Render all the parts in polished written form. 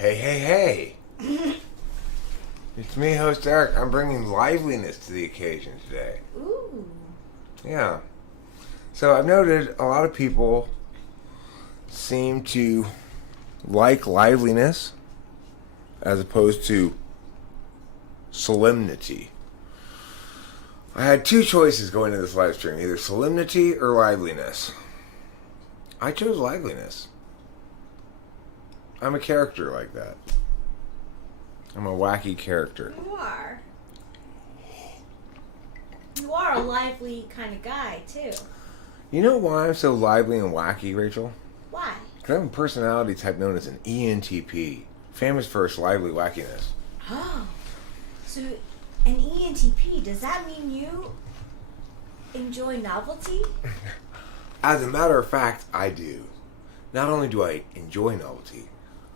Hey, hey, hey! It's me, host Eric. I'm bringing liveliness to the occasion today. Ooh. Yeah. So I've noted a lot of people seem to like liveliness as opposed to solemnity. I had two choices going into this live stream, either solemnity or liveliness. I chose liveliness. I'm a character like that. I'm a wacky character. You are. You are a lively kind of guy, too. You know why I'm so lively and wacky, Rachel? Why? Because I have a personality type known as an ENTP, famous for its lively wackiness. Oh. So, an ENTP, does that mean you enjoy novelty? As a matter of fact, I do. Not only do I enjoy novelty,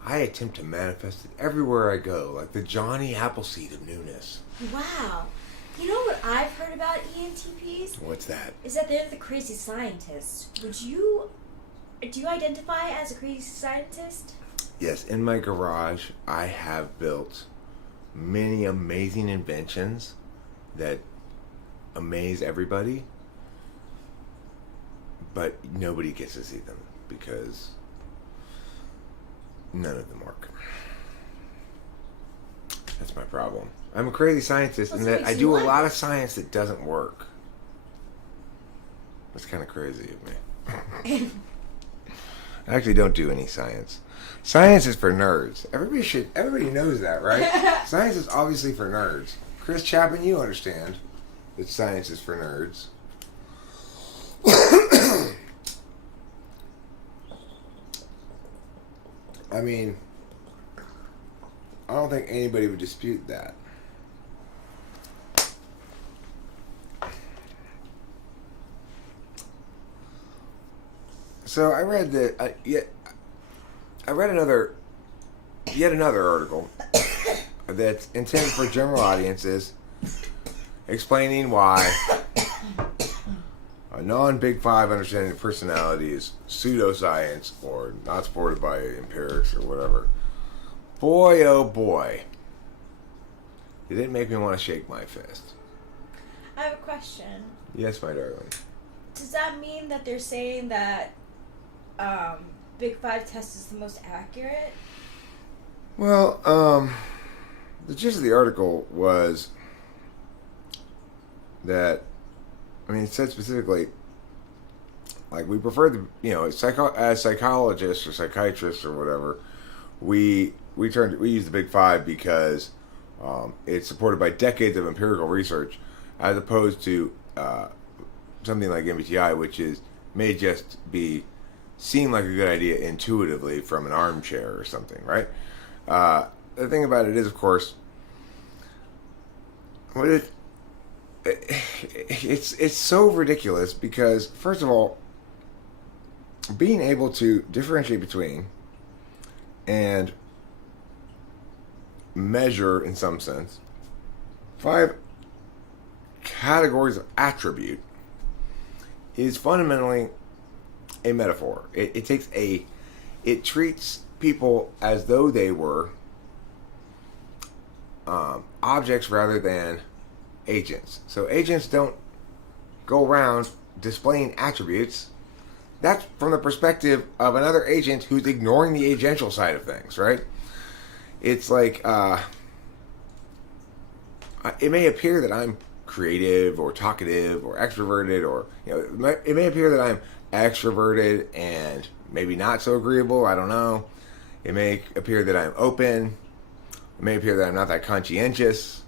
I attempt to manifest it everywhere I go, like the Johnny Appleseed of newness. Wow. You know what I've heard about ENTPs? What's that? Is that they're the crazy scientists. Do you identify as a crazy scientist? Yes, in my garage, I have built many amazing inventions that amaze everybody, but nobody gets to see them because none of them work. That's my problem. I'm a crazy scientist in that I do a lot of science that doesn't work. That's kind of crazy of me. I actually don't do any science. Science is for nerds. Everybody knows that, right? Science is obviously for nerds. Chris Chapman, you understand that science is for nerds. I mean, I don't think anybody would dispute that. So I read that yet another article that's intended for general audiences, explaining why a non-Big Five understanding of personality is pseudoscience or not supported by empirics or whatever. Boy, oh boy, did it make me want to shake my fist. I have a question. Yes, my darling. Does that mean that they're saying that Big Five test is the most accurate? Well, the gist of the article was that, I mean, it said specifically, like, we prefer the, as psychologists or psychiatrists or whatever, we use the Big Five because it's supported by decades of empirical research, as opposed to something like MBTI, which may just seem like a good idea intuitively from an armchair or something, right? The thing about it is, of course, it's so ridiculous because, first of all, being able to differentiate between and measure, in some sense, 5 categories of attribute is fundamentally a metaphor. It treats people as though they were objects rather than agents. So agents don't go around displaying attributes. That's from the perspective of another agent who's ignoring the agential side of things, right? It's like, it may appear that I'm creative or talkative or extroverted, or, it may appear that I'm extroverted and maybe not so agreeable. I don't know. It may appear that I'm open. It may appear that I'm not that conscientious.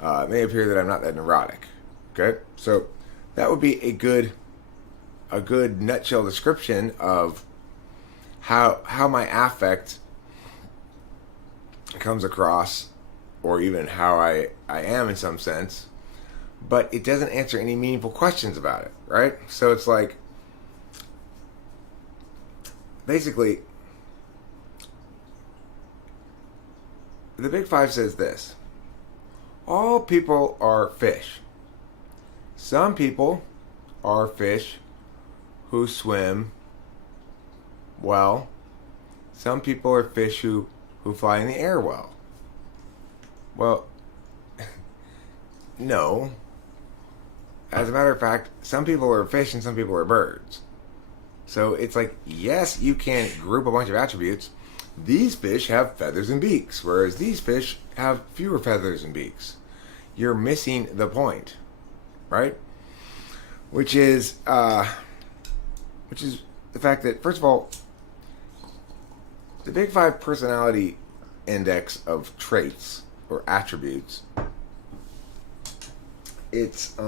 It may appear that I'm not that neurotic. Okay? So that would be a good nutshell description of how my affect comes across, or even how I am in some sense, but it doesn't answer any meaningful questions about it, right? So it's like, basically, the Big Five says this: all people are fish. Some people are fish who swim well. Some people are fish who who fly in the air well. Well, no. As a matter of fact, some people are fish and some people are birds. So it's like, yes, you can group a bunch of attributes. These fish have feathers and beaks, whereas these fish have fewer feathers and beaks. You're missing the point, right? Which is the fact that, first of all, the Big Five personality index of traits or attributes, it's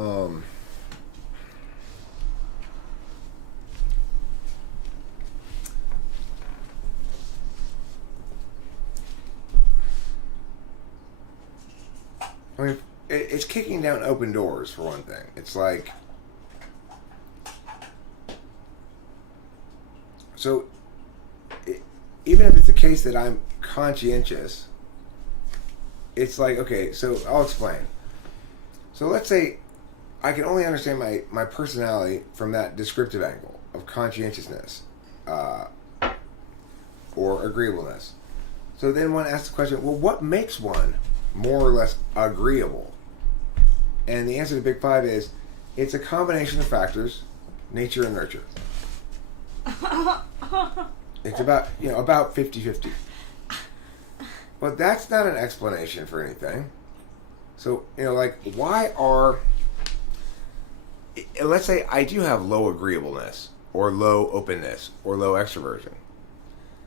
I mean, it's kicking down open doors, for one thing. It's like, so even if it's the case that I'm conscientious, it's like, okay, so I'll explain. So let's say I can only understand my personality from that descriptive angle of conscientiousness or agreeableness. So then one asks the question, well, what makes one more or less agreeable? And the answer to Big Five is, it's a combination of factors, nature and nurture. It's about 50-50. But that's not an explanation for anything. So, like, why are... Let's say I do have low agreeableness, or low openness, or low extroversion.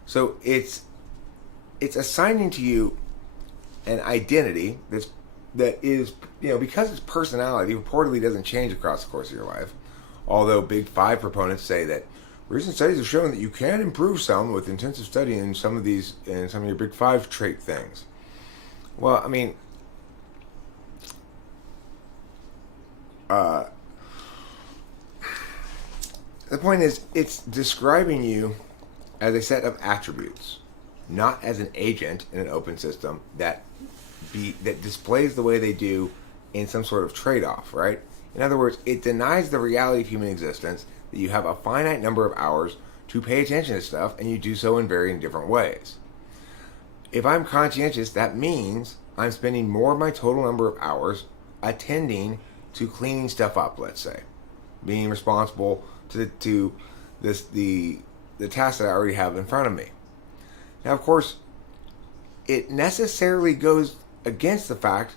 So it's assigning to you an identity that is, because its personality reportedly doesn't change across the course of your life. Although Big Five proponents say that recent studies have shown that you can improve some with intensive study in some of your Big Five trait things. Well, I mean, the point is, it's describing you as a set of attributes, not as an agent in an open system that displays the way they do in some sort of trade-off, right? In other words, it denies the reality of human existence, that you have a finite number of hours to pay attention to stuff, and you do so in varying different ways. If I'm conscientious, that means I'm spending more of my total number of hours attending to cleaning stuff up, let's say. Being responsible to the task that I already have in front of me. Now, of course, it necessarily goes against the fact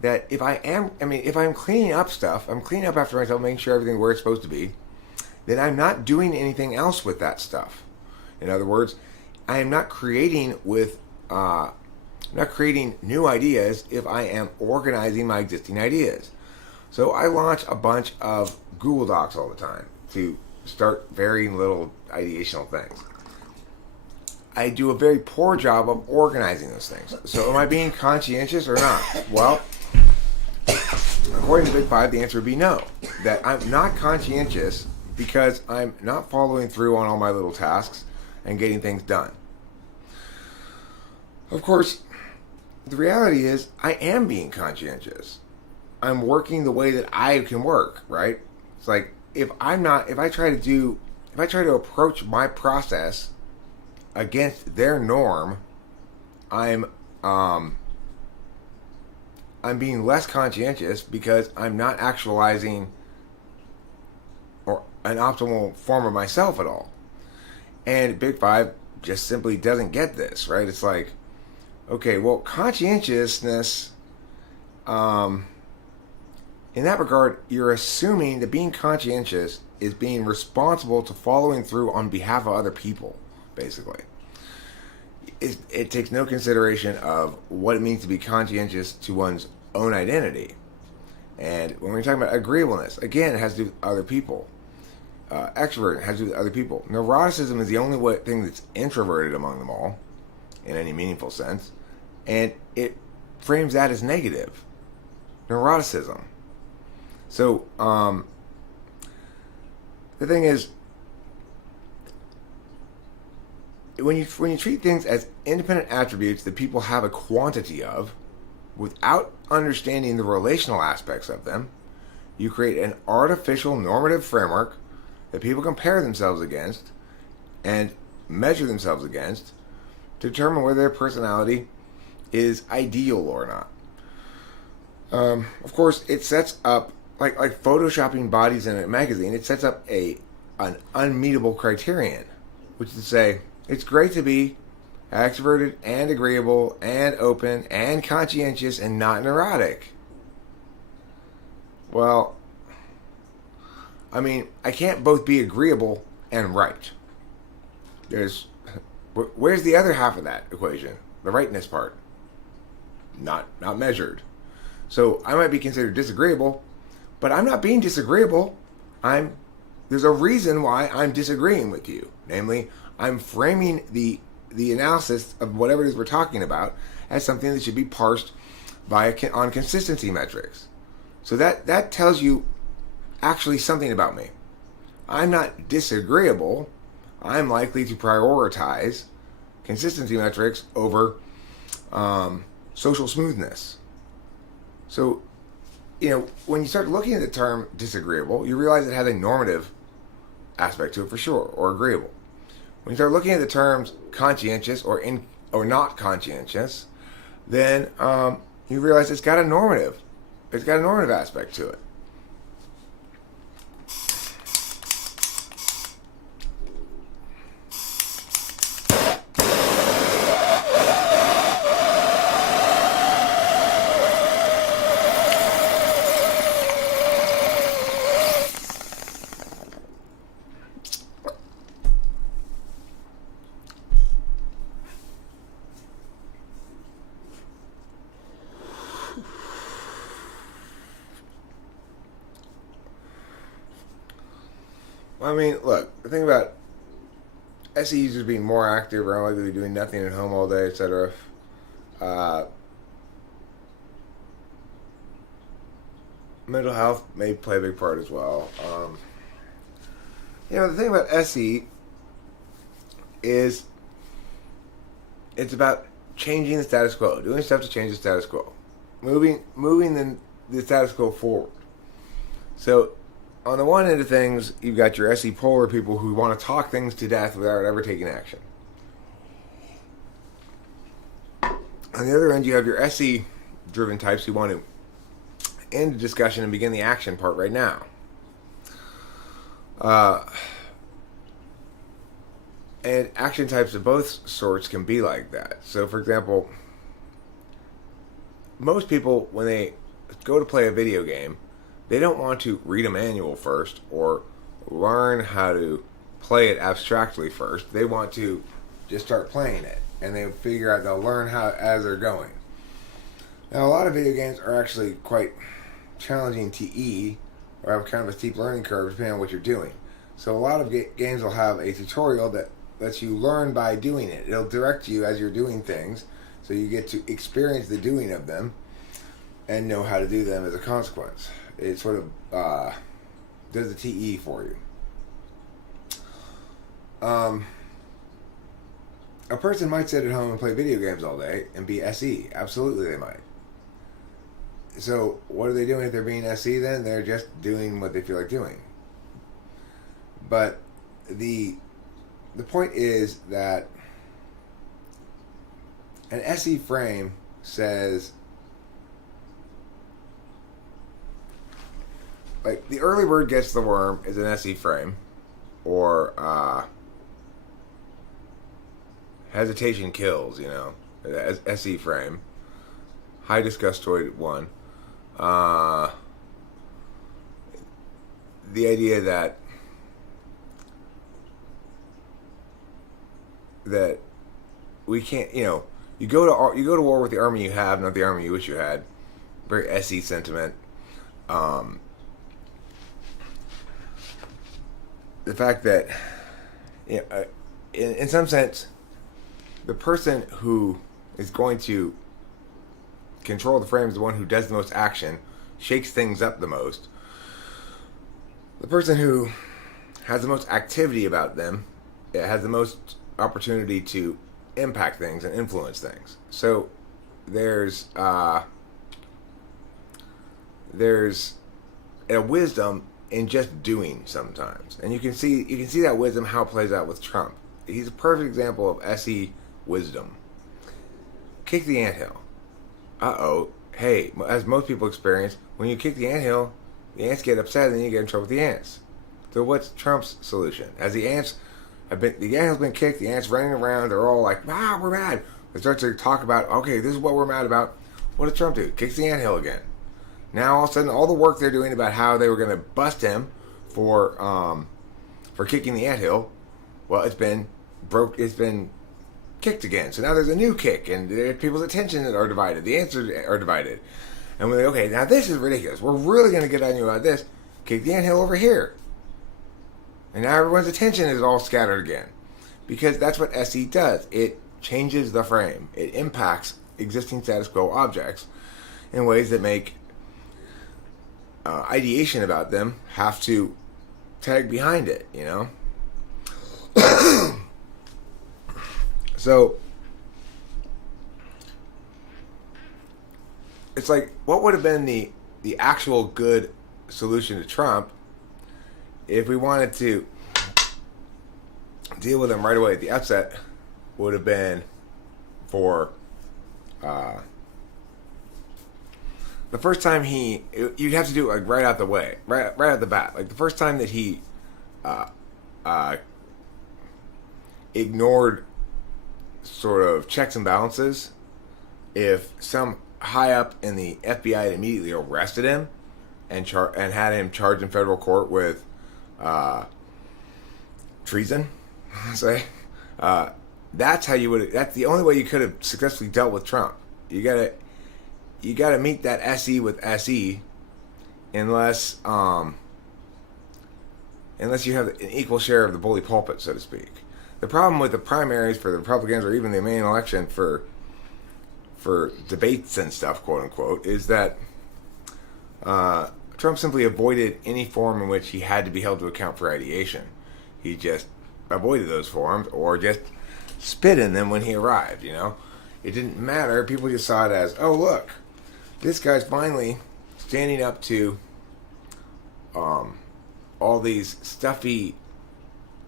that if I'm cleaning up stuff, I'm cleaning up after myself, making sure everything's where it's supposed to be, then I'm not doing anything else with that stuff. In other words, I am not creating new ideas if I am organizing my existing ideas. So I launch a bunch of Google Docs all the time to start varying little ideational things. I do a very poor job of organizing those things. So am I being conscientious or not? Well, according to Big Five, the answer would be no. That I'm not conscientious because I'm not following through on all my little tasks and getting things done. Of course, the reality is I am being conscientious. I'm working the way that I can work, right? It's like, if I try to approach my process against their norm, I'm being less conscientious because I'm not actualizing or an optimal form of myself at all. And Big Five just simply doesn't get this, right? It's like, okay, well, conscientiousness, in that regard, you're assuming that being conscientious is being responsible to following through on behalf of other people, basically. It takes no consideration of what it means to be conscientious to one's own identity. And when we're talking about agreeableness, again, it has to do with other people. Extrovert has to do with other people. Neuroticism is the only thing that's introverted among them all, in any meaningful sense. And it frames that as negative. Neuroticism. So, the thing is, when you treat things as independent attributes that people have a quantity of, without understanding the relational aspects of them, you create an artificial normative framework that people compare themselves against and measure themselves against, to determine whether their personality is ideal or not. Of course, it sets up, like photoshopping bodies in a magazine, it sets up an unmeetable criterion, which is to say, it's great to be extroverted and agreeable and open and conscientious and not neurotic. Well, I mean, I can't both be agreeable and right. Where's the other half of that equation? The rightness part. Not measured. So I might be considered disagreeable, but I'm not being disagreeable. There's a reason why I'm disagreeing with you. Namely, I'm framing the analysis of whatever it is we're talking about as something that should be parsed on consistency metrics. So that tells you actually something about me. I'm not disagreeable. I'm likely to prioritize consistency metrics over social smoothness. So, when you start looking at the term disagreeable, you realize it has a normative aspect to it for sure, or agreeable. When you start looking at the terms conscientious or not conscientious, then you realize it's got a normative aspect to it. I mean, look, the thing about SE users being more active or unlikely to be doing nothing at home all day, etc. Mental health may play a big part as well. The thing about SE is it's about changing the status quo, doing stuff to change the status quo, moving the status quo forward. So, on the one end of things, you've got your SE polar people who want to talk things to death without ever taking action. On the other end, you have your SE driven types who want to end the discussion and begin the action part right now. And action types of both sorts can be like that. So, for example, most people, when they go to play a video game, they don't want to read a manual first or learn how to play it abstractly first. They want to just start playing it, and they'll learn how as they're going. Now, a lot of video games are actually quite challenging TE, or have kind of a steep learning curve depending on what you're doing. So a lot of games will have a tutorial that lets you learn by doing it. It'll direct you as you're doing things, so you get to experience the doing of them and know how to do them as a consequence. It sort of does the TE for you. A person might sit at home and play video games all day and be SE. Absolutely, they might. So, what are they doing if they're being SE then? They're just doing what they feel like doing. But the point is that an SE frame says, like, the early bird gets the worm is an SE frame, or hesitation kills, SE frame. High disgustoid 1. The idea that we can't, you go to war with the army you have, not the army you wish you had. Very SE sentiment. The fact that, in some sense, the person who is going to control the frame is the one who does the most action, shakes things up the most. The person who has the most activity about them has the most opportunity to impact things and influence things. So there's a wisdom in just doing sometimes, and you can see that wisdom how it plays out with Trump. He's a perfect example of SE wisdom. Kick the anthill. Uh-oh. Hey, as most people experience, when you kick the anthill, the ants get upset and then you get in trouble with the ants. So what's Trump's solution? As the anthill's been kicked, the ants running around, they're all like, we're mad. They start to talk about, okay, this is what we're mad about. What does Trump do? Kicks the anthill again. Now all of a sudden, all the work they're doing about how they were going to bust him for kicking the anthill, well, it's been kicked again. So now there's a new kick, and people's attention are divided. The ants are divided. And we're like, okay, now this is ridiculous. We're really going to get on you about this. Kick the anthill over here. And now everyone's attention is all scattered again. Because that's what SE does. It changes the frame. It impacts existing status quo objects in ways that make ideation about them have to tag behind it, you know? So, it's like, what would have been the actual good solution to Trump if we wanted to deal with him right away at the outset? Would have been for the first time you'd have to do it like right out the way, right out the bat. Like the first time that he ignored sort of checks and balances, if some high up in the FBI had immediately arrested him and had him charged in federal court with treason, say, that's how you would. That's the only way you could have successfully dealt with Trump. You gotta meet that SE with SE, unless you have an equal share of the bully pulpit, so to speak. The problem with the primaries for the Republicans, or even the main election for debates and stuff, quote unquote, is that Trump simply avoided any form in which he had to be held to account for ideation. He just avoided those forms, or just spit in them when he arrived, you know? It didn't matter. People just saw it as, oh, look, this guy's finally standing up to all these stuffy,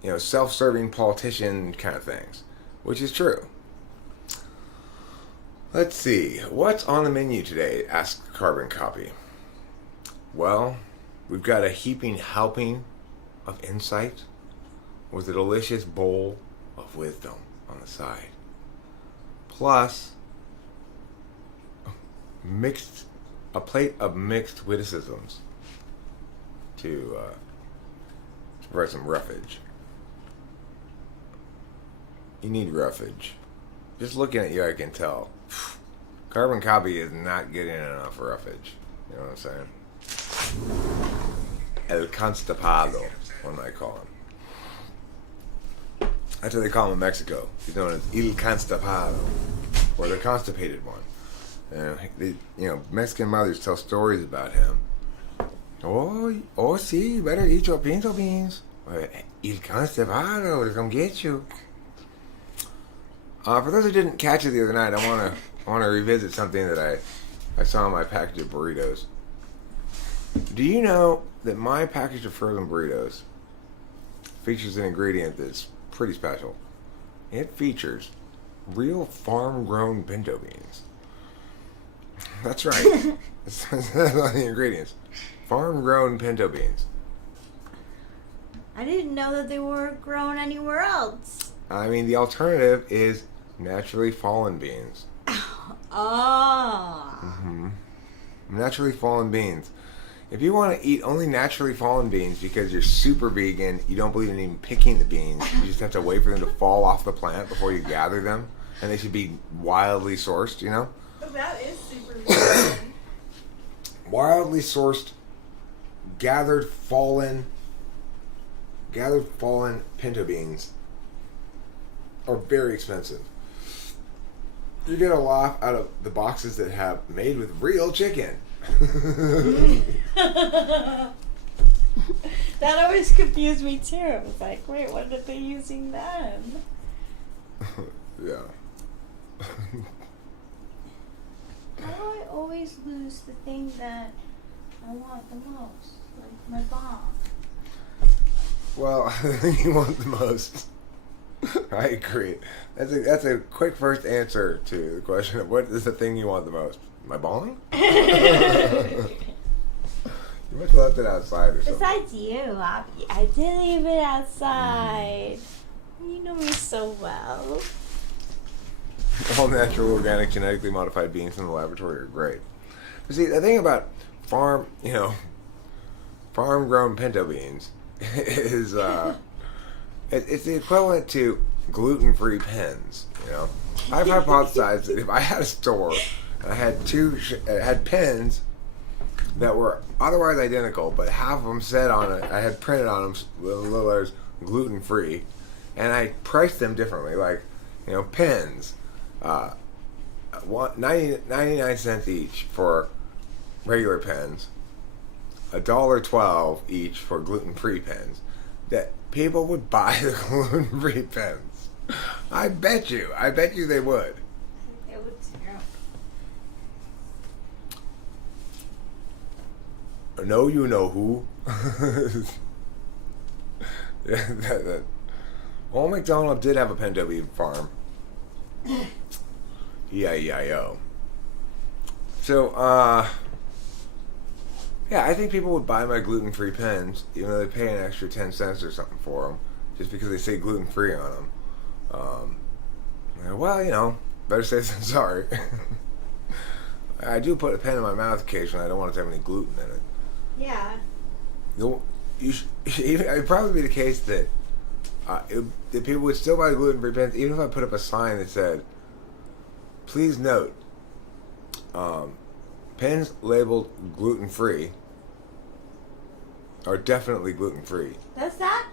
you know, self-serving politician kind of things, which is true. Let's see. What's on the menu today? Asked Carbon Copy. Well, we've got a heaping helping of insight with a delicious bowl of wisdom on the side. Plus, a plate of mixed witticisms to provide some roughage. You need roughage. Just looking at you, I can tell. Carbon Copy is not getting enough roughage. You know what I'm saying? El Constipado, one might call him. That's what they call him in Mexico. He's known as El Constipado, or the constipated one. Mexican mothers tell stories about him. Oh, sí, you better eat your pinto beans. El Constipado is gonna get you. For those who didn't catch it the other night, I want to revisit something that I saw in my package of burritos. Do you know that my package of frozen burritos features an ingredient that's pretty special? It features real farm-grown pinto beans. That's right. That's on the ingredients. Farm-grown pinto beans. I didn't know that they were grown anywhere else. I mean, the alternative is naturally fallen beans. Oh. Mm-hmm. Naturally fallen beans. If you want to eat only naturally fallen beans because you're super vegan, you don't believe in even picking the beans, you just have to wait for them to fall off the plant before you gather them, and they should be wildly sourced, you know? That is super vegan. Wildly sourced, gathered fallen pinto beans are very expensive. You get a lot out of the boxes that have made with real chicken. That always confused me too. I was like, wait, what are they using then? Yeah. How do I always lose the thing that I want the most? Like my bomb. Well, the thing you want the most I agree. That's a quick first answer to the question of what is the thing you want the most? My bong? You must have left it outside or something. Besides you, Abby, I did leave it outside. You know me so well. All natural, organic, genetically modified beans in the laboratory are great. But see, the thing about farm-grown pinto beans is it's the equivalent to gluten-free pens. I've hypothesized that if I had a store and I had pens that were otherwise identical, but half of them said on it, I had printed on them with little letters gluten-free, and I priced them differently, like pens, 99 cents each for regular pens, $1.12 each for gluten-free pens, that people would buy the gluten-free pens. I bet you they would. They would too. Know you know who? Old MacDonald did have a pinto bean farm. E-I-E-I-O. So, yeah, I think people would buy my gluten-free pens, even though they pay an extra 10 cents or something for them, just because they say gluten-free on them. Well, better safe than sorry. I do put a pen in my mouth occasionally. I don't want it to have any gluten in it. Yeah. It'd probably be the case that that people would still buy gluten-free pens, even if I put up a sign that said, "Please note, pens labeled gluten-free are definitely gluten-free." Does that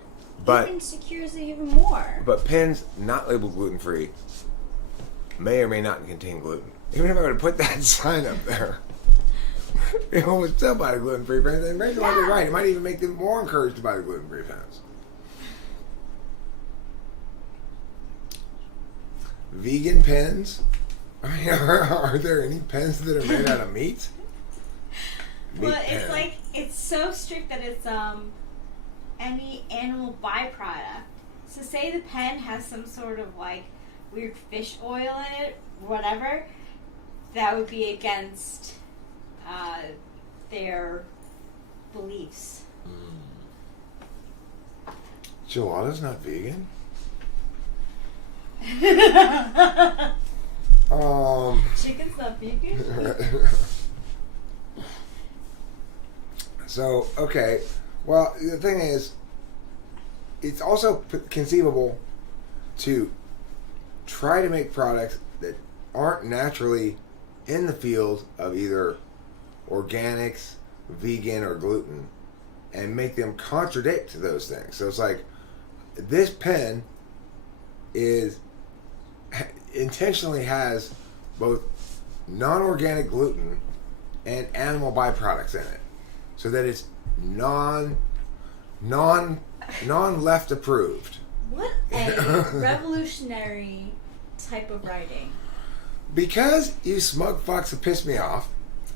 But even secures it even more? But pens not labeled gluten-free may or may not contain gluten. Even if I were to put that sign up there, people would still buy the gluten-free pens. And Rachel might be right. It might even make them more encouraged to buy the gluten-free pens. Vegan pens? I mean, are there any pens that are made out of meat? Well, it's like, it's so strict that it's any animal byproduct. So say the pen has some sort of like weird fish oil in it, whatever, that would be against their beliefs. Gelada's not vegan? Chicken's not vegan? So, okay. Well, the thing is, it's also conceivable to try to make products that aren't naturally in the field of either organics, vegan, or gluten, and make them contradict those things. So it's like, this pen intentionally has both non-organic gluten and animal byproducts in it, so that it's non-left approved. What a revolutionary type of writing. Because you smug fucks have pissed me off,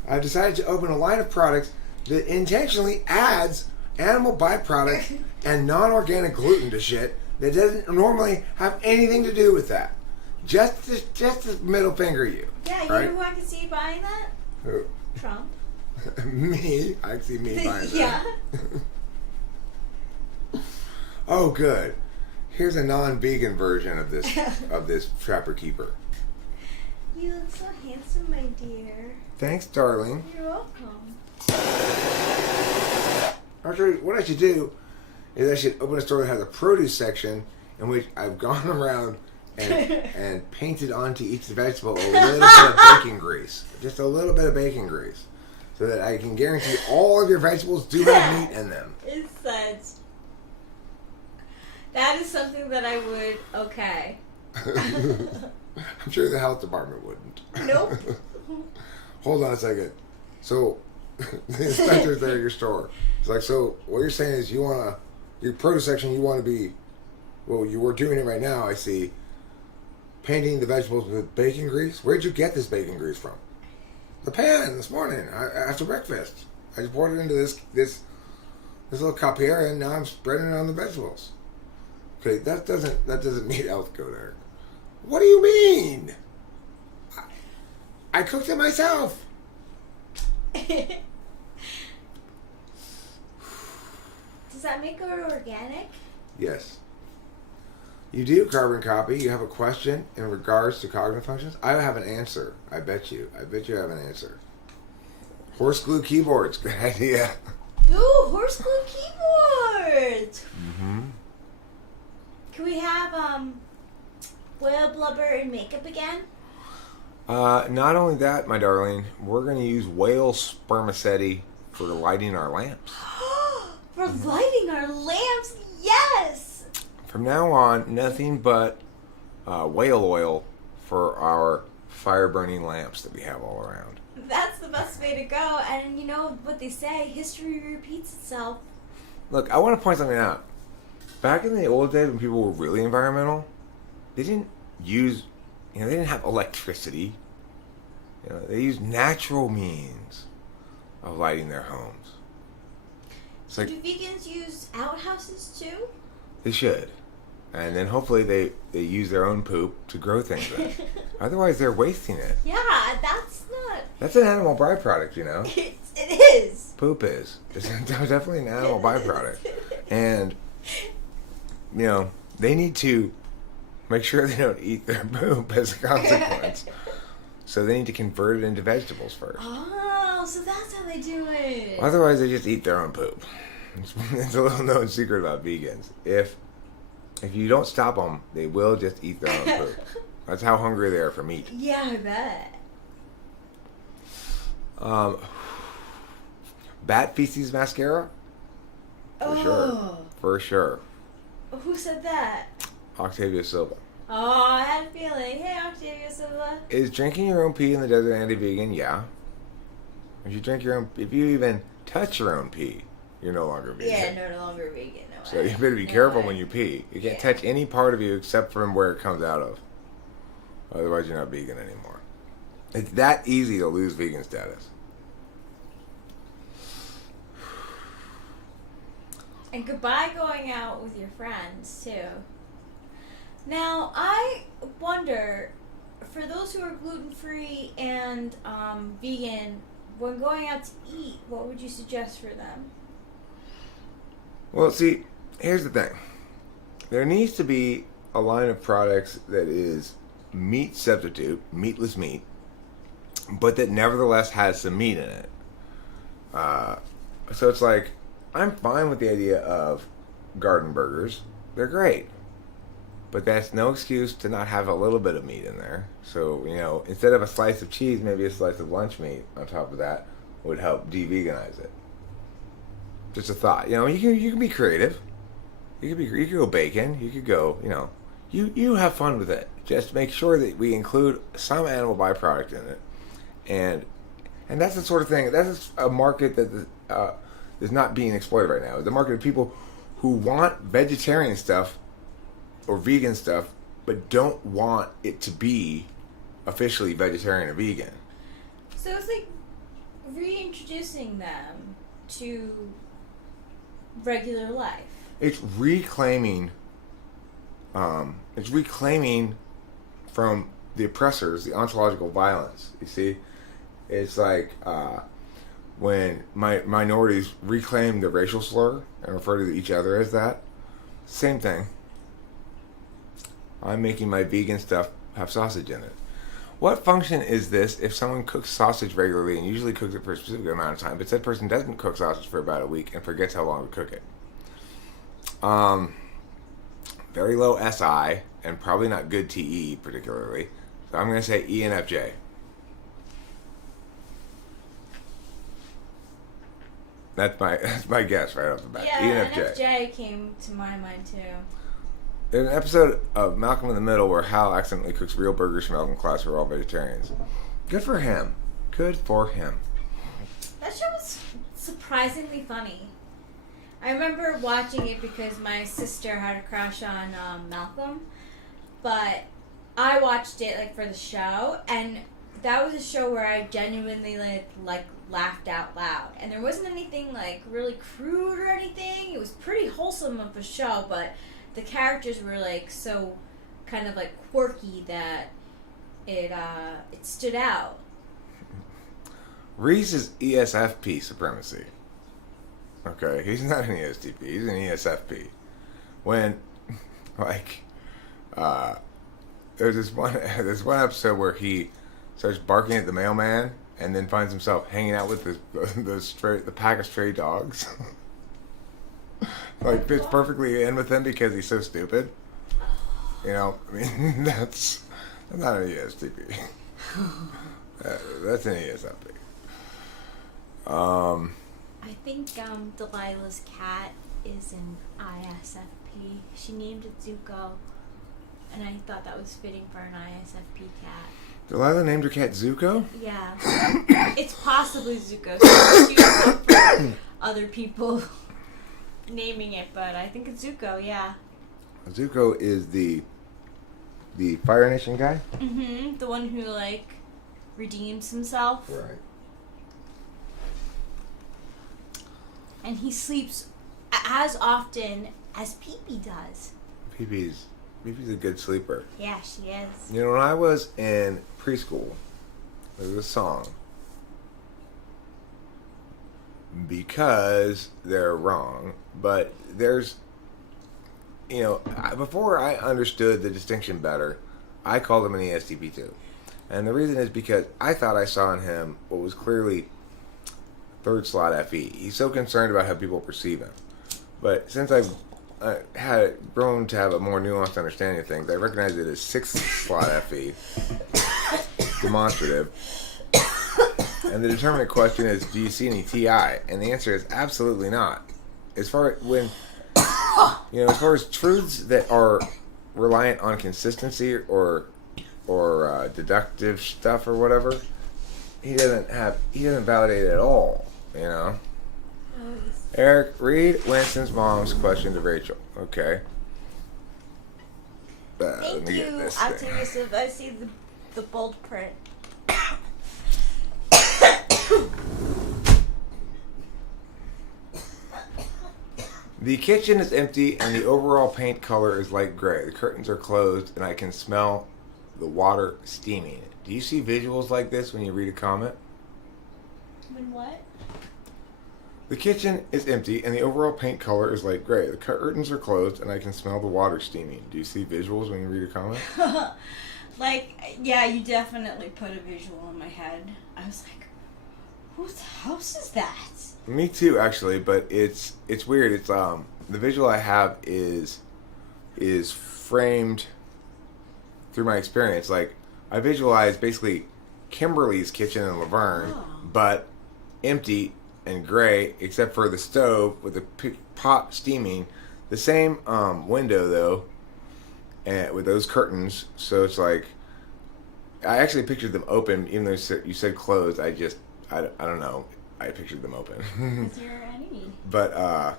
I've decided to open a line of products that intentionally adds animal byproducts and non-organic gluten to shit that doesn't normally have anything to do with that. Just to middle finger you. Yeah, you right? know who I can see buying that? Who? Trump. Me? I can see me buying that. Yeah. Oh, good. Here's a non-vegan version of this Trapper Keeper. You look so handsome, my dear. Thanks, darling. You're welcome. Actually, what I should do is I should open a store that has a produce section in which I've gone around and painted onto each vegetable a little bit of bacon grease. Just a little bit of bacon grease. So that I can guarantee all of your vegetables do have meat in them. It's such... That is something that I would... Okay. I'm sure the health department wouldn't. Nope. Hold on a second. So, the inspector's there at your store. It's like, so what you're saying is your produce section, you want to be, well, you were doing it right now, I see, painting the vegetables with bacon grease. Where'd you get this bacon grease from? The pan this morning after breakfast. I just poured it into this little cup here, and now I'm spreading it on the vegetables. Okay, that doesn't meet health code, Eric. What do you mean? I cooked it myself. Does that make it organic? Yes. You do carbon copy. You have a question in regards to cognitive functions. I have an answer. I bet you have an answer. Horse glue keyboards. Good idea. Ooh, horse glue keyboards. Mm-hmm. Can we have whale blubber and makeup again? Not only that, my darling, we're going to use whale spermaceti for lighting our lamps. For lighting our lamps, yes! From now on, nothing but whale oil for our fire-burning lamps that we have all around. That's the best way to go, and you know what they say, history repeats itself. Look, I want to point something out. Back in the old days when people were really environmental, they didn't use, they didn't have electricity. They used natural means of lighting their homes. So do vegans use outhouses too? They should. And then hopefully they use their own poop to grow things in. Otherwise they're wasting it. Yeah, that's not... That's an animal byproduct, It is. Poop is. It's definitely an animal byproduct. And, they need to make sure they don't eat their poop as a consequence. So they need to convert it into vegetables first. Oh, so that's how they do it. Otherwise they just eat their own poop. It's a little known secret about vegans. If you don't stop them, they will just eat their own poop. That's how hungry they are for meat. Yeah, I bet. Bat feces mascara? For sure. Who said that? Octavia Silva. Oh, I had a feeling. Hey, Octavia Silva. Is drinking your own pee in the desert anti-vegan? Yeah. If you even touch your own pee, you're no longer vegan. Yeah, no longer vegan. No So you better be careful when you pee. You can't touch any part of you except from where it comes out of. Otherwise, you're not vegan anymore. It's that easy to lose vegan status. And goodbye going out with your friends, too. Now, I wonder, for those who are gluten-free and vegan, when going out to eat, what would you suggest for them? Well, see, here's the thing. There needs to be a line of products that is meat substitute, meatless meat, but that nevertheless has some meat in it. So it's like, I'm fine with the idea of garden burgers. They're great. But that's no excuse to not have a little bit of meat in there. So, instead of a slice of cheese, maybe a slice of lunch meat on top of that would help de-veganize it. Just a thought. You can be creative. You could go bacon. You could go, you have fun with it. Just make sure that we include some animal byproduct in it. And that's the sort of thing, that's a market that is not being exploited right now. The market of people who want vegetarian stuff or vegan stuff, but don't want it to be officially vegetarian or vegan. So it's like reintroducing them to regular life. It's reclaiming from the oppressors, the ontological violence. You see? It's like when minorities reclaim the racial slur and refer to each other as that. Same thing. I'm making my vegan stuff have sausage in it. What function is this if someone cooks sausage regularly and usually cooks it for a specific amount of time, but said person doesn't cook sausage for about a week and forgets how long to cook it? Very low SI and probably not good TE particularly. So I'm going to say ENFJ. That's my guess right off the bat. Yeah, ENFJ came to my mind too. There's an episode of Malcolm in the Middle where Hal accidentally cooks real burgers for Malcolm class who are all vegetarians. Good for him. Good for him. That show was surprisingly funny. I remember watching it because my sister had a crush on Malcolm, but I watched it for the show, and that was a show where I genuinely laughed out loud. And there wasn't anything really crude or anything. It was pretty wholesome of a show, but the characters were like so kind of like quirky that it stood out. Reeses ESFP supremacy. Okay, he's not an ESTP, he's an ESFP. When, like, there's this one episode where he starts barking at the mailman and then finds himself hanging out with the pack of stray dogs. Like, fits perfectly in with him because he's so stupid. You know, I mean, that's not an ESTP. That's an ESFP. I think Delilah's cat is an ISFP. She named it Zuko, and I thought that was fitting for an ISFP cat. Delilah named her cat Zuko? Yeah. It's possibly Zuko. So she was up for other people naming it, but I think it's Zuko, yeah. Azuko is the Fire Nation guy? Mm-hmm. The one who, like, redeems himself. Right. And he sleeps as often as Pee-Pee does. Pee-Pee's a good sleeper. Yeah, she is. You know, when I was in preschool, there was a song. Because they're wrong, but there's, you know, before I understood the distinction better, I called him an ESTP too. And the reason is because I thought I saw in him what was clearly third slot FE. He's so concerned about how people perceive him. But since I've had grown to have a more nuanced understanding of things, I recognize it as sixth slot FE, demonstrative. And the determinant question is, do you see any TI? And the answer is absolutely not. As far as truths that are reliant on consistency or deductive stuff or whatever, he doesn't validate it at all. You know. Eric, read Winston's mom's question to Rachel. Okay. Thank you. Optimistic. I see the bold print. The kitchen is empty and the overall paint color is light gray. The curtains are closed and I can smell the water steaming. Do you see visuals like this when you read a comment? When what? The kitchen is empty and the overall paint color is light gray. The curtains are closed and I can smell the water steaming. Do you see visuals when you read a comment? Like, yeah, you definitely put a visual in my head. I was like, whose house is that? Me too, actually, but it's weird. It's the visual I have is framed through my experience. Like, I visualize basically Kimberly's kitchen in Laverne, but empty and gray, except for the stove with the pot steaming. The same window though, and with those curtains. So it's like, I actually pictured them open, even though you said closed. I don't know. I pictured them open. Is there any? But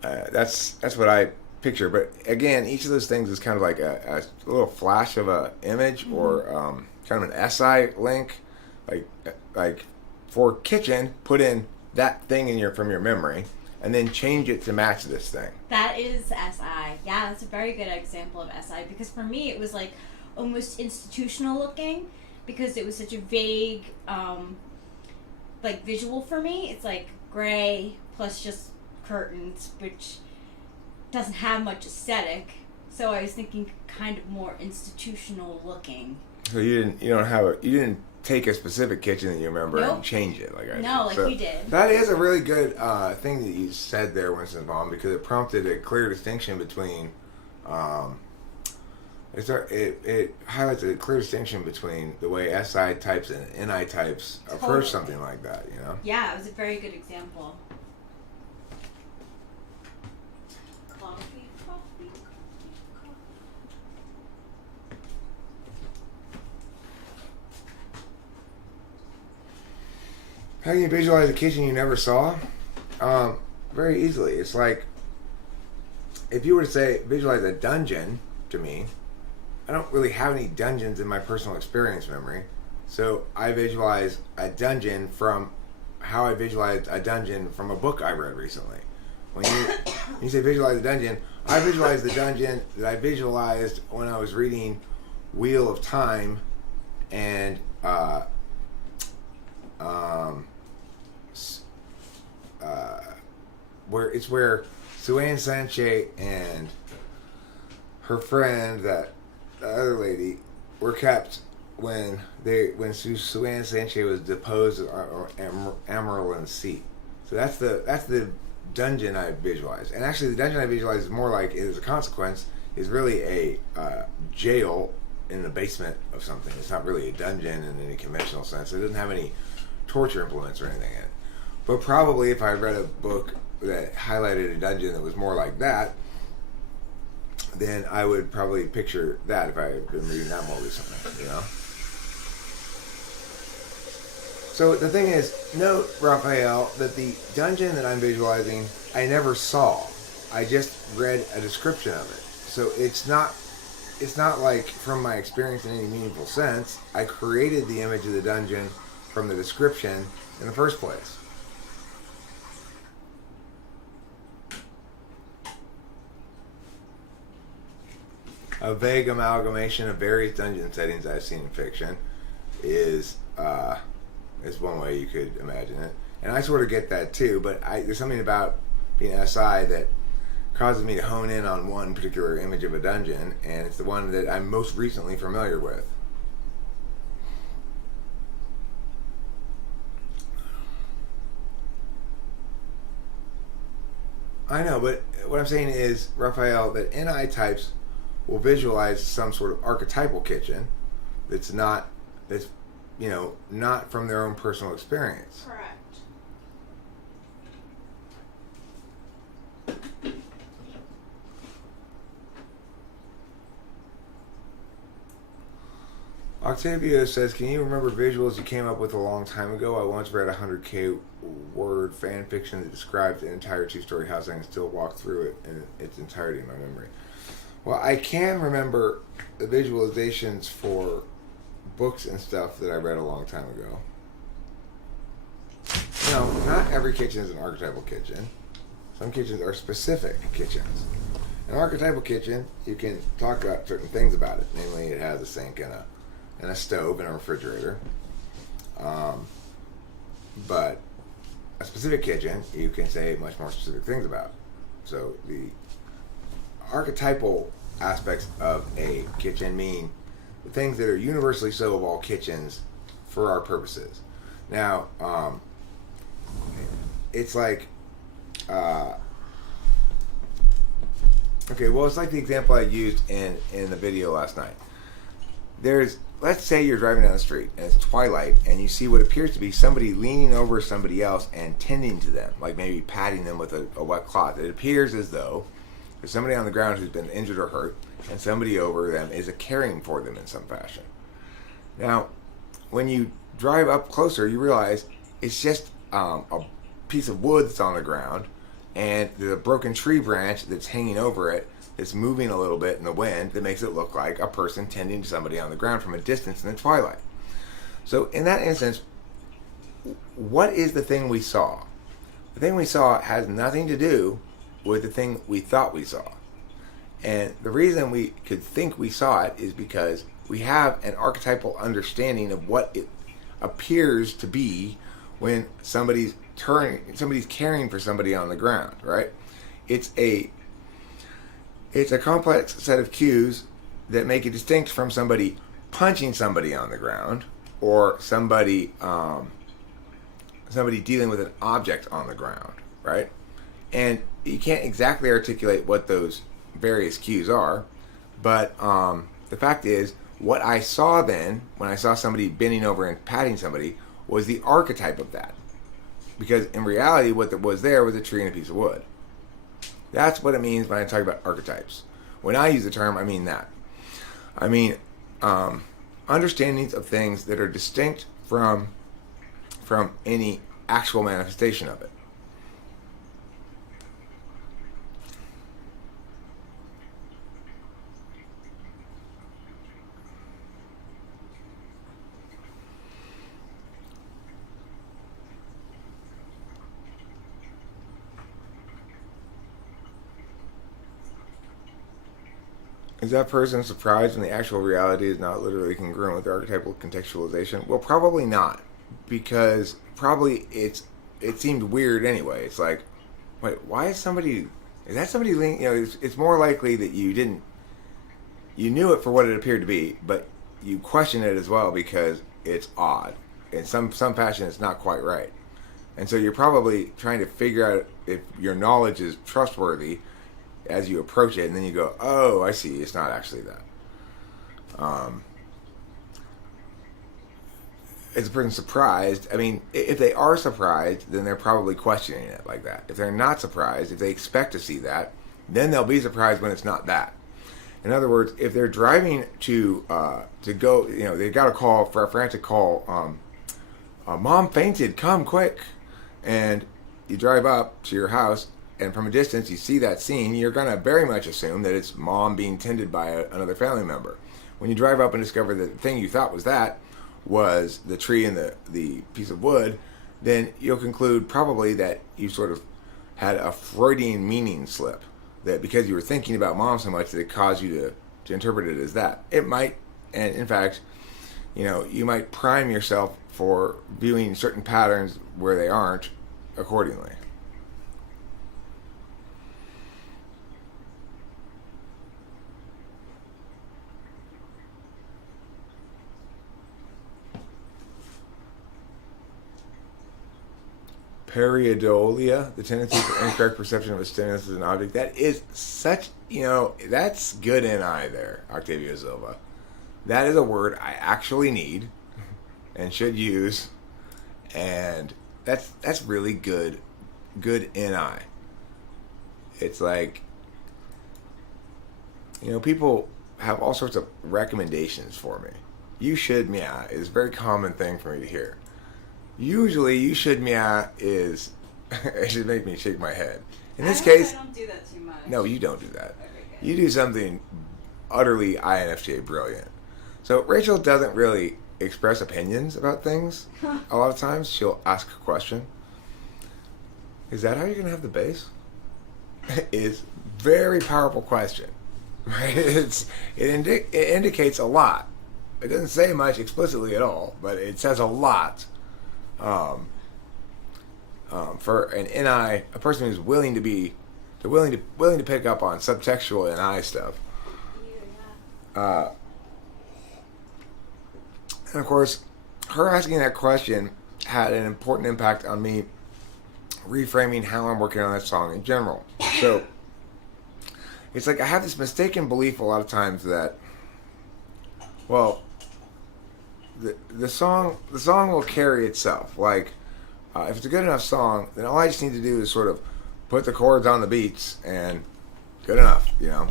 that's what I picture. But again, each of those things is kind of like a little flash of a image, or kind of an SI link, like for kitchen, put in that thing from your memory, and then change it to match this thing. That is SI. Yeah, that's a very good example of SI, because for me it was like almost institutional looking, because it was such a vague like visual for me. It's like gray plus just curtains, which doesn't have much aesthetic. So I was thinking kind of more institutional looking. So you didn't take a specific kitchen that you remember and change it like I did. No, like so you did. That is a really good thing that you said there, Winston Baum, because it prompted a clear distinction between it highlights a clear distinction between the way SI types and NI types approach something like that, you know? Yeah, it was a very good example. Coffee. How can you visualize a kitchen you never saw? Very easily. It's like, if you were to say, visualize a dungeon to me, I don't really have any dungeons in my personal experience memory. So I visualize a dungeon from how I visualized a dungeon from a book I read recently. When you say visualize a dungeon, I visualized the dungeon that I visualized when I was reading Wheel of Time, and where Suan Sanche and her friend, that the other lady, were kept when Suan Sanche was deposed at Amaryllin's seat. So that's the dungeon I visualized. And actually, the dungeon I visualized is more like, as a consequence, is really a jail in the basement of something. It's not really a dungeon in any conventional sense. It doesn't have any torture implements or anything in it. But probably if I read a book that highlighted a dungeon that was more like that, then I would probably picture that if I had been reading that more recently, you know? So the thing is, note, Raphael, that the dungeon that I'm visualizing, I never saw. I just read a description of it. So it's not like from my experience in any meaningful sense. I created the image of the dungeon from the description in the first place. A vague amalgamation of various dungeon settings I've seen in fiction is one way you could imagine it. And I sort of get that too, but there's something about being SI that causes me to hone in on one particular image of a dungeon, and it's the one that I'm most recently familiar with. I know, but what I'm saying is, Raphael, that NI types will visualize some sort of archetypal kitchen that's not from their own personal experience. Correct. Octavio says, can you remember visuals you came up with a long time ago? I once read a 100K word fan fiction that described an entire two-story house. I can still walk through it in its entirety in my memory. Well, I can remember the visualizations for books and stuff that I read a long time ago. Not every kitchen is an archetypal kitchen. Some kitchens are specific kitchens. An archetypal kitchen, you can talk about certain things about it. Namely, it has a sink and a stove and a refrigerator. But a specific kitchen, you can say much more specific things about. So the archetypal aspects of a kitchen mean the things that are universally so of all kitchens for our purposes. Now, it's like, it's like the example I used in the video last night. Let's say you're driving down the street and it's twilight and you see what appears to be somebody leaning over somebody else and tending to them, like maybe patting them with a wet cloth. It appears as though there's somebody on the ground who's been injured or hurt, and somebody over them is caring for them in some fashion. Now, when you drive up closer, you realize it's just a piece of wood that's on the ground, and there's a broken tree branch that's hanging over it that's moving a little bit in the wind that makes it look like a person tending to somebody on the ground from a distance in the twilight. So in that instance, what is the thing we saw? The thing we saw has nothing to do with the thing we thought we saw. And the reason we could think we saw it is because we have an archetypal understanding of what it appears to be when somebody's caring for somebody on the ground, right? It's a complex set of cues that make it distinct from somebody punching somebody on the ground, or somebody dealing with an object on the ground, right? And you can't exactly articulate what those various cues are, but the fact is, what I saw then, when I saw somebody bending over and patting somebody, was the archetype of that. Because in reality, what was there was a tree and a piece of wood. That's what it means when I talk about archetypes. When I use the term, I mean that. I mean understandings of things that are distinct from any actual manifestation of it. Is that person surprised when the actual reality is not literally congruent with the archetypal contextualization? Well, probably not, because probably it seemed weird anyway. It's like, wait, why is somebody? Is that somebody? You know, it's more likely that you knew it for what it appeared to be, but you question it as well because it's odd. In some fashion, it's not quite right, and so you're probably trying to figure out if your knowledge is trustworthy as you approach it, and then you go, oh, I see, it's not actually that. Is a person surprised? I mean, if they are surprised, then they're probably questioning it like that. If they're not surprised, if they expect to see that, then they'll be surprised when it's not that. In other words, if they're driving to go, you know, they got a call for a frantic call, mom fainted, come quick, and you drive up to your house, and from a distance you see that scene, you're going to very much assume that it's mom being tended by another family member. When you drive up and discover that the thing you thought was that was the tree and the piece of wood, then you'll conclude probably that you sort of had a Freudian meaning slip. That because you were thinking about mom so much that it caused you to interpret it as that. It might, and in fact, you know, you might prime yourself for viewing certain patterns where they aren't accordingly. Pareidolia, the tendency for incorrect perception of a stimulus as an object. That is such, you know, that's good NI there, Octavio Silva. That is a word I actually need and should use, and that's really good NI. It's like, you know, people have all sorts of recommendations for me. You should meow is a very common thing for me to hear. Usually, you should meow is it should make me shake my head. In this case, I don't do that too much. No, you don't do that. Okay, you do something utterly INFJ brilliant. So Rachel doesn't really express opinions about things. A lot of times, she'll ask a question. Is that how you're gonna have the base? Is very powerful question. Right? It indicates a lot. It doesn't say much explicitly at all, but it says a lot. For an NI, a person who's willing to pick up on subtextual NI stuff. And of course, her asking that question had an important impact on me reframing how I'm working on that song in general. So it's like I have this mistaken belief a lot of times that, well, the song will carry itself. Like, if it's a good enough song, then all I just need to do is sort of put the chords on the beats and good enough, you know.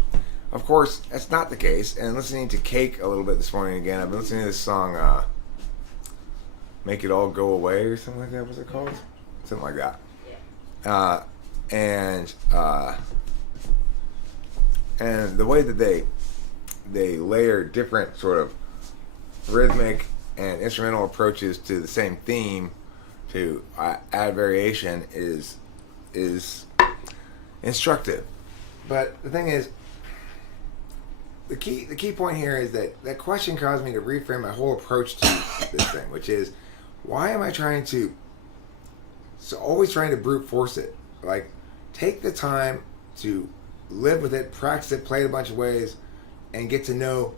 Of course, that's not the case. And listening to Cake a little bit this morning again, I've been listening to this song, Make It All Go Away or something like that. What's it called? Something like that. And the way that they layer different sort of rhythmic and instrumental approaches to the same theme to add variation is instructive. But the thing is, the key point here is that question caused me to reframe my whole approach to this thing, which is, why am I always trying to brute force it? Like, take the time to live with it, practice it, play it a bunch of ways, and get to know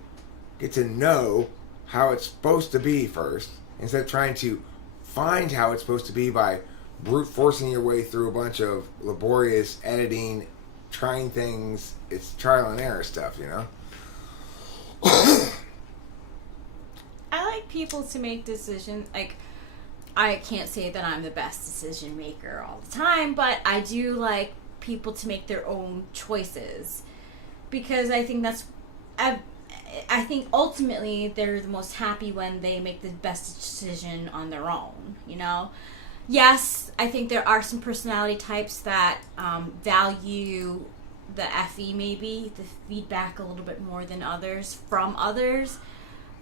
how it's supposed to be first, instead of trying to find how it's supposed to be by brute forcing your way through a bunch of laborious editing, trying things. It's trial and error stuff, you know? I like people to make decisions. Like, I can't say that I'm the best decision maker all the time, but I do like people to make their own choices, because I think I think ultimately they're the most happy when they make the best decision on their own, you know? Yes, I think there are some personality types that value the FE, maybe, the feedback a little bit more than others, from others.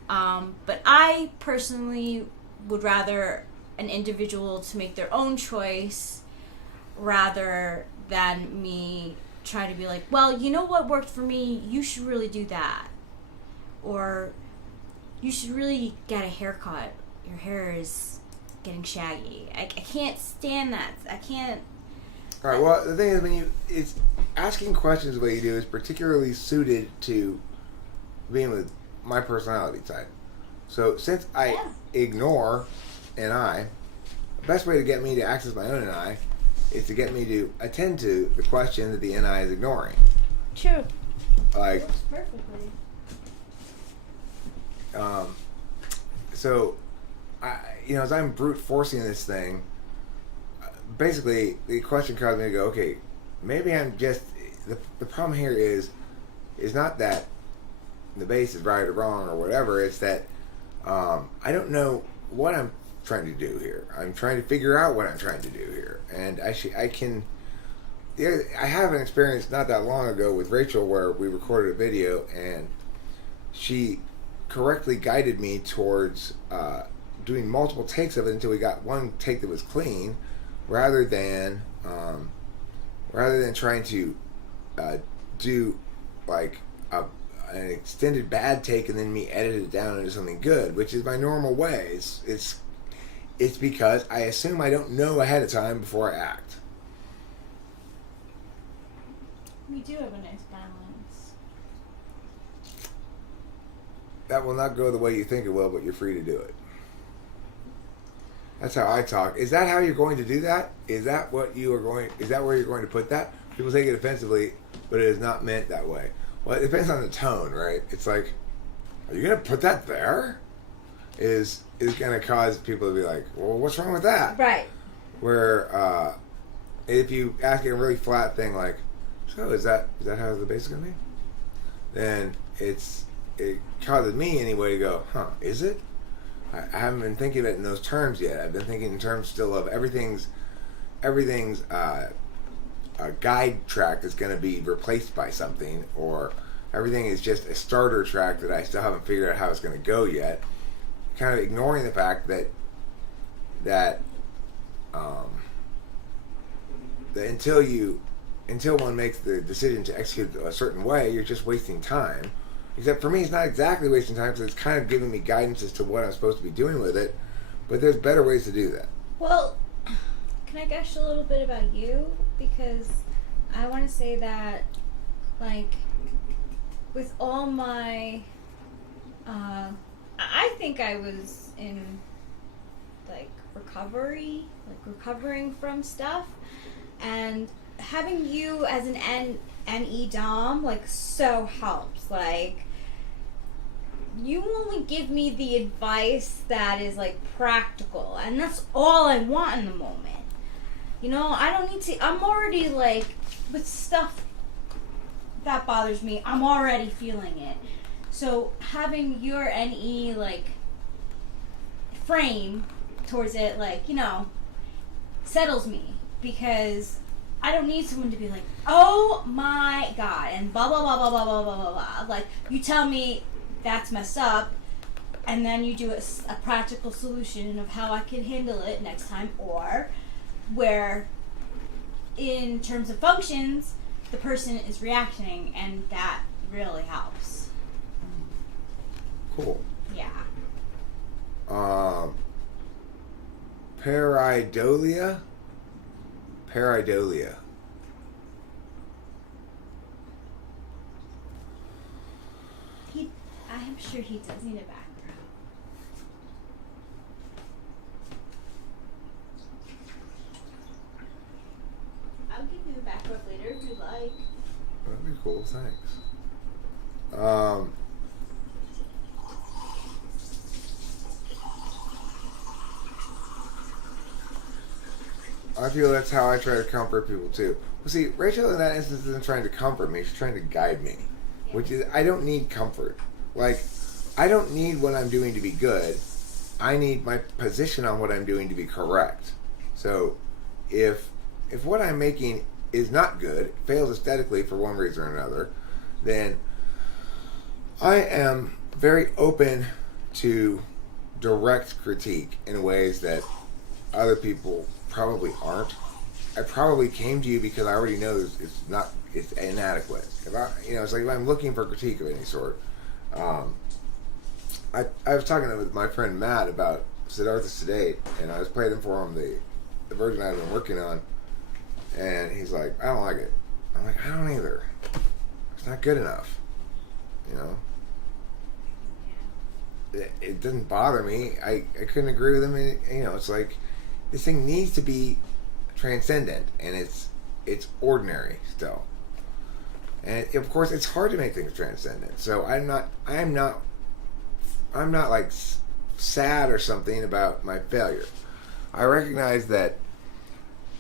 But I personally would rather an individual to make their own choice rather than me try to be like, well, you know what worked for me? You should really do that. Or you should really get a haircut. Your hair is getting shaggy. I can't stand that. I can't. All right. Well, the thing is, it's asking questions the way you do is particularly suited to being with my personality type. So since I ignore NI, the best way to get me to access my own NI is to get me to attend to the question that the NI is ignoring. True. Like. Works perfectly. So, as I'm brute forcing this thing, basically the question caused me to go, okay, maybe I'm just, the problem here is not that the base is right or wrong or whatever, it's that I don't know what I'm trying to do here. I'm trying to figure out what I'm trying to do here. And I have an experience not that long ago with Rachel where we recorded a video and she correctly guided me towards doing multiple takes of it until we got one take that was clean, rather than trying to do like an extended bad take and then me edit it down into something good, which is my normal way. It's because I assume I don't know ahead of time before I act. We do have a nice balance. That will not go the way you think it will, but you're free to do it. That's how I talk. Is that how you're going to do that? Is that where you're going to put that? People take it offensively, but it is not meant that way. Well, it depends on the tone, right? It's like, are you going to put that there? Is going to cause people to be like, well, what's wrong with that? Right. Where if you ask a really flat thing like, so is that how the bass is going to be? Then it causes me anyway to go, is it? I haven't been thinking of it in those terms yet. I've been thinking in terms still of everything's a guide track that's going to be replaced by something, or everything is just a starter track that I still haven't figured out how it's going to go yet. Kind of ignoring the fact that until one makes the decision to execute a certain way, you're just wasting time. Except for me, it's not exactly wasting time, because it's kind of giving me guidance as to what I'm supposed to be doing with it. But there's better ways to do that. Well, can I gush a little bit about you? Because I want to say that, like, with all my, I think I was in, like, recovering from stuff, and having you as an NE Dom, like, so helps. Like, you only give me the advice that is, like, practical, and that's all I want in the moment. I don't need to, I'm already, like, with stuff that bothers me, I'm already feeling it. So having your NE, like, frame towards it, like, settles me, because I don't need someone to be like, oh my god, and blah blah blah blah blah blah blah blah blah. Like, you tell me that's messed up, and then you do a practical solution of how I can handle it next time, or where, in terms of functions, the person is reacting, and that really helps. Cool. Yeah. Pareidolia. I'm sure he does need a background. I'll give you a background later if you like. That'd be cool, thanks. I feel that's how I try to comfort people too. Well, see, Rachel in that instance isn't trying to comfort me, she's trying to guide me. Which is, I don't need comfort. Like, I don't need what I'm doing to be good. I need my position on what I'm doing to be correct. So, if what I'm making is not good, fails aesthetically for one reason or another, then I am very open to direct critique in ways that other people probably aren't. I probably came to you because I already know it's it's inadequate. It's like if I'm looking for critique of any sort. I was talking with my friend Matt about Siddhartha Sedate, and I was playing for him the version I've been working on, and he's like, I don't like it. I'm like, I don't either. It's not good enough. It doesn't bother me. I couldn't agree with him. It's like this thing needs to be transcendent, and it's ordinary still. And of course, it's hard to make things transcendent. So I'm not like sad or something about my failure. I recognize that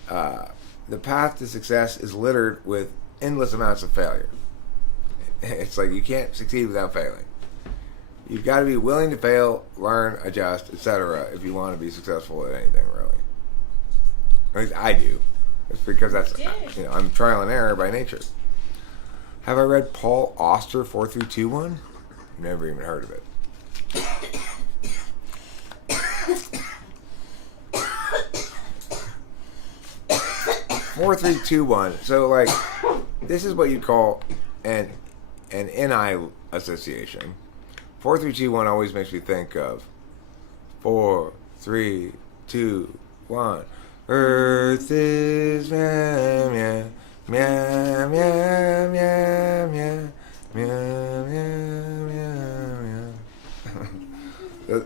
the path to success is littered with endless amounts of failure. It's like you can't succeed without failing. You've got to be willing to fail, learn, adjust, etc. if you want to be successful at anything, really. At least I do. It's because I'm trial and error by nature. Have I read Paul Auster 4-3-2-1? Never even heard of it. 4-3-2-1. So like, this is what you call an NI association. 4-3-2-1 always makes me think of 4-3-2-1. Earth is meow meow meow meow meow meow meow meow meow.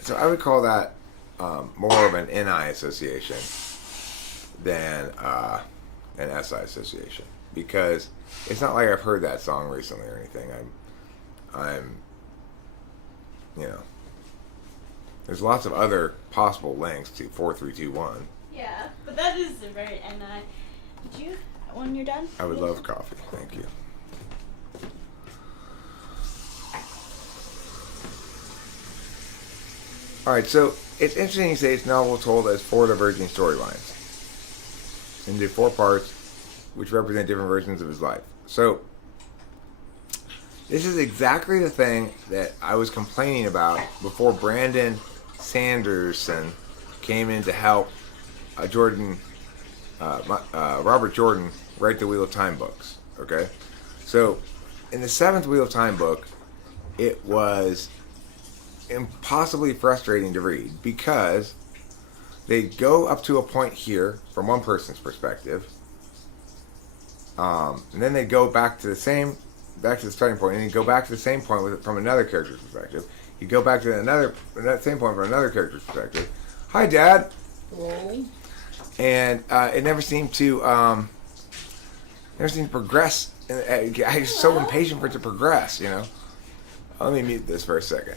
So I would call that more of an NI association than an SI association, because it's not like I've heard that song recently or anything. I'm there's lots of other possible links to 4-3-2-1. Yeah, but that is a very NI. Did you, when you're done? I would love coffee. Thank you. Alright, so it's interesting to say it's novel told as 4 diverging storylines into 4 parts which represent different versions of his life. So this is exactly the thing that I was complaining about before Brandon Sanderson came in to help Robert Jordan write the Wheel of Time books. Okay? So, in the 7th Wheel of Time book, it was impossibly frustrating to read because they go up to a point here from one person's perspective, and then they go back to the starting point, and you go back to the same point from another character's perspective. You go back to that same point from another character's perspective. Hi, Dad. Hello. And it never seemed to progress. I was so impatient for it to progress. Let me mute this for a second.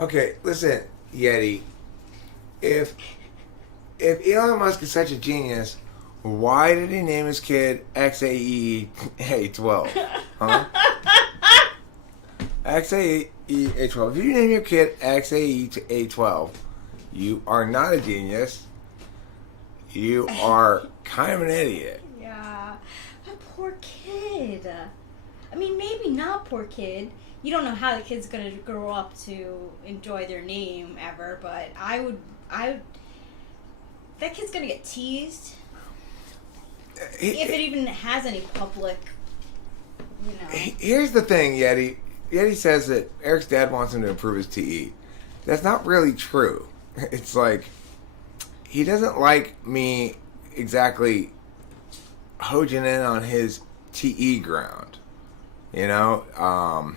Okay, listen, Yeti. If Elon Musk is such a genius, why did he name his kid XAEA12? Huh? XAEA12. If you name your kid XAEA12, you are not a genius. You are kind of an idiot. Yeah. A poor kid. I mean, maybe not poor kid. You don't know how the kid's going to grow up to enjoy their name ever, but I would that kid's going to get teased. If it even has any public, you know. Here's the thing, Yeti. Yeti says that Eric's dad wants him to improve his TE. That's not really true. It's like, he doesn't like me exactly hoging in on his TE ground. You know?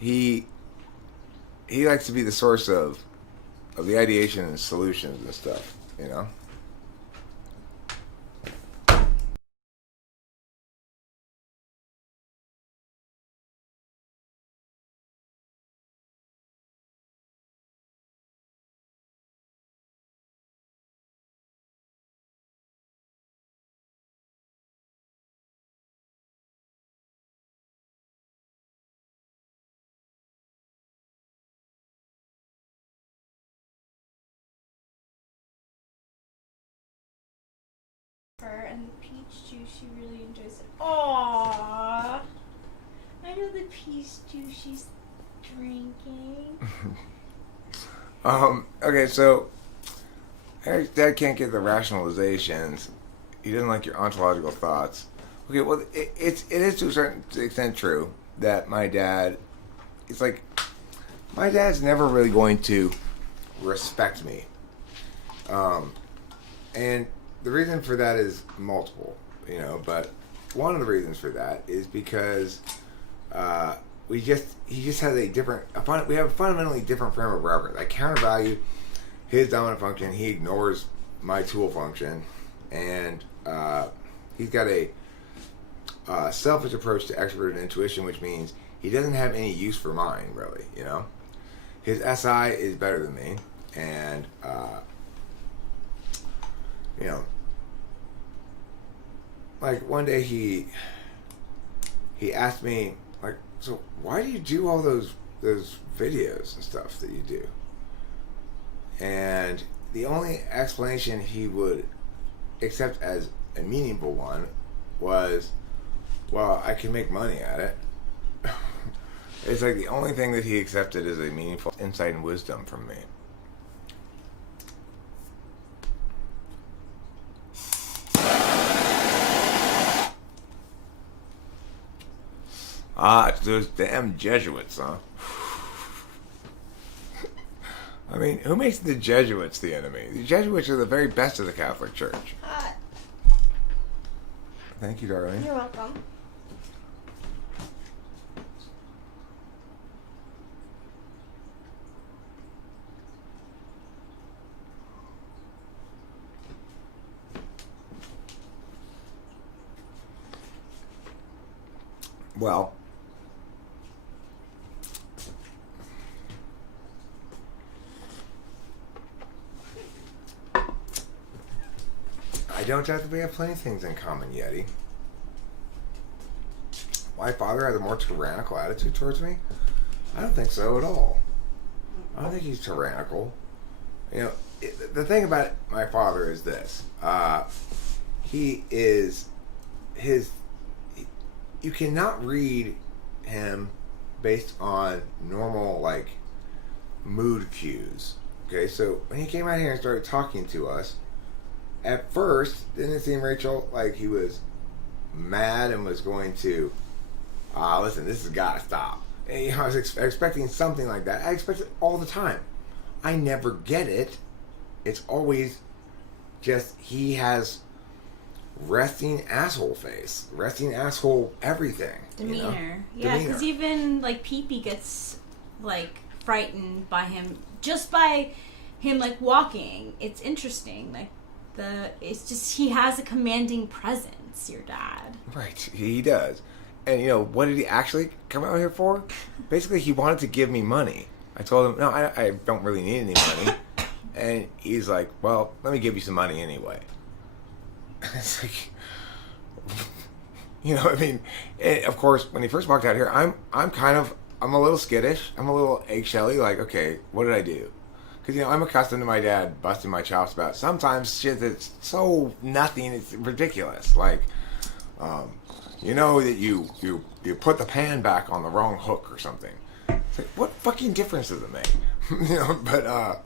He likes to be the source of the ideation and solutions and stuff, you know? And the peach juice, she really enjoys it. Aww. I know the peach juice she's drinking. Okay, so Eric's dad can't get the rationalizations. He doesn't like your ontological thoughts. Okay, well, it is to a certain extent true that my dad, it's like, my dad's never really going to respect me. And the reason for that is multiple, you know, but one of the reasons for that is because he just has we have a fundamentally different frame of reference. I countervalue his dominant function. He ignores my tool function, and he's got a selfish approach to extroverted intuition, which means he doesn't have any use for mine, really, you know. His SI is better than me, and you know, like one day he asked me, like, so why do you do all those videos and stuff that you do? And the only explanation he would accept as a meaningful one was, well, I can make money at it. It's like the only thing that he accepted as a meaningful insight and wisdom from me. Ah, it's those damn Jesuits, huh? I mean, who makes the Jesuits the enemy? The Jesuits are the very best of the Catholic Church. Thank you, darling. You're welcome. Well, I don't doubt that we have plenty of things in common, Yeti. My father has a more tyrannical attitude towards me? I don't think so at all. I don't think he's tyrannical. You know, the thing about my father is this. You cannot read him based on normal, like, mood cues. Okay, so when he came out here and started talking to us, at first, didn't it seem, Rachel, like he was mad and was going to, listen, this has got to stop. And, you know, I was expecting something like that. I expect it all the time. I never get it. It's always just he has resting asshole face, resting asshole everything. Demeanor. You know? Yeah, because even, like, Pee-Pee gets, like, frightened by him, just by him, like, walking. It's interesting. Like, it's just, he has a commanding presence, your dad. Right, he does. And, you know, what did he actually come out here for? Basically, he wanted to give me money. I told him, no, I don't really need any money. And he's like, well, let me give you some money anyway. It's like, you know, I mean, and of course, when he first walked out here, I'm a little skittish. I'm a little eggshelly. Like, okay, what did I do? Because, you know, I'm accustomed to my dad busting my chops about sometimes shit that's so nothing, it's ridiculous. Like, you know that you put the pan back on the wrong hook or something. It's like, what fucking difference does it make? You know, but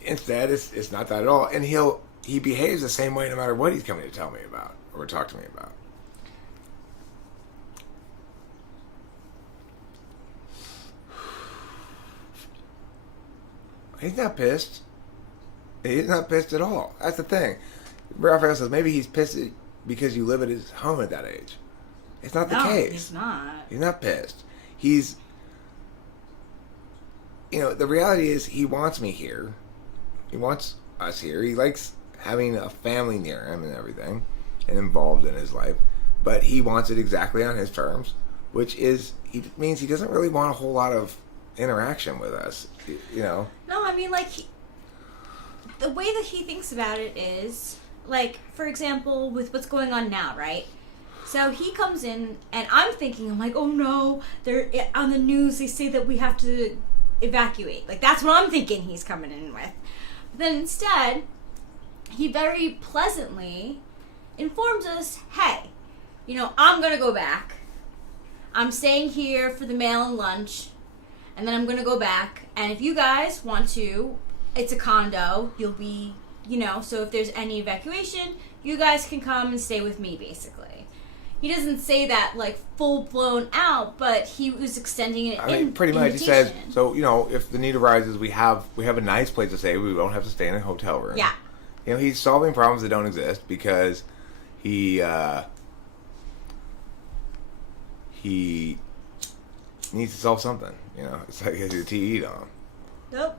instead, it's not that at all. And he behaves the same way no matter what he's coming to tell me about or talk to me about. He's not pissed. He's not pissed at all. That's the thing. Raphael says maybe he's pissed because you live at his home at that age. It's not the case. He's not. He's not pissed. He's, you know, the reality is he wants me here. He wants us here. He likes having a family near him and everything and involved in his life. But he wants it exactly on his terms, which means he doesn't really want a whole lot of interaction with us, you know. No, I mean, like, the way that he thinks about it is, like, for example, with what's going on now, right? So he comes in, and I'm like, oh no, they're on the news, they say that we have to evacuate. Like, that's what I'm thinking he's coming in with. But then instead, he very pleasantly informs us, hey, you know, I'm going to go back. I'm staying here for the mail and lunch. And then I'm going to go back. And if you guys want to, it's a condo. You'll be, you know, so if there's any evacuation, you guys can come and stay with me, basically. He doesn't say that, like, full-blown out, but he was extending it. I mean, pretty much. He says, so, you know, if the need arises, we have a nice place to stay. We don't have to stay in a hotel room. Yeah. You know, he's solving problems that don't exist because he needs to solve something. You know, it's like he has a TV on. Nope.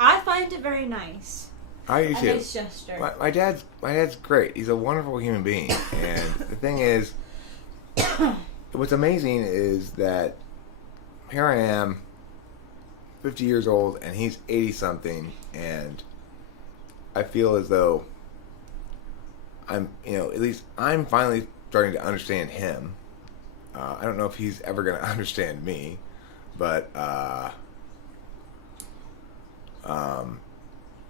I find it very nice. I do too. A nice gesture. My dad's great. He's a wonderful human being. And the thing is, what's amazing is that here I am, 50 years old, and he's 80 something, and I feel as though I'm, you know, at least I'm finally starting to understand him. I don't know if he's ever going to understand me, but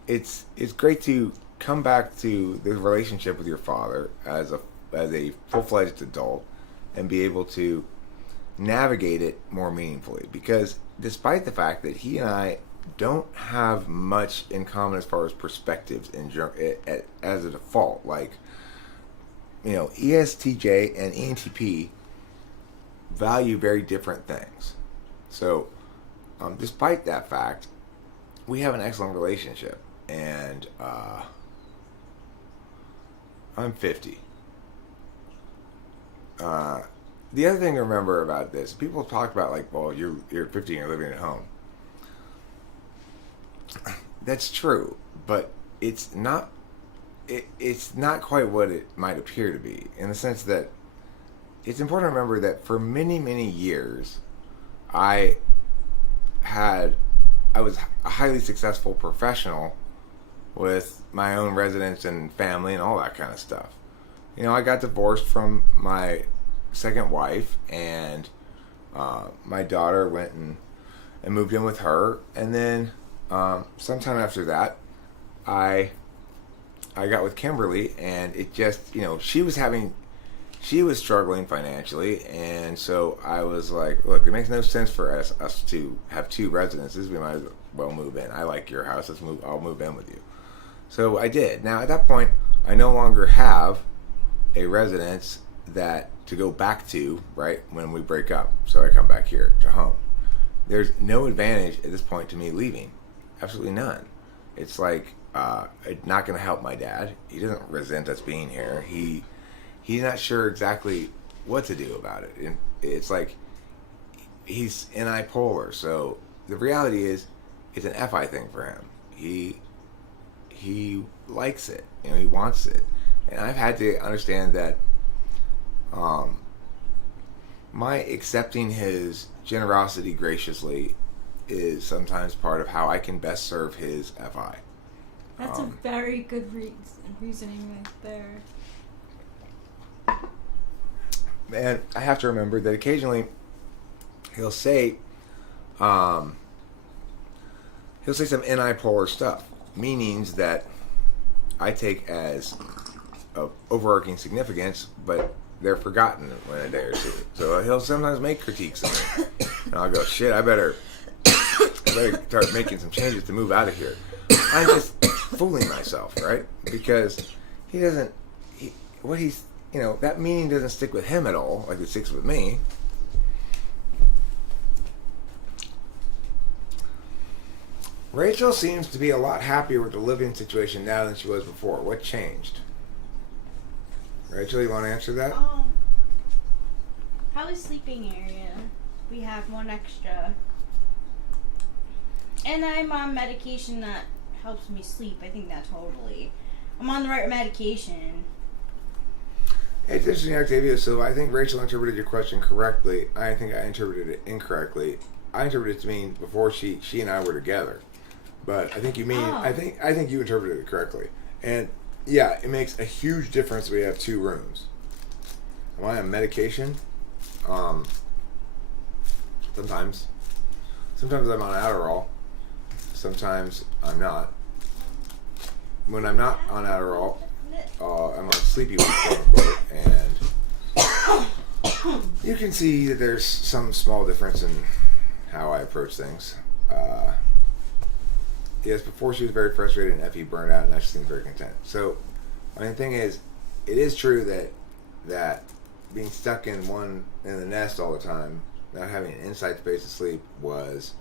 it's great to come back to the relationship with your father as a full-fledged adult and be able to navigate it more meaningfully. Because despite the fact that he and I don't have much in common as far as perspectives as a default, like, you know, ESTJ and ENTP value very different things. So, despite that fact, we have an excellent relationship, and I'm 50. The other thing to remember about this, people talk about, like, well, you're 50 and you're living at home. That's true, but it's not quite what it might appear to be, in the sense that it's important to remember that for many, many years, I was a highly successful professional with my own residence and family and all that kind of stuff. You know, I got divorced from my second wife, and my daughter went and moved in with her, and then sometime after that, I got with Kimberly, and it just, you know, she was struggling financially, and so I was like, look, it makes no sense for us to have two residences. We might as well move in. I like your house. I'll move in with you. So I did. Now, at that point, I no longer have a residence to go back to, right, when we break up. So I come back here to home. There's no advantage at this point to me leaving. Absolutely none. It's like, it's not going to help my dad. He doesn't resent us being here. He's not sure exactly what to do about it. And it's like, he's unipolar. So the reality is, it's an FI thing for him. He likes it. You know, he wants it. And I've had to understand that My accepting his generosity graciously is sometimes part of how I can best serve his FI. That's a very good reasoning right there. And I have to remember that occasionally he'll say some anti-polar stuff, meanings that I take as of overarching significance, but they're forgotten in a day or two. So he'll sometimes make critiques of me, and I'll go, "Shit, I better start making some changes to move out of here." I'm just fooling myself, right? Because he doesn't. That meaning doesn't stick with him at all, like it sticks with me. Rachel seems to be a lot happier with the living situation now than she was before. What changed? Rachel, you want to answer that? Probably sleeping area. We have one extra. And I'm on medication that helps me sleep. I think that totally. I'm on the right medication. It's interesting, Octavia. So I think Rachel interpreted your question correctly. I think I interpreted it incorrectly. I interpreted it to mean before she and I were together. But I think you mean I think you interpreted it correctly. And yeah, it makes a huge difference. We have 2 rooms. Am I on medication? Sometimes I'm on Adderall. Sometimes I'm not. When I'm not on Adderall, I'm on sleepy one, quote unquote, and you can see that there's some small difference in how I approach things. Yes, before she was very frustrated and Effie burned out, and now she seems very content. So, my thing is, it is true that being stuck in the nest all the time, not having an inside space to sleep was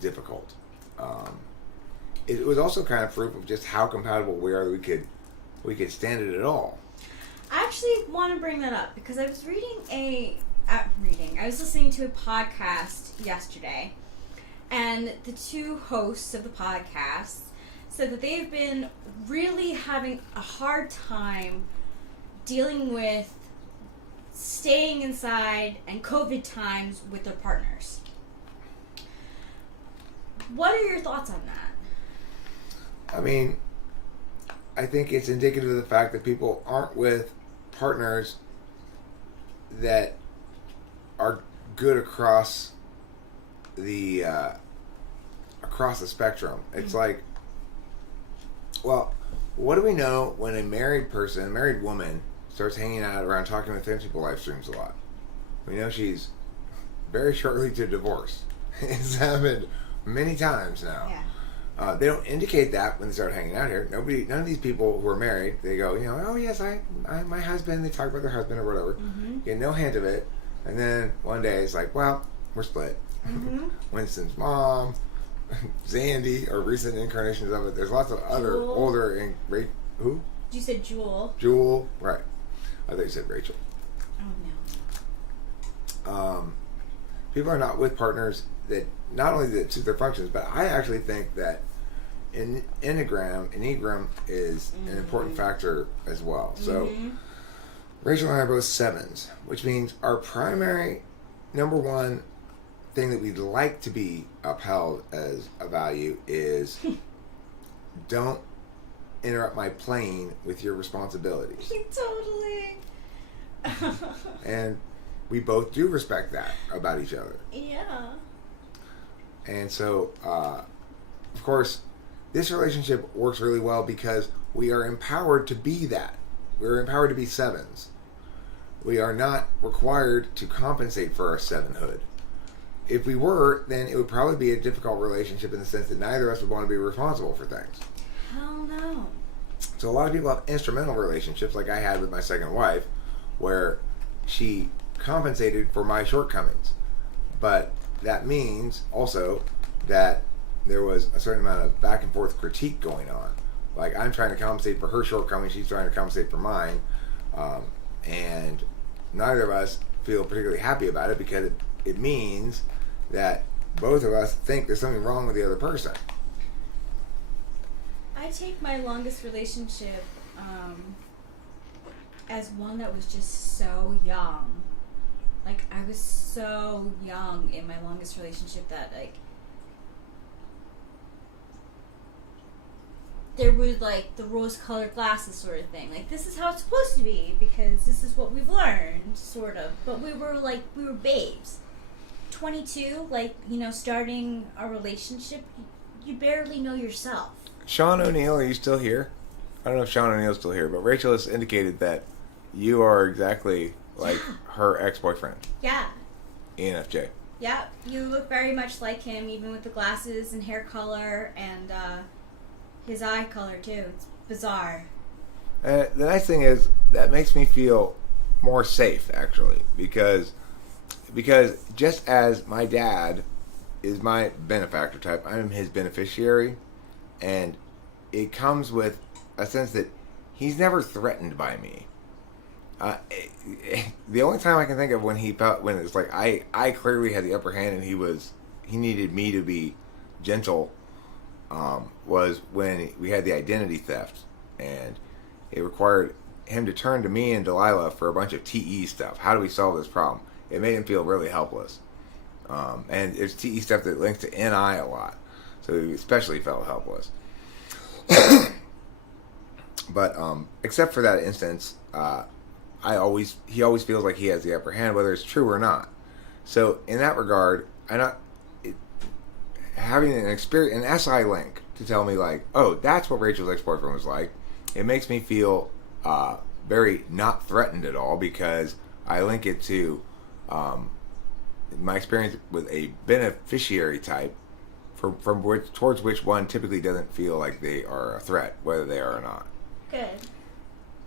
difficult. It was also kind of proof of just how compatible we are that we could stand it at all. I actually want to bring that up because I was I was listening to a podcast yesterday, and the 2 hosts of the podcast said that they've been really having a hard time dealing with staying inside and COVID times with their partners. What are your thoughts on that? I mean, I think it's indicative of the fact that people aren't with partners that are good across the spectrum. It's like, well, what do we know when a married woman, starts hanging out around talking with famous people live streams a lot? We know she's very shortly to divorce. It's happened many times now. Yeah. They don't indicate that when they start hanging out here. None of these people who are married, they go, oh yes, I my husband. They talk about their husband or whatever. Mm-hmm. Get no hint of it, and then one day it's like, well, we're split. Mm-hmm. Winston's mom, Zandy, or recent incarnations of it. There's lots of other Jewel. older who? You said Jewel. Jewel, right? I thought you said Rachel. Oh no. People are not with partners that not only that suit their functions, but I actually think that Enneagram is an important factor as well. So Rachel and I are both 7s, which means our primary number one thing that we'd like to be upheld as a value is don't interrupt my playing with your responsibilities. Totally. And we both do respect that about each other. Yeah. And so, of course, this relationship works really well because we are empowered to be that. We're empowered to be 7s. We are not required to compensate for our 7hood. If we were, then it would probably be a difficult relationship in the sense that neither of us would want to be responsible for things. Hell no. So a lot of people have instrumental relationships like I had with my second wife, where she compensated for my shortcomings. But that means also that there was a certain amount of back and forth critique going on. Like, I'm trying to compensate for her shortcomings, she's trying to compensate for mine. And neither of us feel particularly happy about it because it means that both of us think there's something wrong with the other person. I take my longest relationship as one that was just so young. Like, I was so young in my longest relationship that, like, there was, like, the rose-colored glasses sort of thing. Like, this is how it's supposed to be because this is what we've learned, sort of. But we were babes. 22, like, you know, starting a relationship, you barely know yourself. Sean O'Neill, are you still here? I don't know if Sean O'Neill's still here, but Rachel has indicated that you are exactly like her ex-boyfriend. Yeah. ENFJ. Yeah, you look very much like him, even with the glasses and hair color and his eye color, too. It's bizarre. The nice thing is, that makes me feel more safe, actually, because just as my dad is my benefactor type, I'm his beneficiary, and it comes with a sense that he's never threatened by me. The only time I can think of when it's like I clearly had the upper hand and he needed me to be gentle, was when we had the identity theft, and it required him to turn to me and Delilah for a bunch of TE stuff. How do we solve this problem? It made him feel really helpless, and it's TE stuff that links to NI a lot, so he especially felt helpless. But except for that instance, he always feels like he has the upper hand, whether it's true or not. So in that regard, having an SI link to tell me like, oh, that's what Rachel's ex-boyfriend was like. It makes me feel very not threatened at all, because I link it to my experience with a beneficiary type, towards which one typically doesn't feel like they are a threat, whether they are or not. Good.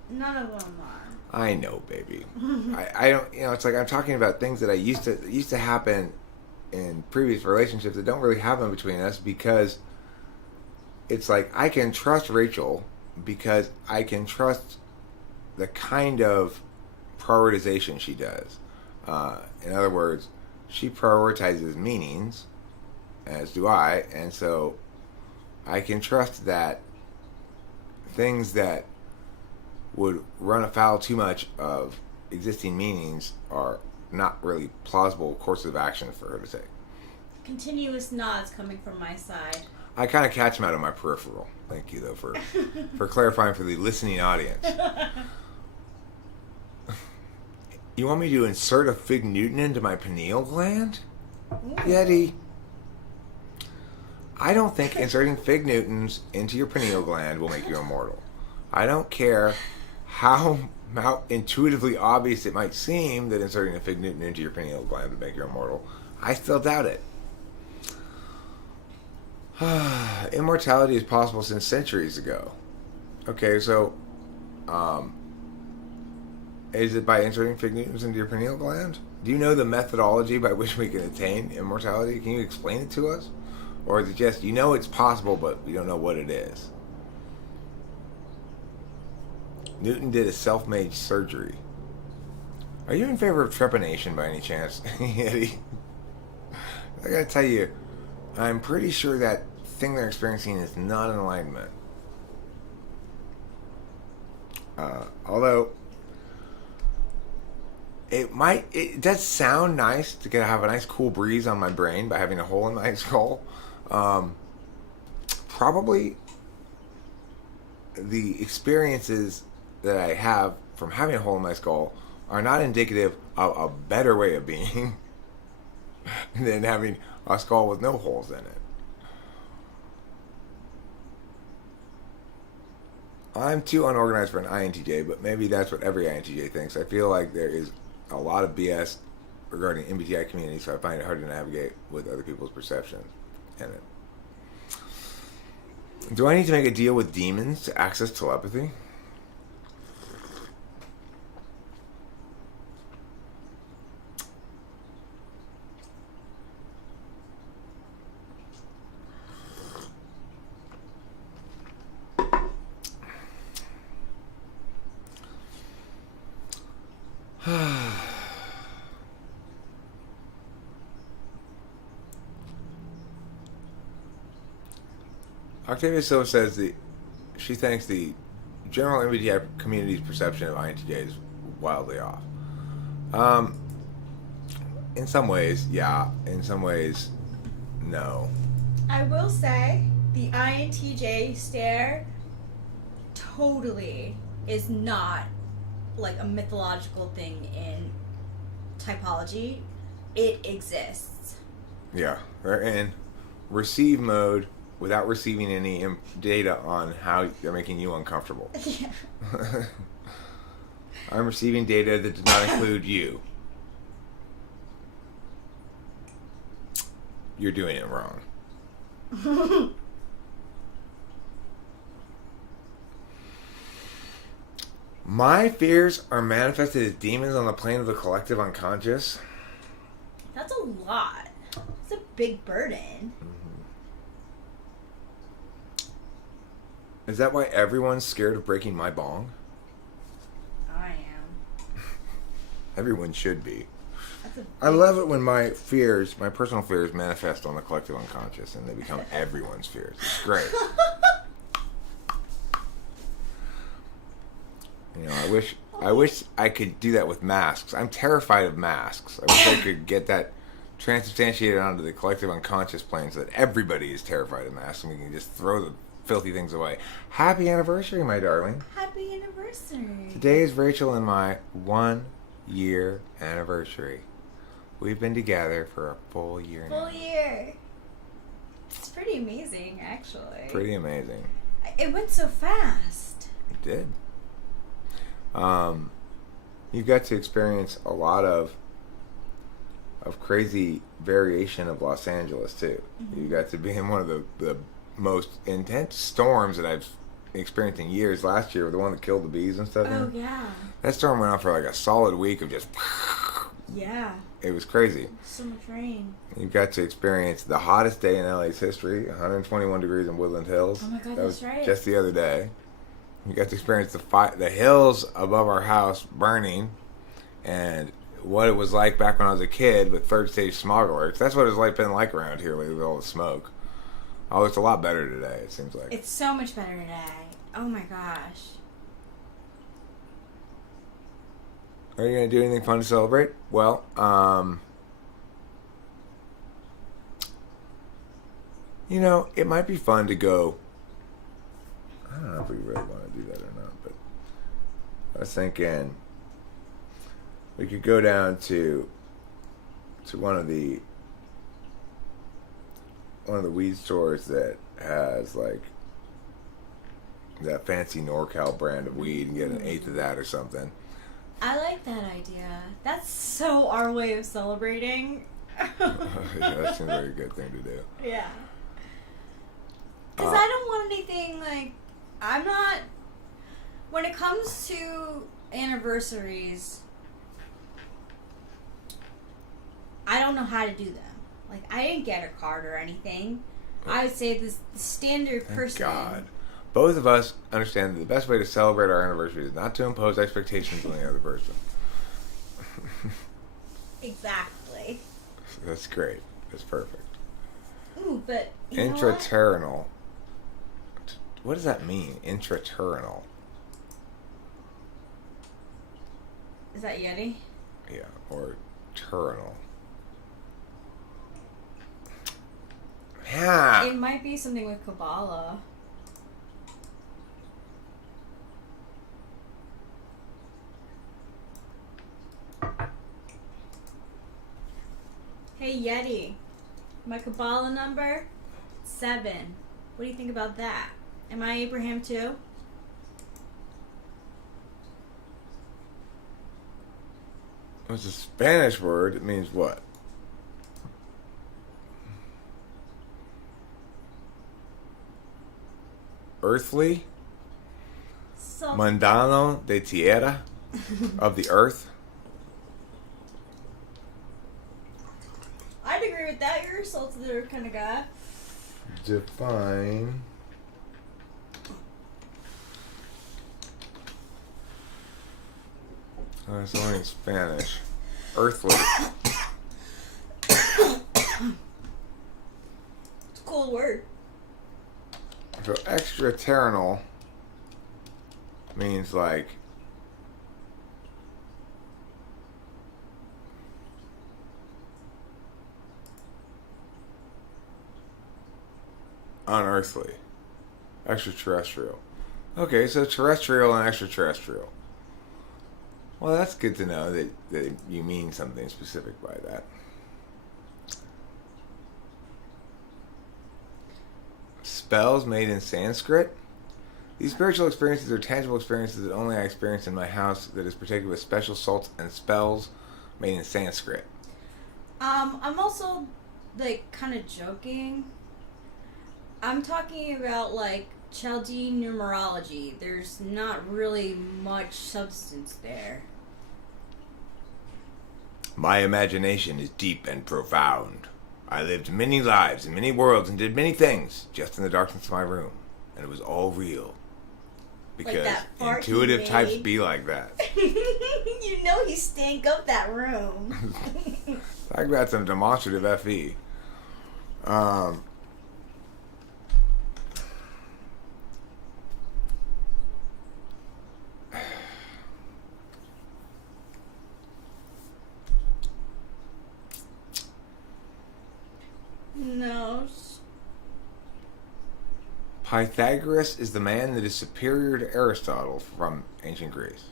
None of them are. I know, baby. I don't. It's like I'm talking about things that used to happen in previous relationships that don't really happen between us, because it's like I can trust Rachel because I can trust the kind of prioritization she does. In other words, she prioritizes meanings, as do I, and so I can trust that things that would run afoul too much of existing meanings are not really plausible courses of action for her to take. Continuous nods coming from my side. I kind of catch them out of my peripheral. Thank you, though, for clarifying for the listening audience. You want me to insert a fig Newton into my pineal gland? Ooh. Yeti. I don't think inserting fig Newtons into your pineal gland will make you immortal. I don't care how intuitively obvious it might seem that inserting a fig Newton into your pineal gland would make you immortal. I still doubt it. Immortality is possible since centuries ago. Okay, so is it by inserting fig Newtons into your pineal gland? Do you know the methodology by which we can attain immortality? Can you explain it to us? Or is it just, it's possible, but we don't know what it is? Newton did a self-made surgery. Are you in favor of trepanation by any chance, Eddie? I gotta tell you, I'm pretty sure that thing they're experiencing is not enlightenment. Although, it does sound nice to have a nice cool breeze on my brain by having a hole in my skull. Probably the experiences that I have from having a hole in my skull are not indicative of a better way of being than having a skull with no holes in it. I'm too unorganized for an INTJ, but maybe that's what every INTJ thinks. I feel like there is a lot of BS regarding MBTI community, so I find it hard to navigate with other people's perceptions in it. Do I need to make a deal with demons to access telepathy? Octavia Silva says she thanks the general MBTI community's perception of INTJ is wildly off. In some ways, yeah. In some ways, no. I will say the INTJ stare totally is not like a mythological thing in typology. It exists. Yeah, they're in receive mode without receiving any data on how they're making you uncomfortable. Yeah. I'm receiving data that does not include you. You're doing it wrong. My fears are manifested as demons on the plane of the collective unconscious. That's a lot. It's a big burden. Is that why everyone's scared of breaking my bong? I am. Everyone should be. That's I love it when my fears, my personal fears, manifest on the collective unconscious and they become everyone's fears. It's great. You know, I wish I could do that with masks. I'm terrified of masks. I wish I could get that transubstantiated onto the collective unconscious plane so that everybody is terrified of masks and we can just throw the filthy things away. Happy anniversary, my darling. Happy anniversary. Today is Rachel and my 1-year anniversary. We've been together for a full year now. Full year. It's pretty amazing, actually. Pretty amazing. It went so fast. It did. You got to experience a lot of crazy variation of Los Angeles too. Mm-hmm. You got to be in one of the most intense storms that I've experienced in years. Last year, the one that killed the bees and stuff. Oh yeah. That storm went on for like a solid week of just. Yeah. It was crazy. So much rain. You got to experience the hottest day in LA's history, 121 degrees in Woodland Hills. Oh my God, that was that's right. Just the other day. You got to experience the hills above our house burning, and what it was like back when I was a kid with third stage smog alerts. That's what it's been like around here lately with all the smoke. Oh, it's a lot better today, it seems like. It's so much better today. Oh my gosh. Are you going to do anything fun to celebrate? Well, you know, it might be fun to go. I don't know if we really want to do that or not, but I was thinking we could go down to one of the weed stores that has like that fancy NorCal brand of weed and get an eighth of that or something. I like that idea. That's so our way of celebrating. Yeah, that seems like a good thing to do. Yeah. Because I don't want anything like... I'm not... When it comes to anniversaries, I don't know how to do them. Like, I didn't get a card or anything. I would say the standard person... God. Both of us understand that the best way to celebrate our anniversary is not to impose expectations on the other person. Exactly. That's great. That's perfect. Ooh, but intraterrenal. What does that mean? Intraterrenal. Is that Yeti? Yeah, or terrenal. Yeah. It might be something with Kabbalah. Hey Yeti, my Kabbalah number 7. What do you think about that? Am I Abraham too? It's a Spanish word. It means what? Earthly? Mundano de tierra? Of the earth? I'd agree with that. You're a salt of the earth kind of guy. Define. Oh, it's only in Spanish. Earthly. It's a cool word. So extraterrenal means like unearthly, extraterrestrial. Okay, so terrestrial and extraterrestrial. Well, that's good to know that you mean something specific by that. Spells made in Sanskrit? These spiritual experiences are tangible experiences that only I experience in my house that is protected with special salts and spells made in Sanskrit. I'm also, like, kind of joking. I'm talking about, like, Chaldean numerology. There's not really much substance there. My imagination is deep and profound. I lived many lives in many worlds and did many things just in the darkness of my room. And it was all real. Because like intuitive types be like that. You know he stank up that room. Talk about some demonstrative FE. No. Pythagoras is the man that is superior to Aristotle from ancient Greece.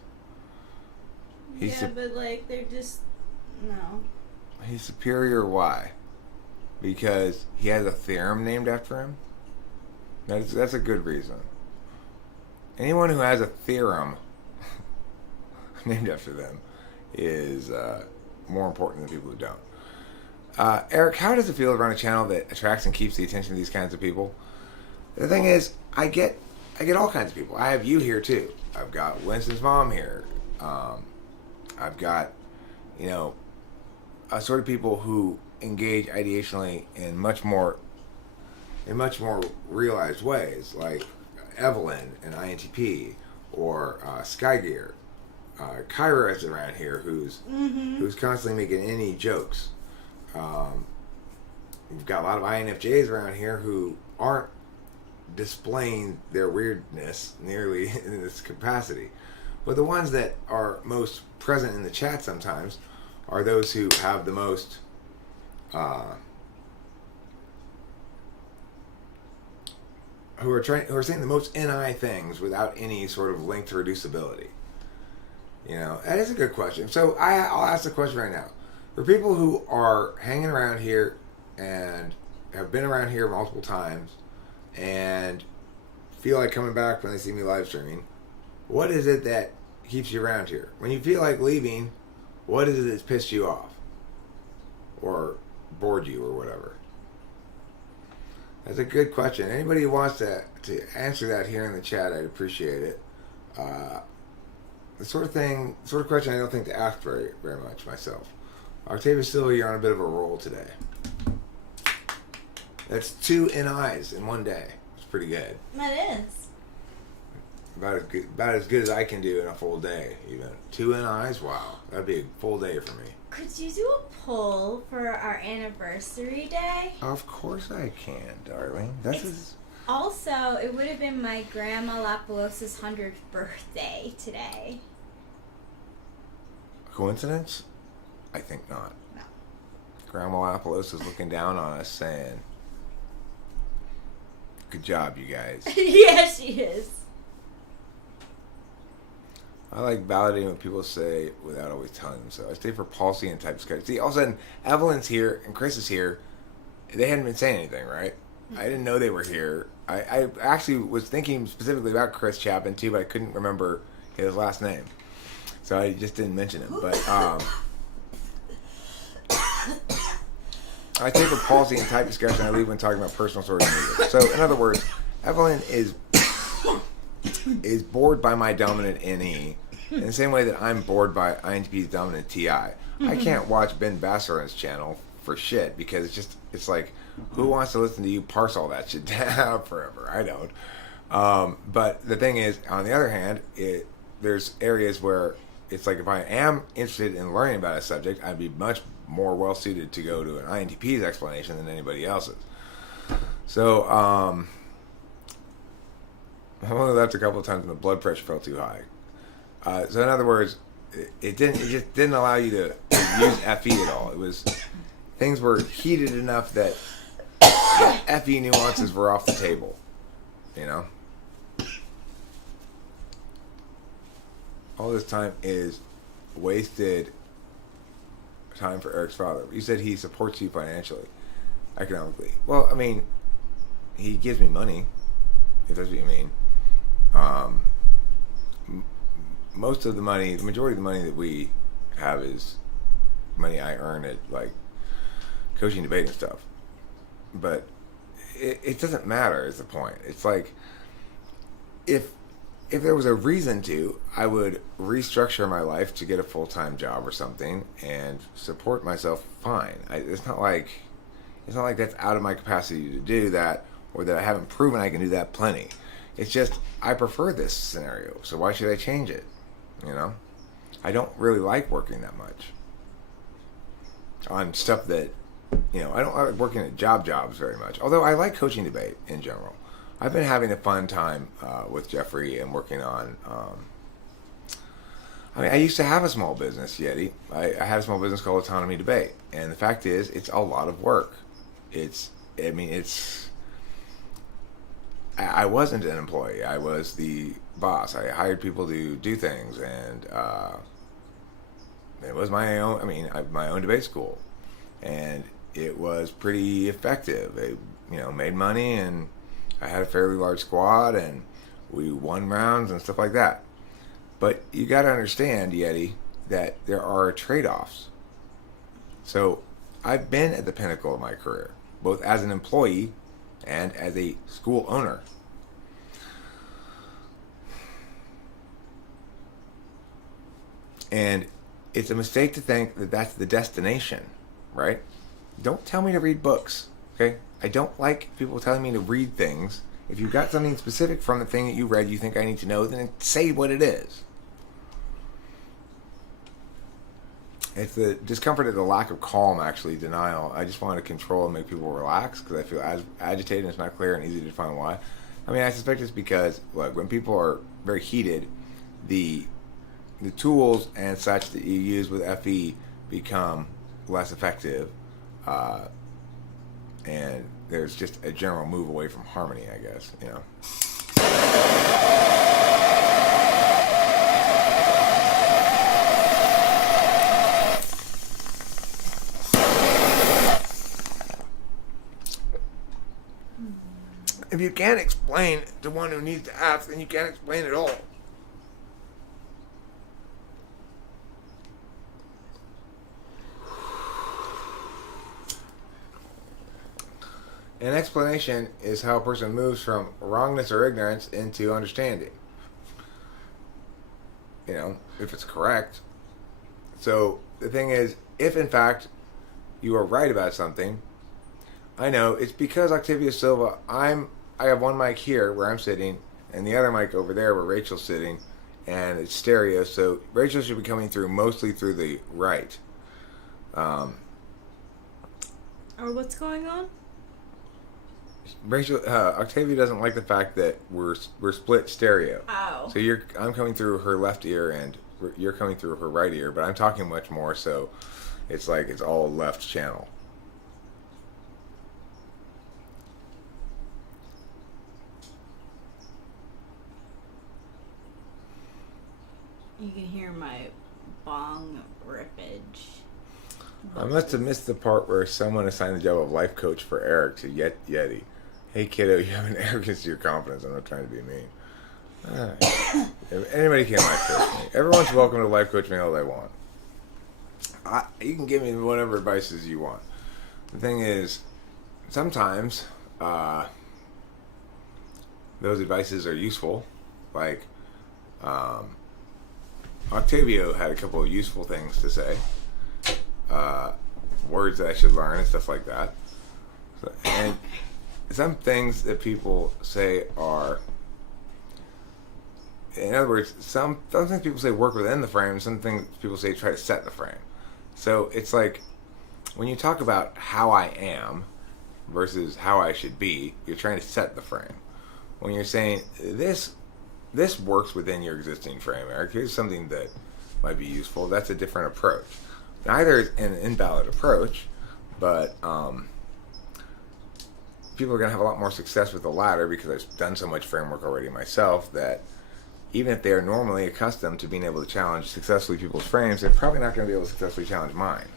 But like they're just no. He's superior. Why? Because he has a theorem named after him. That's a good reason. Anyone who has a theorem named after them is more important than people who don't. Eric, how does it feel to run a channel that attracts and keeps the attention of these kinds of people? The thing is, I get all kinds of people. I have you here too. I've got Winston's mom here. I've got, sort of people who engage ideationally in much more realized ways, like Evelyn and INTP or Skygear. Kyra is around here who's constantly making any jokes. You've got a lot of INFJs around here who aren't displaying their weirdness nearly in this capacity. But the ones that are most present in the chat sometimes are those who have the most who are saying the most NI things without any sort of link to reducibility. That is a good question. So I'll ask the question right now. For people who are hanging around here and have been around here multiple times and feel like coming back when they see me live streaming, what is it that keeps you around here? When you feel like leaving, what is it that's pissed you off? Or bored you or whatever? That's a good question. Anybody who wants to answer that here in the chat, I'd appreciate it. The sort of question I don't think to ask very, very much myself. Octavius Silva, you're on a bit of a roll today. That's 2 NIs in one day. It's pretty good. That is. About as good as I can do in a full day, even. 2 NIs? Wow. That'd be a full day for me. Could you do a poll for our anniversary day? Of course I can, darling. Also, it would have been my Grandma Lapalos's 100th birthday today. Coincidence? I think not. No. Grandma Lapalos is looking down on us saying, good job, you guys. Yeah, she is. I like validating what people say without always telling them so. I stay for policy and type discussion. See, all of a sudden, Evelyn's here and Chris is here. They hadn't been saying anything, right? I didn't know they were here. I actually was thinking specifically about Chris Chapin, too, but I couldn't remember his last name. So I just didn't mention him. But I take for policy and type discussion. I leave when talking about personal stories and media. So, in other words, Evelyn is bored by my dominant NE in the same way that I'm bored by INTP's dominant TI. I can't watch Ben Bassarin's channel for shit because it's like, who wants to listen to you parse all that shit down forever? I don't. But the thing is, on the other hand, there's areas where it's like if I am interested in learning about a subject, I'd be much more well suited to go to an INTP's explanation than anybody else's. So, I only left a couple of times when the blood pressure felt too high. So in other words, it just didn't allow you to use FE at all. It was, things were heated enough that FE nuances were off the table. You know? All this time is wasted time for Eric's father. You said he supports you financially, economically. Well, I mean, he gives me money, if that's what you mean. Most of the money, the majority of the money that we have is money I earn at, like, coaching, debate, and stuff. But it doesn't matter, is the point. It's like, if there was a reason to, I would restructure my life to get a full-time job or something and support myself fine. It's not like that's out of my capacity to do that, or that I haven't proven I can do that plenty. It's just, I prefer this scenario, so why should I change it? You know? I don't really like working that much on stuff that, you know, I don't like working at jobs very much. Although I like coaching debate in general. I've been having a fun time with Jeffrey and working on. I mean, I used to have a small business, Yeti. I had a small business called Autonomy Debate, and the fact is, it's a lot of work. I wasn't an employee. I was the boss. I hired people to do things, and it was my own. I mean, my own debate school, and it was pretty effective. It, you know, made money, and I had a fairly large squad, and we won rounds and stuff like that. But you got to understand, Yeti, that there are trade-offs. So I've been at the pinnacle of my career, both as an employee and as a school owner. And it's a mistake to think that that's the destination, right? Don't tell me to read books, okay? I don't like people telling me to read things. If you've got something specific from the thing that you read you think I need to know, then say what it is. It's the discomfort of the lack of calm, actually, denial. I just want to control and make people relax because I feel agitated and it's not clear and easy to define why. I mean, I suspect it's because, look, when people are very heated, the tools and such that you use with FE become less effective. And there's just a general move away from harmony, I guess, you know. If you can't explain to one who needs to ask, then you can't explain at all. An explanation is how a person moves from wrongness or ignorance into understanding. You know, if it's correct. So the thing is, if in fact you are right about something, I know it's because Octavia Silva, I have one mic here where I'm sitting, and the other mic over there where Rachel's sitting, and it's stereo, so Rachel should be coming through mostly through the right. Or what's going on? Rachel, Octavia doesn't like the fact that we're split stereo. Oh. So I'm coming through her left ear and you're coming through her right ear, but I'm talking much more, so it's like it's all left channel. You can hear my bong rippage. I must have missed the part where someone assigned the job of life coach for Eric to Yeti. Hey kiddo, you have an arrogance to your confidence. I'm not trying to be mean. Anybody can life coach me. Everyone's welcome to life coach me all they want. You can give me whatever advices you want. The thing is, sometimes those advices are useful. Like, Octavio had a couple of useful things to say. Words that I should learn and stuff like that. And some things that people say are, in other words, some things people say work within the frame, some things people say try to set the frame. So it's like, when you talk about how I am versus how I should be, you're trying to set the frame. when you're saying this works within your existing frame, Eric. Here's something that might be useful. That's a different approach. Neither is an invalid approach, but people are going to have a lot more success with the latter because I've done so much framework already myself that even if they are normally accustomed to being able to challenge successfully people's frames, they're probably not going to be able to successfully challenge mine.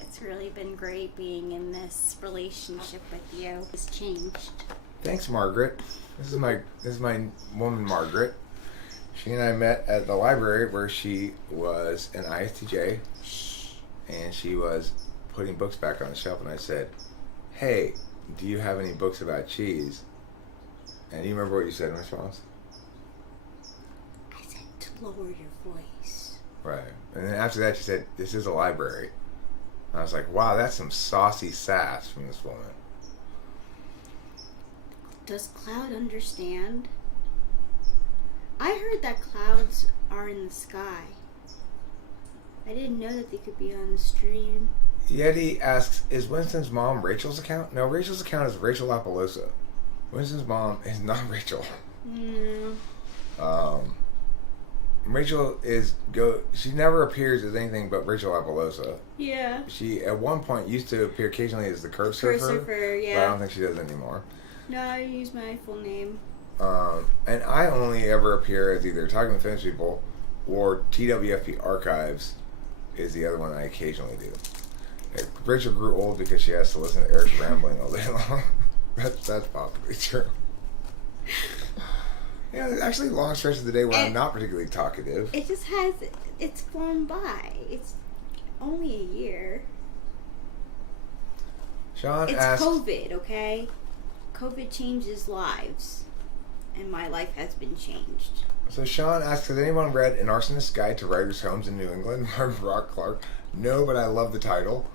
It's really been great being in this relationship with you. It's changed. Thanks, Margaret. This is my woman, Margaret. She and I met at the library where she was an ISTJ, and she was putting books back on the shelf, and I said, "Hey, do you have any books about cheese?" And do you remember what you said in response? I said to lower your voice. Right. And then after that, she said, "This is a library." And I was like, wow, that's some saucy sass from this woman. Does Cloud understand? I heard that clouds are in the sky. I didn't know that they could be on the stream. Yeti asks, is Winston's mom Rachel's account? No, Rachel's account is Rachel Lapalosa. Winston's mom is not Rachel. Rachel she never appears as anything but Rachel Lapalosa. Yeah. She at one point used to appear occasionally as the Curve Surfer, yeah. but I don't think she does anymore. No, I use my full name. And I only ever appear as either Talking to Finnish People or TWFP Archives is the other one I occasionally do. Rachel grew old because she has to listen to Eric rambling all day long. That's possibly true. Yeah, there's actually long stretches of the day where I'm not particularly talkative. It just it's flown by. It's only a year. Sean it's asks... COVID, okay? COVID changes lives. And my life has been changed. So Sean asks, has anyone read An Arsonist's Guide to Writers' Homes in New England by Brock Clark? No, but I love the title.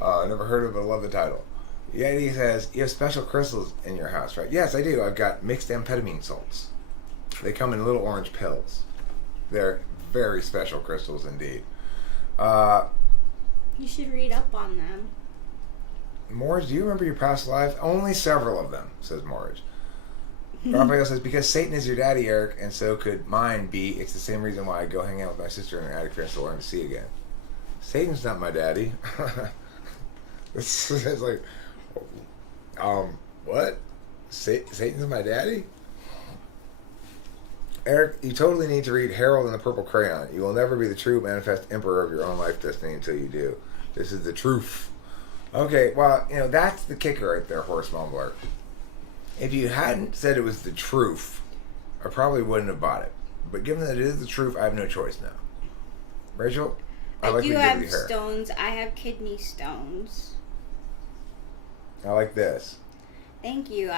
Never heard of it, but I love the title. Yeti says, you have special crystals in your house, right? Yes, I do. I've got mixed amphetamine salts. They come in little orange pills. They're very special crystals indeed. You should read up on them. Morge, do you remember your past lives? Only several of them, says Morge. Raphael says, because Satan is your daddy, Eric, and so could mine be. It's the same reason why I go hang out with my sister in her attic to learn to see again. Satan's not my daddy. It's like, what? Satan's my daddy? Eric, you totally need to read Harold and the Purple Crayon. You will never be the true manifest emperor of your own life destiny until you do. This is the truth. Okay, well, that's the kicker right there, Horse Mumbler. If you hadn't said it was the truth, I probably wouldn't have bought it. But given that it is the truth, I have no choice now. Rachel, I like you the have hair. stones. I have kidney stones. I like this. Thank you.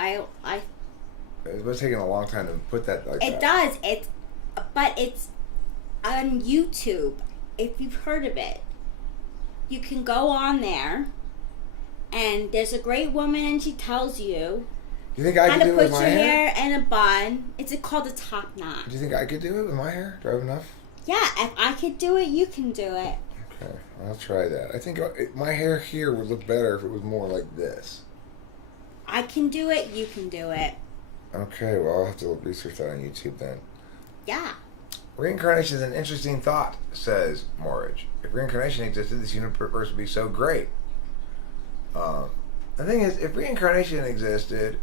It was taking a long time to put that like it that. It does. But it's on YouTube. If you've heard of it, you can go on there, and there's a great woman, and she tells you. Do you think I how could to do it put with your my hair? hair in a bun. It's called a top knot. Do you think I could do it with my hair? Do I have enough? Yeah, if I could do it, you can do it. Okay, I'll try that. I think my hair here would look better if it was more like this. I can do it, you can do it. Okay, well, I'll have to research that on YouTube then. Yeah. Reincarnation is an interesting thought, says Morridge. If reincarnation existed, this universe would be so great. The thing is, if reincarnation existed,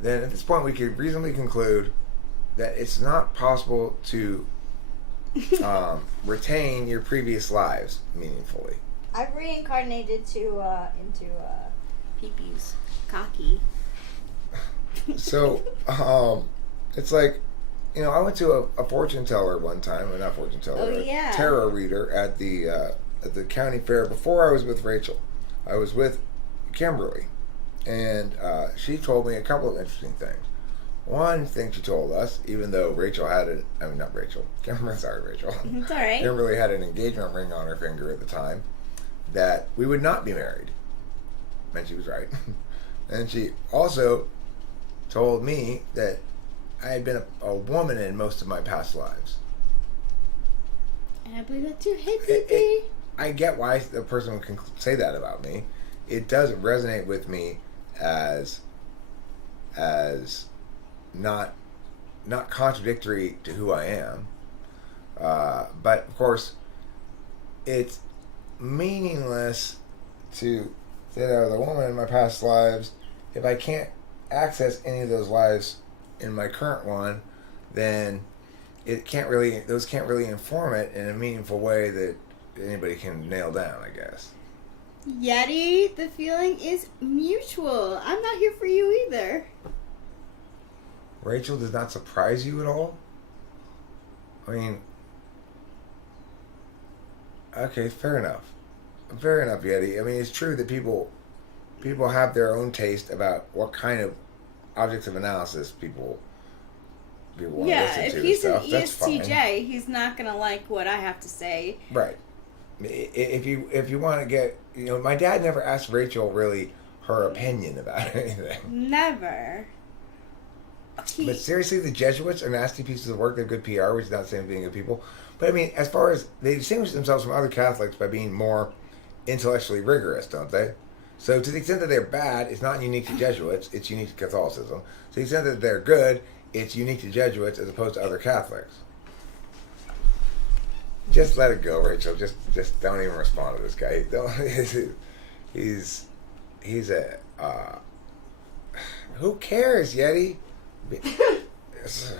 then at this point we could reasonably conclude that it's not possible to retain your previous lives meaningfully. I've reincarnated into Pee-pee's cocky. So, it's like, I went to a fortune teller one time, or not fortune teller, a tarot reader at the county fair before I was with Rachel. I was with Kimberly, and she told me a couple of interesting things. One thing she told us, even though Rachel had not Rachel, Kimberly, sorry Rachel. It's all right. Kimberly had an engagement ring on her finger at the time, that we would not be married. And she was right. And she also told me that I had been a woman in most of my past lives. I believe that too. Hey, baby. I get why the person can say that about me. It doesn't resonate with me as not contradictory to who I am. But of course, it's meaningless to say that I was a woman in my past lives if I can't access any of those lives in my current one. Then those can't really inform it in a meaningful way that anybody can nail down, I guess. Yeti, the feeling is mutual. I'm not here for you either. Rachel does not surprise you at all? I mean, okay, fair enough. Fair enough, Yeti. I mean, it's true that people have their own taste about what kind of objects of analysis people want to listen to. If he's and an stuff. ESTJ, he's not going to like what I have to say. Right. If you want to get, my dad never asked Rachel really her opinion about anything. Never. But seriously, the Jesuits are nasty pieces of work. They're good PR, which is not the same being good people. But I mean, as far as they distinguish themselves from other Catholics by being more intellectually rigorous, don't they? So to the extent that they're bad, it's not unique to Jesuits, it's unique to Catholicism. To the extent that they're good, it's unique to Jesuits as opposed to other Catholics. Just let it go, Rachel. Just don't even respond to this guy. He's a who cares, Yeti? Is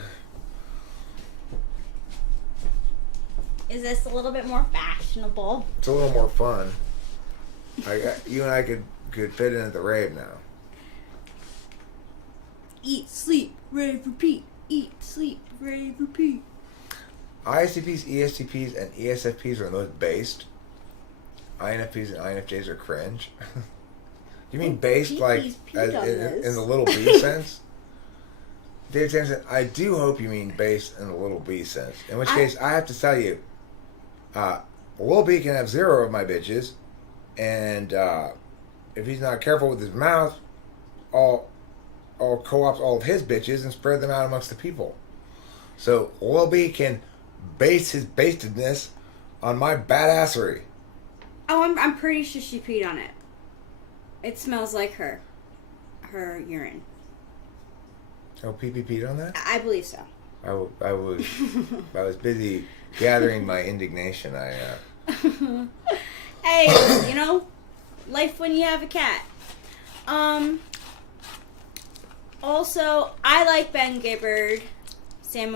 this a little bit more fashionable? It's a little more fun. You and I could fit in at the rave now. Eat, sleep, rave, repeat. Eat, sleep, rave, repeat. ISTPs, ESTPs, and ESFPs are the most based. INFPs and INFJs are cringe. You mean based like in the little b sense? Dave Sampson, I do hope you mean based in the little b sense. In which case, I have to tell you, Lil B can have 0 of my bitches, and if he's not careful with his mouth, I'll co-opt all of his bitches and spread them out amongst the people. So Lil B can base his bastedness on my badassery. Oh, I'm pretty sure she peed on it. It smells like her urine. Oh, PPP'd on that? I believe so. I was busy gathering my indignation. Hey, life when you have a cat. Also, I like Ben Gibbard, Sam,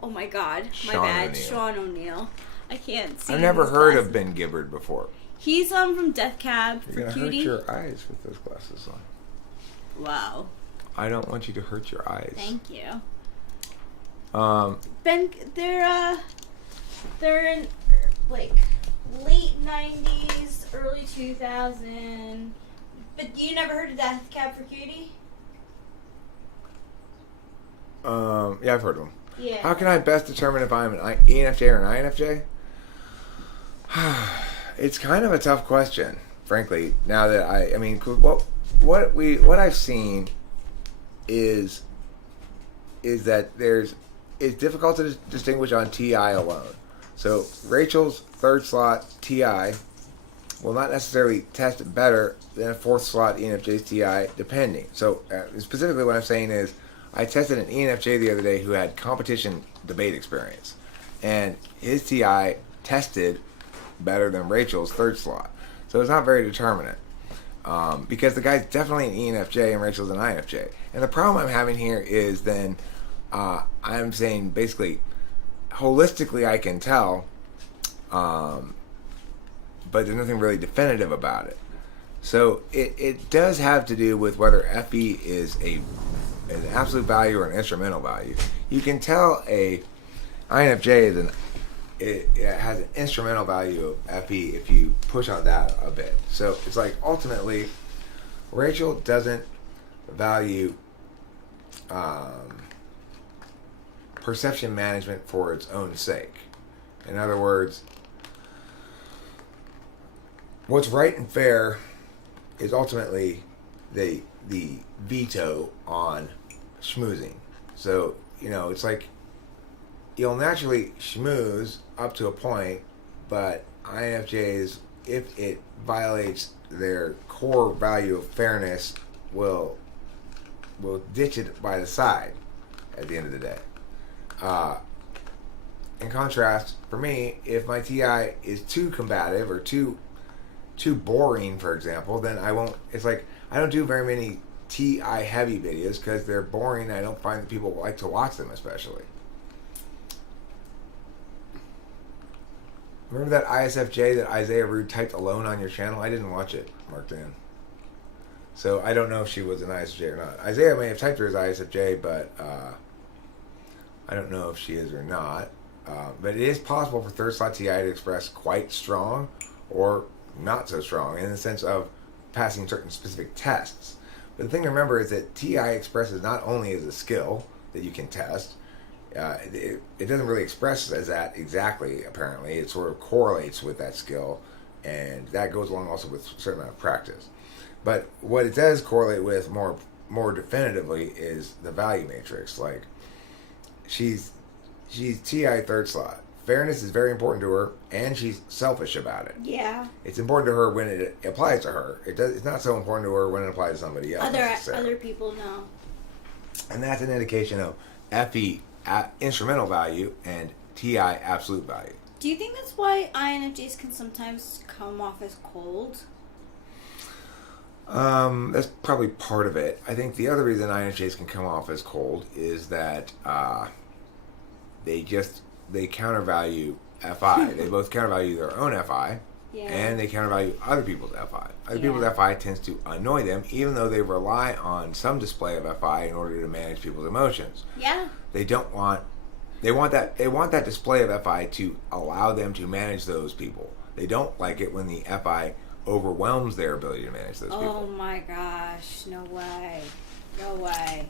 oh my god, my Sean bad, O'Neill. Sean O'Neill. I can't see. I've never his heard glasses. of Ben Gibbard before. He's from Death Cab for You're gonna Cutie. hurt your eyes with those glasses on. Wow. I don't want you to hurt your eyes. Thank you. Ben, They're in like late 90s, early 2000. But you never heard of Death Cab for Cutie? Yeah, I've heard of them. Yeah. How can I best determine if I'm an ENFJ or an INFJ? It's kind of a tough question, frankly. Now that I mean, what I've seen is that it's difficult to distinguish on TI alone. So Rachel's third slot TI will not necessarily test better than a fourth slot ENFJ's TI, depending. So specifically, what I'm saying is, I tested an ENFJ the other day who had competition debate experience, and his TI tested better than Rachel's third slot. So it's not very determinate, because the guy's definitely an ENFJ and Rachel's an INFJ. And the problem I'm having here is then I'm saying basically holistically I can tell, but there's nothing really definitive about it. So it does have to do with whether FE is an absolute value or an instrumental value. You can tell a INFJ it has an instrumental value of FE if you push on that a bit. So it's like ultimately Rachel doesn't value perception management for its own sake. In other words, what's right and fair is ultimately the veto on schmoozing. So, it's like you'll naturally schmooze up to a point, but INFJs, if it violates their core value of fairness, will ditch it by the side at the end of the day. In contrast, for me, if my TI is too combative or too boring, for example, then I won't. It's like I don't do very many TI heavy videos because they're boring. I don't find that people like to watch them, especially. Remember that ISFJ that Isaiah Rude typed alone on your channel? I didn't watch it, marked in. So I don't know if she was an ISFJ or not. Isaiah may have typed her as ISFJ, but I don't know if she is or not. But it is possible for third slot TI to express quite strong or not so strong in the sense of passing certain specific tests. But the thing to remember is that TI expresses not only as a skill that you can test, it doesn't really express as that exactly, apparently. It sort of correlates with that skill, and that goes along also with a certain amount of practice. But what it does correlate with more definitively is the value matrix. Like, she's TI third slot. Fairness is very important to her, and she's selfish about it. Yeah. It's important to her when it applies to her. It's not so important to her when it applies to somebody else. Other people know. And that's an indication of FE instrumental value and TI absolute value. Do you think that's why INFJs can sometimes come off as cold? That's probably part of it. I think the other reason INFJs can come off as cold is that they countervalue FI. They both countervalue their own FI, and they countervalue other people's FI. Other people's FI tends to annoy them, even though they rely on some display of FI in order to manage people's emotions. Yeah. They want that display of FI to allow them to manage those people. They don't like it when the FI overwhelms their ability to manage those people. Oh my gosh, no way. No way.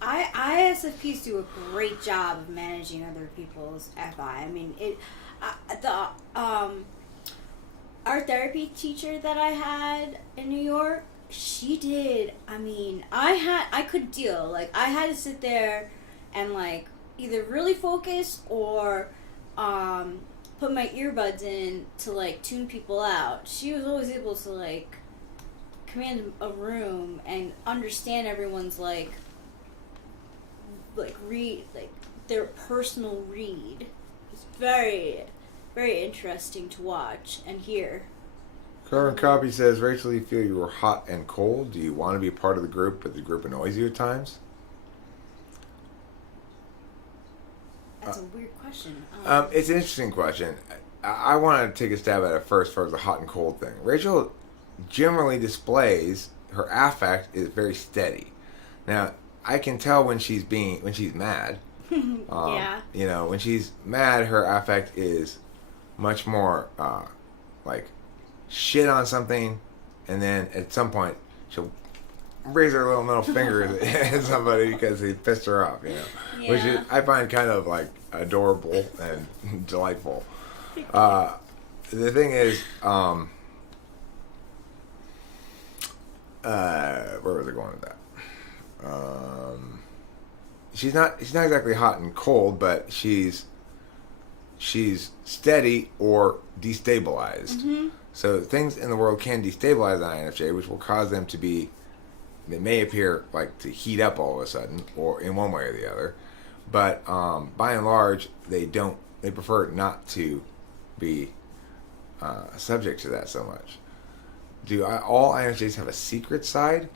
ISFPs do a great job of managing other people's FI. I mean, our therapy teacher that I had in New York, she did. I mean, I could deal. Like, I had to sit there and like either really focus or put my earbuds in to like tune people out. She was always able to like command a room and understand everyone's like read, like their personal read. It's very, very interesting to watch and hear. Current copy says, Rachel, you feel you were hot and cold? Do you want to be part of the group, but the group annoys you at times? That's a weird question. It's an interesting question. I want to take a stab at it first for the hot and cold thing. Rachel generally displays her affect is very steady. Now, I can tell when she's mad. Yeah. You know, when she's mad, her affect is much more like shit on something, and then at some point she'll raise her little middle finger at somebody because he pissed her off. You know, Yeah. which I find kind of like adorable and delightful. The thing is, where was I going with that? She's not exactly hot and cold, but she's steady or destabilized. Mm-hmm. So things in the world can destabilize an INFJ, which will cause them to be. They may appear like to heat up all of a sudden, or in one way or the other. But by and large, they don't. They prefer not to be subject to that so much. Do all INFJs have a secret side?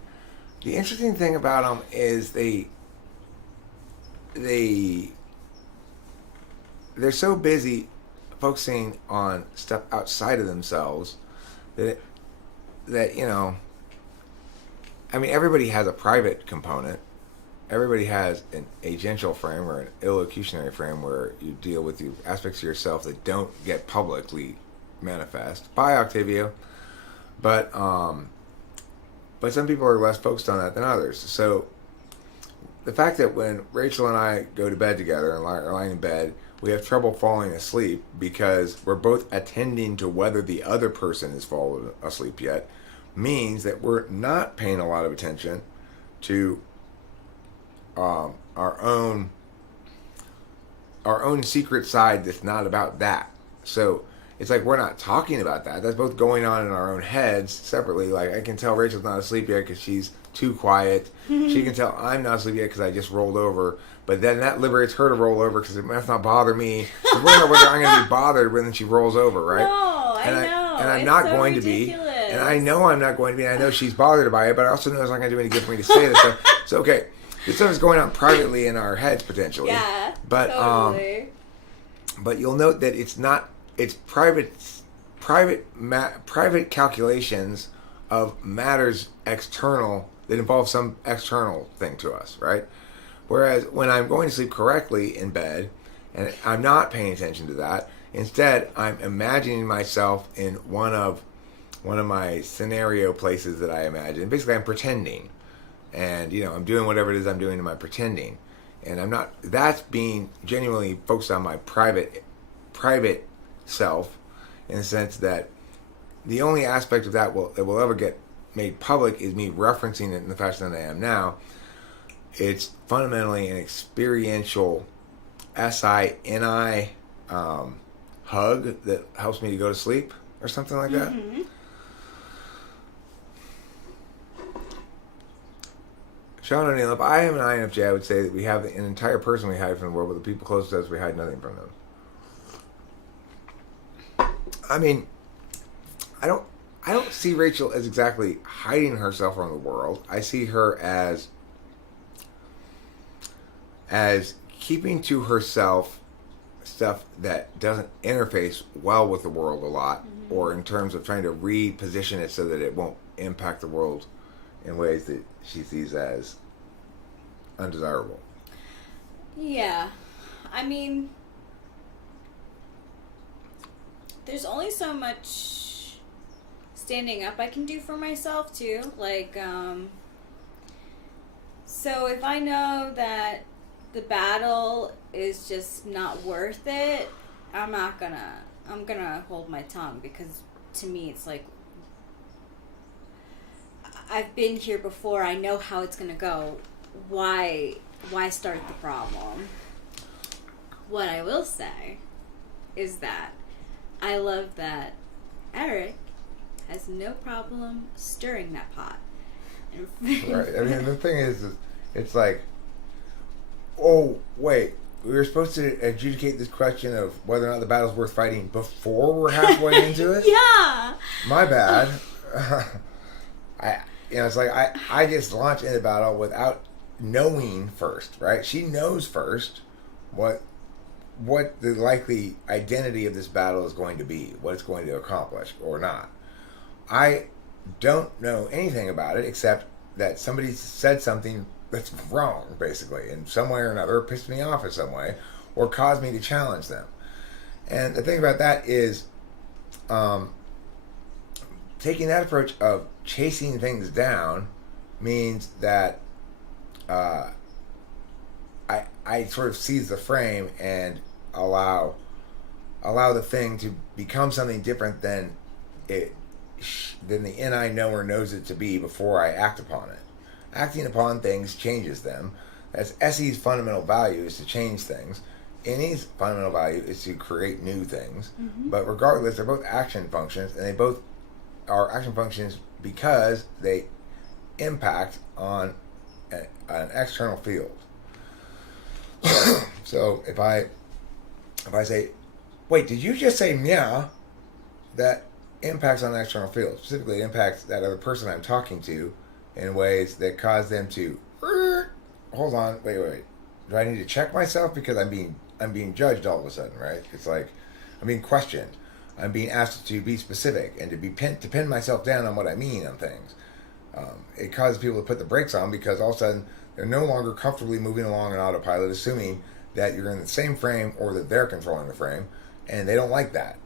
The interesting thing about them is they're so busy focusing on stuff outside of themselves that you know. I mean, everybody has a private component. Everybody has an agential frame or an illocutionary frame where you deal with the aspects of yourself that don't get publicly manifest by Octavio. But some people are less focused on that than others. So the fact that when Rachel and I go to bed together and are lying in bed, we have trouble falling asleep because we're both attending to whether the other person is fallen asleep yet, means that we're not paying a lot of attention to our own secret side that's not about that. So it's like we're not talking about that. That's both going on in our own heads separately. Like I can tell Rachel's not asleep yet because she's too quiet. She can tell I'm not asleep yet because I just rolled over. But then that liberates her to roll over because it must not bother me. So whether I'm going to be bothered when she rolls over, right? No, I know. And I'm it's not so going ridiculous. to be. And I know I'm not going to be. And I know she's bothered by it. But I also know it's not going to do any good for me to say this. So okay. This stuff is going on privately in our heads potentially. Yeah, but totally. But you'll note that it's not. It's private calculations of matters external that involve some external thing to us, right? Whereas when I'm going to sleep correctly in bed, and I'm not paying attention to that, instead I'm imagining myself in one of my scenario places that I imagine. Basically, I'm pretending. And, I'm doing whatever it is I'm doing in my pretending. And I'm not, that's being genuinely focused on my private self, in the sense that the only aspect of that that will ever get made public is me referencing it in the fashion that I am now. It's fundamentally an experiential SINI hug that helps me to go to sleep or something like that. Mm-hmm. Sean O'Neill, if I am an INFJ, I would say that we have an entire person we hide from the world, but the people closest to us, we hide nothing from them. I mean, I don't see Rachel as exactly hiding herself from the world. I see her as keeping to herself stuff that doesn't interface well with the world a lot, or in terms of trying to reposition it so that it won't impact the world in ways that she sees as undesirable. Yeah. I mean, there's only so much standing up I can do for myself, too. Like, so if I know that the battle is just not worth it, I'm gonna hold my tongue, because to me it's like, I've been here before. I know how it's gonna go. Why start the problem? What I will say is that I love that Eric has no problem stirring that pot. Right. I mean, the thing is, it's like, oh wait, we were supposed to adjudicate this question of whether or not the battle's worth fighting before we're halfway into it. Yeah. My bad. It's like I just launch into battle without knowing first, right? She knows first what the likely identity of this battle is going to be, what it's going to accomplish or not. I don't know anything about it except that somebody said something that's wrong, basically, in some way or another, pissed me off in some way, or caused me to challenge them. And the thing about that is, taking that approach of chasing things down means that I sort of seize the frame and allow the thing to become something different than the NI knower knows it to be before I act upon it. Acting upon things changes them. That's SE's fundamental value, is to change things. NE's fundamental value is to create new things. Mm-hmm. But regardless, they're both action functions, and they both are action functions because they impact on an external field. So if I say, wait, did you just say meow? That impacts on the external field. Specifically, it impacts that other person I'm talking to in ways that cause them to hold on, wait. Do I need to check myself because I'm being judged all of a sudden, right? It's like I'm being questioned. I'm being asked to be specific and to pin myself down on what I mean on things. It causes people to put the brakes on because all of a sudden they're no longer comfortably moving along in autopilot, assuming that you're in the same frame or that they're controlling the frame, and they don't like that.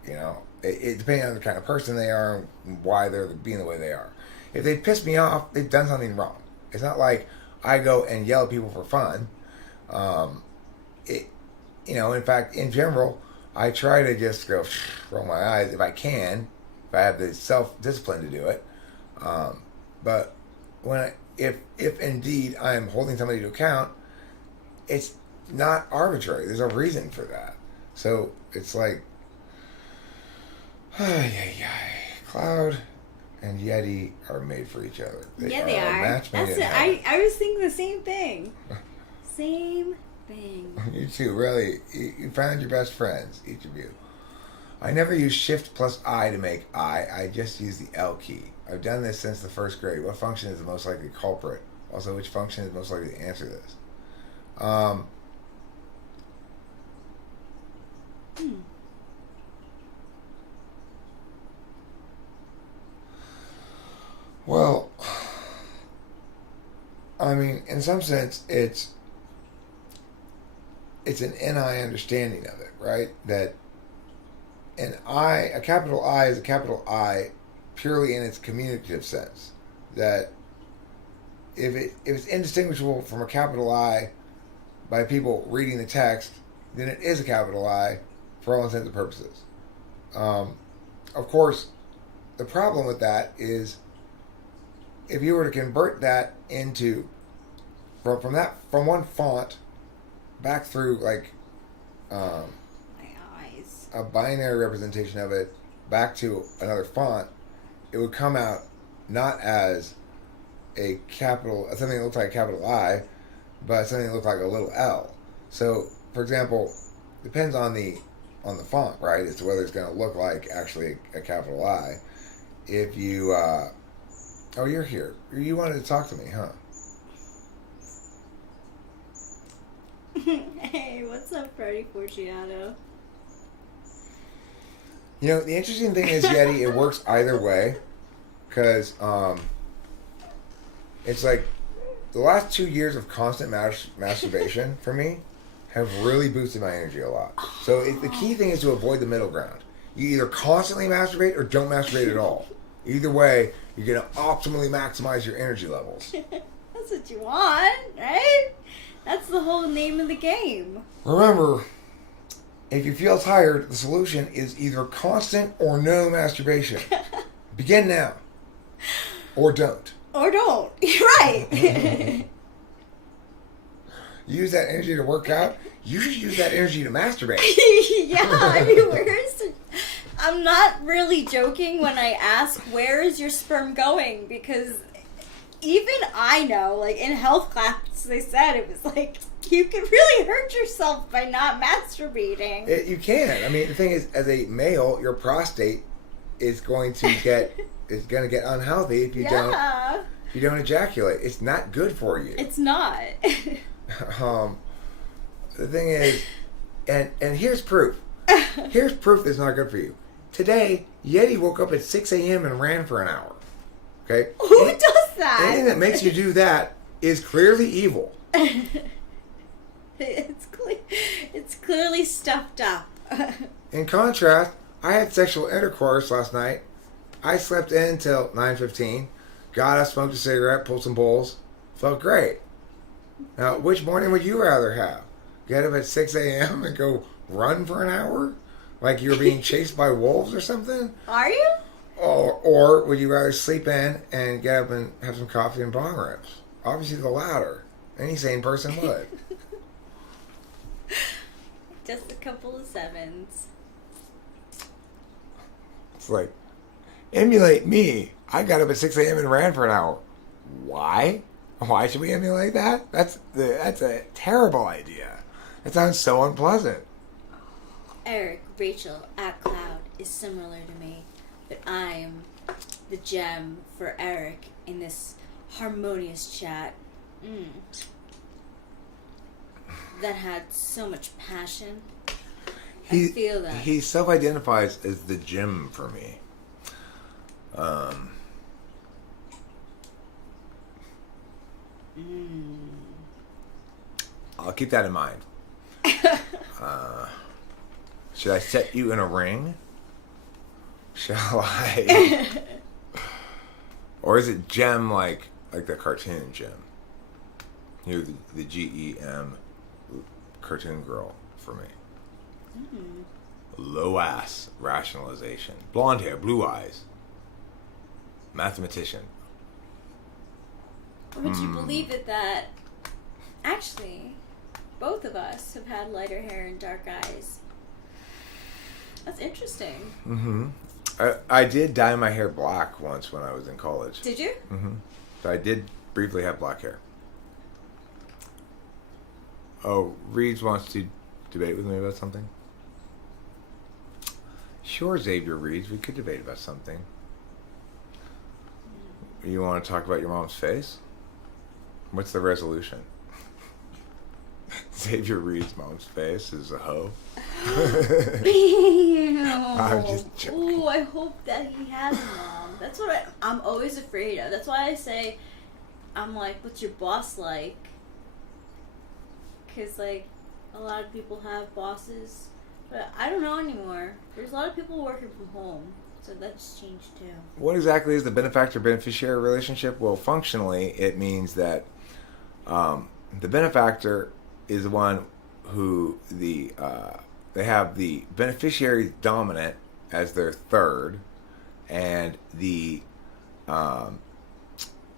It depending on the kind of person they are and why they're being the way they are. If they piss me off, they've done something wrong. It's not like I go and yell at people for fun. In fact, in general, I try to just go roll my eyes if I can, if I have the self-discipline to do it. But if indeed I'm holding somebody to account, it's not arbitrary. There's a reason for that. So it's like, Cloud and Yeti are made for each other. They are. Match made in heaven. I was thinking the same thing. Same thing. You two, really. You found your best friends, each of you. I never use Shift plus I to make I just use the L key. I've done this since the first grade. What function is the most likely culprit? Also, which function is most likely to answer this? Well, I mean, in some sense, it's an NI understanding of it, right? That a capital I is a capital I purely in its communicative sense. That if it's indistinguishable from a capital I by people reading the text, then it is a capital I for all intents and purposes. Of course, the problem with that is if you were to convert that into from one font back through like my eyes, a binary representation of it back to another font, it would come out not as something that looks like a capital I, but something that looks like a little L. So, for example, depends on the font, right, as to whether it's going to look like actually a capital I. If you oh, you're here. You wanted to talk to me, huh? Hey, what's up, Freddie Fortunato? You know, the interesting thing is, Yeti, it works either way. Because it's like the last 2 years of constant masturbation for me have really boosted my energy a lot. So the key thing is to avoid the middle ground. You either constantly masturbate or don't masturbate at all. Either way, you're going to optimally maximize your energy levels. That's what you want, right? That's the whole name of the game. Remember, if you feel tired, the solution is either constant or no masturbation. Begin now. Or don't. Or don't. You're right. Use that energy to work out. You should use that energy to masturbate. Yeah, I mean, I'm not really joking when I ask, where is your sperm going? Because even I know, like, in health class, they said it was like, you can really hurt yourself by not masturbating. You can. I mean, the thing is, as a male, your prostate is going to get unhealthy if you don't ejaculate. It's not good for you. It's not. The thing is, and here's proof. Here's proof that's not good for you. Today, Yeti woke up at 6 a.m. and ran for an hour. Okay? Who does that? Anything that makes you do that is clearly evil. It's clearly stuffed up. In contrast, I had sexual intercourse last night. I slept in till 9:15. Got up, smoked a cigarette, pulled some bowls. Felt great. Now, which morning would you rather have? Get up at 6 a.m. and go run for an hour? Like you're being chased by wolves or something? Are you? Or would you rather sleep in and get up and have some coffee and bong rips? Obviously the latter. Any sane person would. Just a couple of sevens. It's like, emulate me. I got up at 6 a.m. and ran for an hour. Why? Why should we emulate that? That's a terrible idea. That sounds so unpleasant. Eric, Rachel, at Cloud is similar to me, but I am the gem for Eric in this harmonious chat. That had so much passion. I feel that. He self-identifies as the gem for me. I'll keep that in mind. Should I set you in a ring? Shall I? Or is it gem like the cartoon gem? You know, the GEM cartoon girl for me. Low ass rationalization. Blonde hair, blue eyes. Mathematician. Would you believe it that actually both of us have had lighter hair and dark eyes. That's interesting. Mm-hmm. I did dye my hair black once when I was in college. Did you? Mm-hmm. So I did briefly have black hair. Oh, Reeves wants to debate with me about something? Sure, Xavier Reeves, we could debate about something. You want to talk about your mom's face? What's the resolution? Xavier Reed's mom's face is a hoe. I'm just joking. Ooh, I hope that he has a mom. That's what I'm always afraid of. That's why I say, I'm like, what's your boss like? Because, like, a lot of people have bosses. But I don't know anymore. There's a lot of people working from home. So that's changed too. What exactly is the benefactor-beneficiary relationship? Well, functionally, it means that the benefactor is the one who they have the beneficiary dominant as their third, and the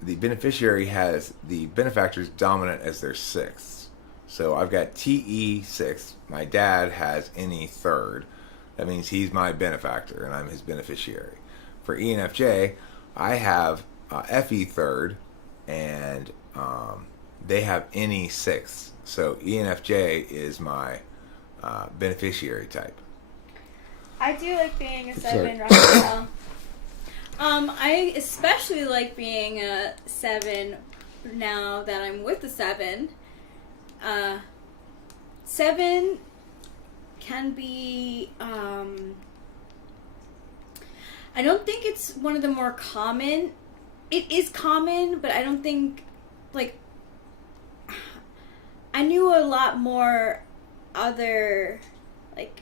beneficiary has the benefactor's dominant as their sixth. So I've got TE sixth. My dad has NE third. That means he's my benefactor and I'm his beneficiary. For ENFJ, I have FE third and they have NE sixth. So ENFJ is my beneficiary type. I do like being a 7 right now. I especially like being a 7 now that I'm with the 7. 7 can be, I don't think it's one of the more common. It is common, but I don't think, like, I knew a lot more other, like,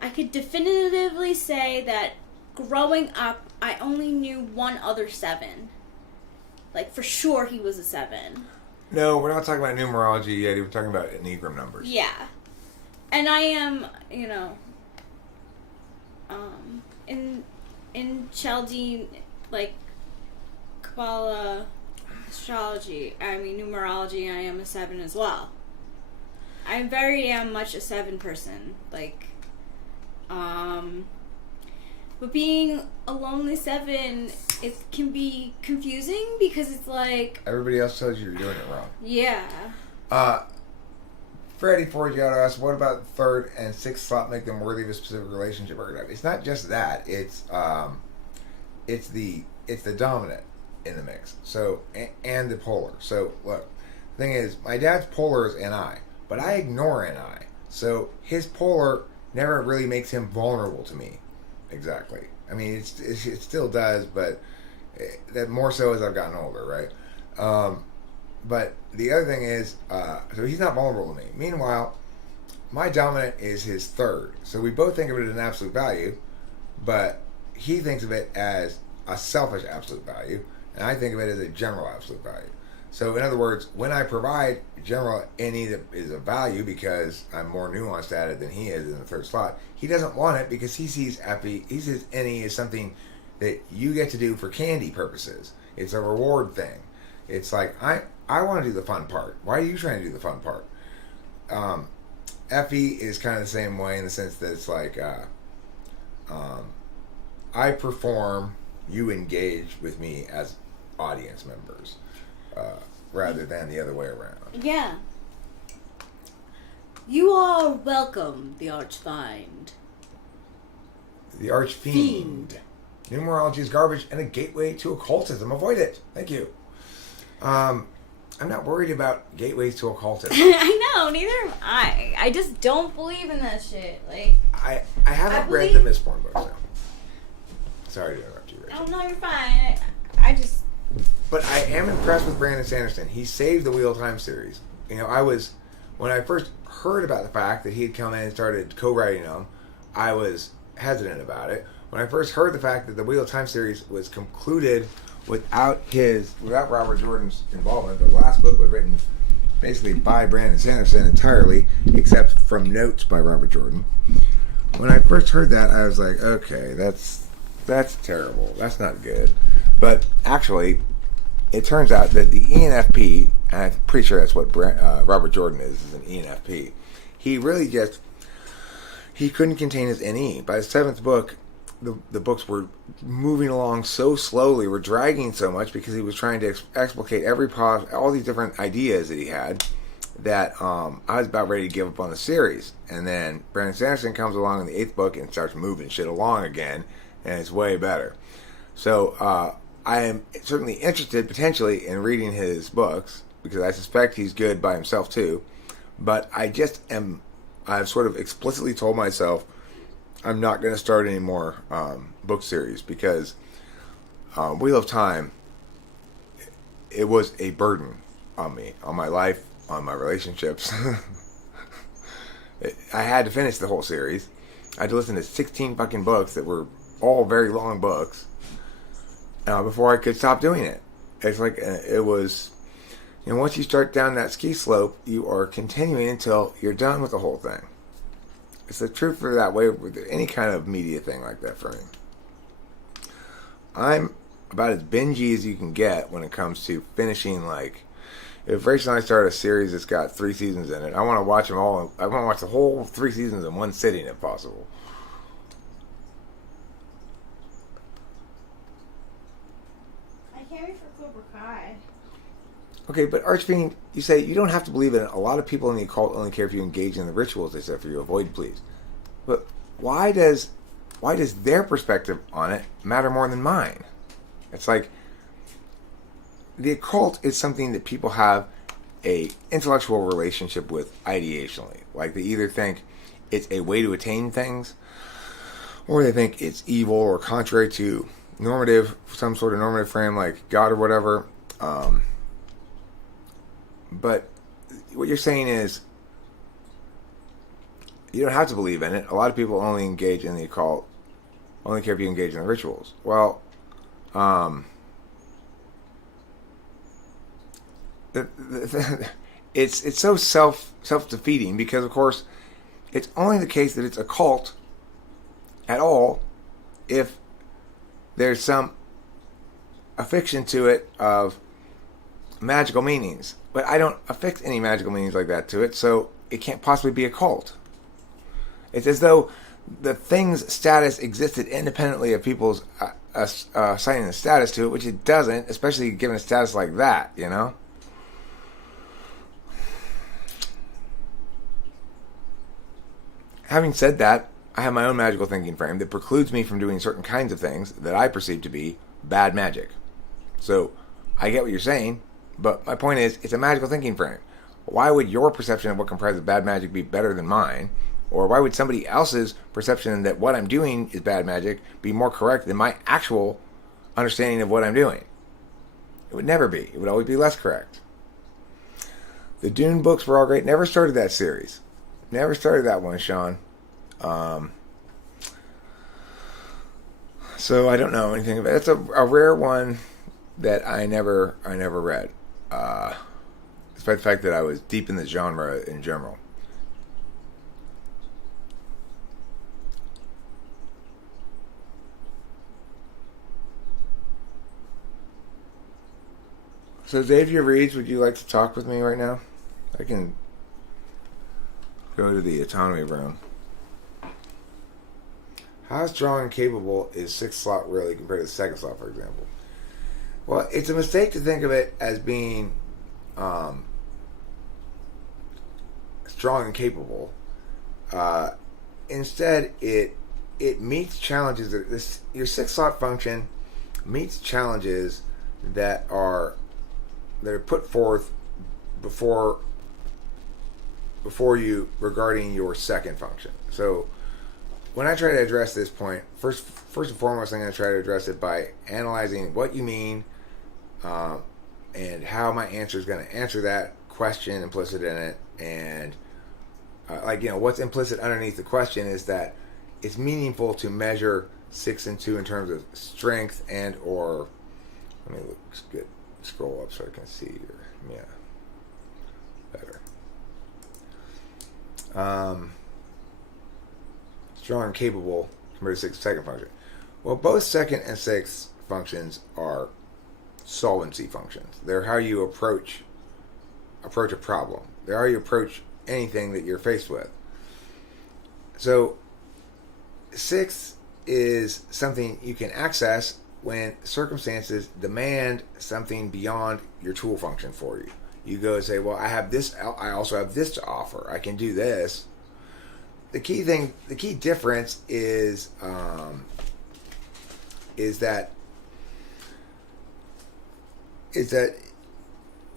I could definitively say that growing up, I only knew one other 7. Like, for sure he was a 7. No, we're not talking about numerology yet. We're talking about Enneagram numbers. Yeah. And I am, in Chaldean, like, Kabbalah, astrology, numerology, I am a 7 as well. I am much a 7 person. Like, but being a lonely 7, it can be confusing because it's like... Everybody else tells you you're doing it wrong. Yeah. Freddie Forgiato asked, what about the third and sixth slot make them worthy of a specific relationship archetype? It's not just that. It's the dominant in the mix. So, and the polar. So, look, the thing is, my dad's polar is NI, but I ignore NI. So, his polar never really makes him vulnerable to me. Exactly. I mean, it still does, but that more so as I've gotten older, right? But the other thing is, so he's not vulnerable to me. Meanwhile, my dominant is his third. So we both think of it as an absolute value, but he thinks of it as a selfish absolute value, and I think of it as a general absolute value. So in other words, when I provide general NE that is a value because I'm more nuanced at it than he is in the third slot, he doesn't want it because he sees NE as something that you get to do for candy purposes. It's a reward thing. It's like, I want to do the fun part. Why are you trying to do the fun part? FE is kind of the same way in the sense that it's like, I perform, you engage with me as audience members, rather than the other way around. Yeah. You are welcome, the Archfiend. The Archfiend. Numerology is garbage and a gateway to occultism. Avoid it. Thank you. I'm not worried about gateways to occultism. I know, neither am I. I just don't believe in that shit. Like, I haven't read the Mistborn books now. Sorry to interrupt you, Rachel. Oh, no, you're fine. I just... But I am impressed with Brandon Sanderson. He saved the Wheel of Time series. You know, when I first heard about the fact that he had come in and started co-writing them, I was hesitant about it. When I first heard the fact that the Wheel of Time series was concluded without Robert Jordan's involvement, the last book was written basically by Brandon Sanderson entirely, except from notes by Robert Jordan. When I first heard that, I was like, okay, that's terrible. That's not good. But actually, it turns out that the ENFP and I'm pretty sure that's what Robert Jordan is an ENFP. He really just, he couldn't contain his NE. By the 7th book, the books were moving along so slowly, were dragging so much because he was trying to explicate all these different ideas that he had, that I was about ready to give up on the series. And then Brandon Sanderson comes along in the 8th book and starts moving shit along again, and it's way better. So I am certainly interested potentially in reading his books, because I suspect he's good by himself too. But I've sort of explicitly told myself I'm not going to start any more book series, because Wheel of Time, it was a burden on me, on my life, on my relationships. I had to finish the whole series. I had to listen to 16 fucking books that were all very long books before I could stop doing it. It's like, it was, once you start down that ski slope, you are continuing until you're done with the whole thing. It's the truth for that way with any kind of media thing like that for me. I'm about as bingey as you can get when it comes to finishing, like, if Rachel and I start a series that's got 3 seasons in it, I want to watch them all. I want to watch the whole 3 seasons in one sitting if possible. I can't wait for Cobra Kai. Okay, but Archfiend, you say you don't have to believe in it. A lot of people in the occult only care if you engage in the rituals they said for you. Avoid, please. But why does their perspective on it matter more than mine? It's like, the occult is something that people have a intellectual relationship with ideationally. Like, they either think it's a way to attain things, or they think it's evil or contrary to some sort of normative frame like God or whatever. But what you're saying is, you don't have to believe in it. A lot of people only engage in the occult, only care if you engage in the rituals. Well, it's so self-defeating, because of course it's only the case that it's a cult at all if there's some affixation to it of magical meanings. But I don't affix any magical meanings like that to it, so it can't possibly be a cult. It's as though the thing's status existed independently of people's assigning a status to it, which it doesn't, especially given a status like that, Having said that, I have my own magical thinking frame that precludes me from doing certain kinds of things that I perceive to be bad magic. So, I get what you're saying, but my point is, it's a magical thinking frame. Why would your perception of what comprises bad magic be better than mine? Or why would somebody else's perception that what I'm doing is bad magic be more correct than my actual understanding of what I'm doing? It would never be. It would always be less correct. The Dune books were all great. Never started that series. Never started that one, Sean. So I don't know anything about it. It's a rare one that I never read. Despite the fact that I was deep in the genre in general. So Xavier Reeds, would you like to talk with me right now? I can go to the autonomy room. How strong and capable is 6th slot really compared to the 2nd slot, for example? Well, it's a mistake to think of it as being strong and capable. Instead, it meets challenges. Your 6th slot function meets challenges that are put forth before you regarding your 2nd function. So when I try to address this point, first and foremost, I'm going to try to address it by analyzing what you mean and how my answer is going to answer that question implicit in it. And what's implicit underneath the question is that it's meaningful to measure 6 and 2 in terms of strength and or, let me scroll up so I can see your, better. Strong and capable compared to 2nd function. Well, both 2nd and 6th functions are solvency functions. They're how you approach approach a problem. They're how you approach anything that you're faced with. So 6 is something you can access when circumstances demand something beyond your tool function for you. You go and say, well, I have this, I also have this to offer. I can do this. The key difference is that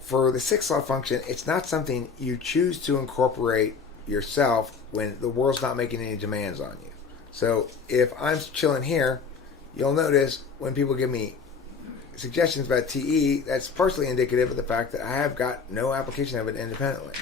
for the 6 slot function, it's not something you choose to incorporate yourself when the world's not making any demands on you. So if I'm chilling here, you'll notice when people give me suggestions about TE, that's partially indicative of the fact that I have got no application of it independently.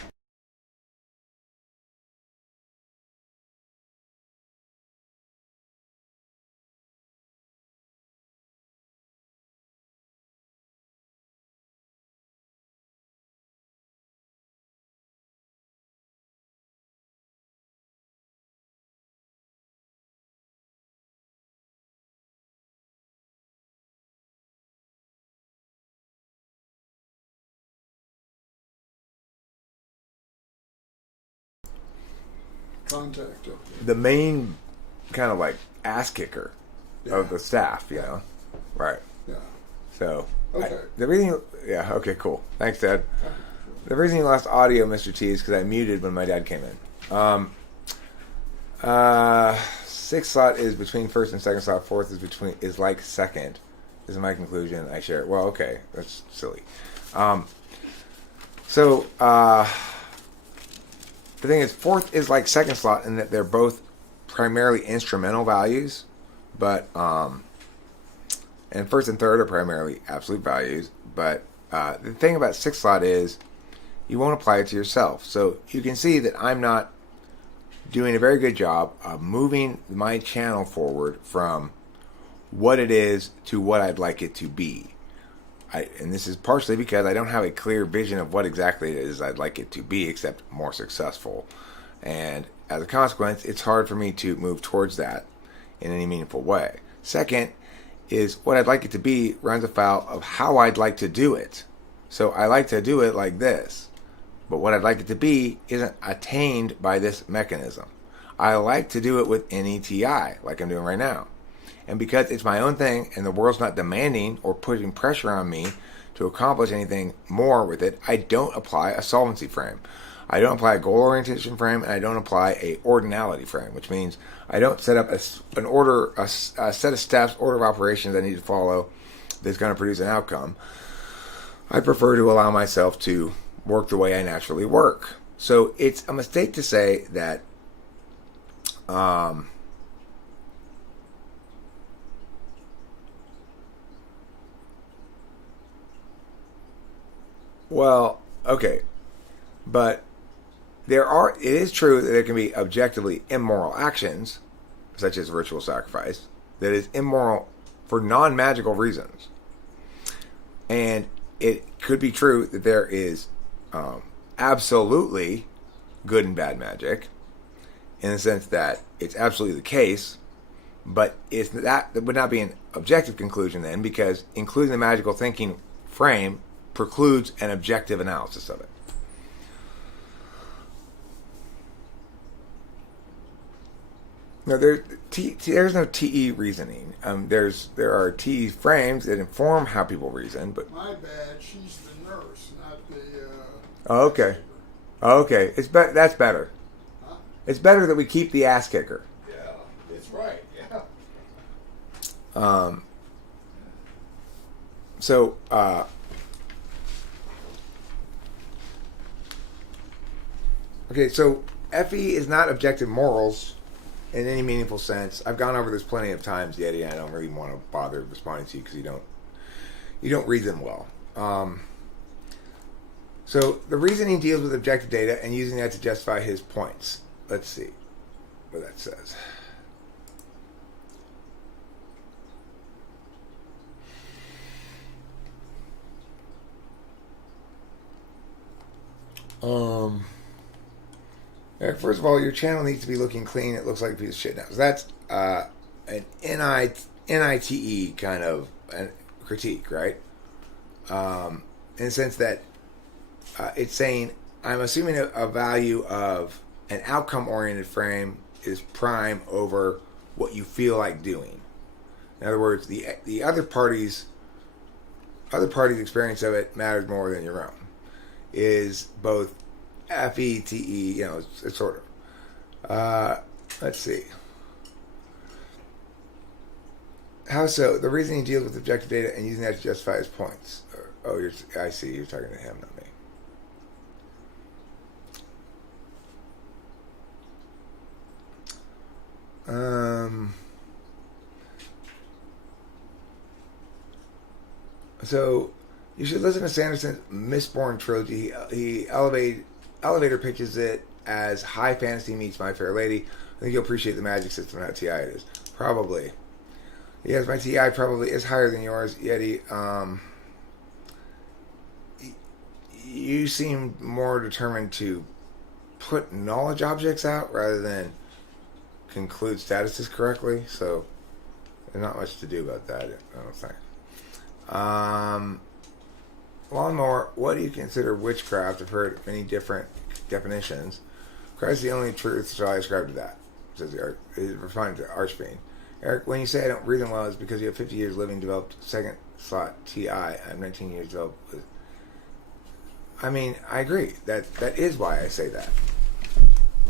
Contact. The main kind of like ass kicker of the staff, you know? Right. Yeah. So, Okay. Okay, cool. Thanks, Dad. The reason you lost audio, Mr. T, is because I muted when my dad came in. 6 slot is between first and second slot. 4th is like second. This is my conclusion. I share it. Well, okay, that's silly. The thing is, 4th is like second slot in that they're both primarily instrumental values, but and 1st and 3rd are primarily absolute values. But the thing about 6 slot is you won't apply it to yourself. So you can see that I'm not doing a very good job of moving my channel forward from what it is to what I'd like it to be. And this is partially because I don't have a clear vision of what exactly it is I'd like it to be, except more successful. And as a consequence, it's hard for me to move towards that in any meaningful way. Second is what I'd like it to be runs afoul of how I'd like to do it. So I like to do it like this, but what I'd like it to be isn't attained by this mechanism. I like to do it with NETI, like I'm doing right now. And because it's my own thing and the world's not demanding or putting pressure on me to accomplish anything more with it, I don't apply a solvency frame. I don't apply a goal orientation frame, and I don't apply a ordinality frame, which means I don't set up a set of steps, order of operations I need to follow that's going to produce an outcome. I prefer to allow myself to work the way I naturally work. So it's a mistake to say that well, okay, but it is true that there can be objectively immoral actions, such as ritual sacrifice, that is immoral for non-magical reasons. And it could be true that there is absolutely good and bad magic, in the sense that it's absolutely the case, but that would not be an objective conclusion then, because including the magical thinking frame precludes an objective analysis of it. No, there's no TE reasoning. There are TE frames that inform how people reason, but My bad. She's the nurse, not the. Oh, okay. Okay, that's better. Huh? It's better that we keep the ass kicker. Yeah, it's right. Yeah. So, okay, so FE is not objective morals in any meaningful sense. I've gone over this plenty of times, Yeti, and I don't really want to bother responding to you because you don't read them well. So the reasoning deals with objective data and using that to justify his points. Let's see what that says. First of all, your channel needs to be looking clean. It looks like a piece of shit now. So that's an NITE kind of critique, right? In the sense that it's saying, I'm assuming a value of an outcome-oriented frame is prime over what you feel like doing. In other words, the other party's experience of it matters more than your own. Is both FETE, it's sort of. Let's see. How so? The reason he deals with objective data and using that to justify his points. I see. You're talking to him, not me. So you should listen to Sanderson's Mistborn trilogy. He elevator pitches it as high fantasy meets My Fair Lady. I think you'll appreciate the magic system and how TI it is. Probably. Yes, my TI probably is higher than yours, Yeti. You seem more determined to put knowledge objects out rather than conclude statuses correctly, so there's not much to do about that, I don't think. Lawnmower, what do you consider witchcraft? I've heard many different definitions. Christ, the only truth, so I ascribe to that, says is referring to Archfiend. Eric, when you say I don't reason well, it's because you have 50 years living, developed second slot TI. I'm 19 years developed. I mean, I agree. That is why I say that.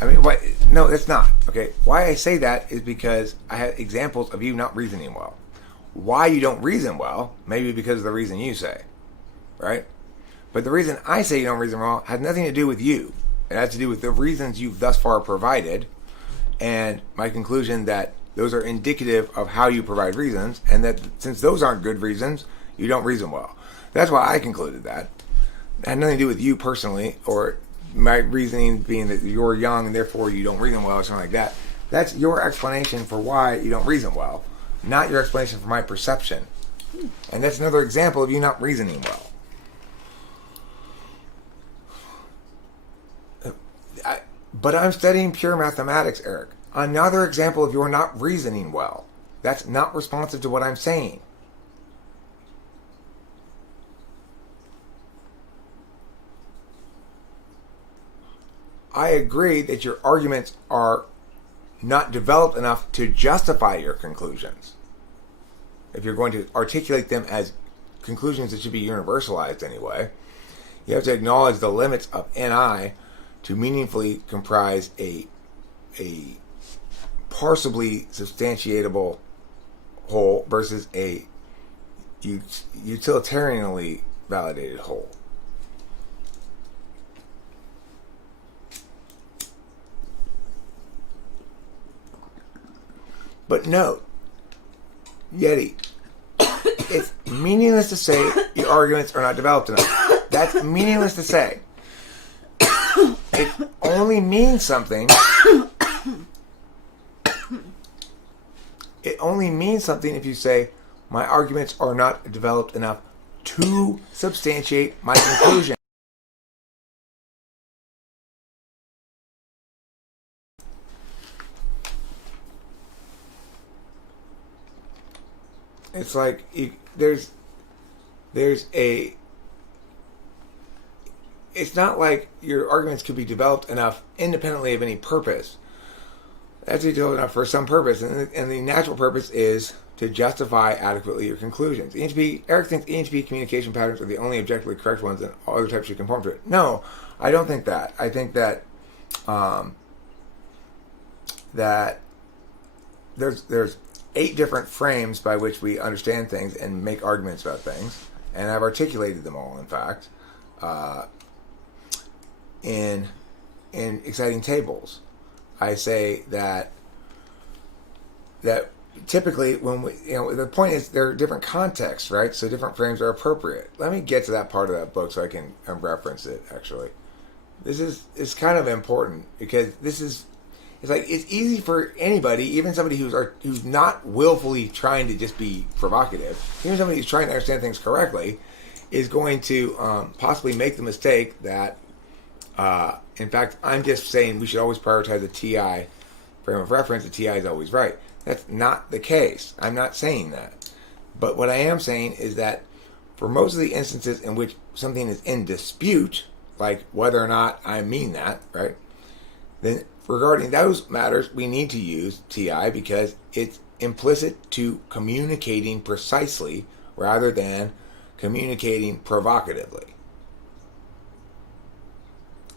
I mean, no, that's not. Okay, why I say that is because I have examples of you not reasoning well. Why you don't reason well, maybe because of the reason you say, right? But the reason I say you don't reason well has nothing to do with you. It has to do with the reasons you've thus far provided, and my conclusion that those are indicative of how you provide reasons, and that since those aren't good reasons, you don't reason well. That's why I concluded that. It had nothing to do with you personally, or my reasoning being that you're young and therefore you don't reason well or something like that. That's your explanation for why you don't reason well, not your explanation for my perception. And that's another example of you not reasoning well. But I'm studying pure mathematics, Eric. Another example of you're not reasoning well. That's not responsive to what I'm saying. I agree that your arguments are not developed enough to justify your conclusions. If you're going to articulate them as conclusions that should be universalized anyway, you have to acknowledge the limits of NI to meaningfully comprise a parsibly substantiatable whole versus a utilitarianly validated whole. But note, Yeti, it's meaningless to say your arguments are not developed enough. That's meaningless to say. It only means something. It only means something if you say, my arguments are not developed enough to substantiate my conclusion. It's like there's a. It's not like your arguments could be developed enough independently of any purpose. That's developed enough for some purpose, and the natural purpose is to justify adequately your conclusions. Eric thinks ENTP communication patterns are the only objectively correct ones, and all other types should conform to it. No, I don't think that. I think that that there's 8 different frames by which we understand things and make arguments about things, and I've articulated them all, in fact, in exciting tables. I say that typically when we, the point is there are different contexts, right? So different frames are appropriate. Let me get to that part of that book so I can reference it. Actually, it's kind of important because it's easy for anybody, even somebody who's not willfully trying to just be provocative, even somebody who's trying to understand things correctly, is going to possibly make the mistake that, in fact, I'm just saying we should always prioritize the TI frame of reference. The TI is always right. That's not the case. I'm not saying that. But what I am saying is that for most of the instances in which something is in dispute, like whether or not I mean that, right? Then regarding those matters, we need to use TI because it's implicit to communicating precisely rather than communicating provocatively.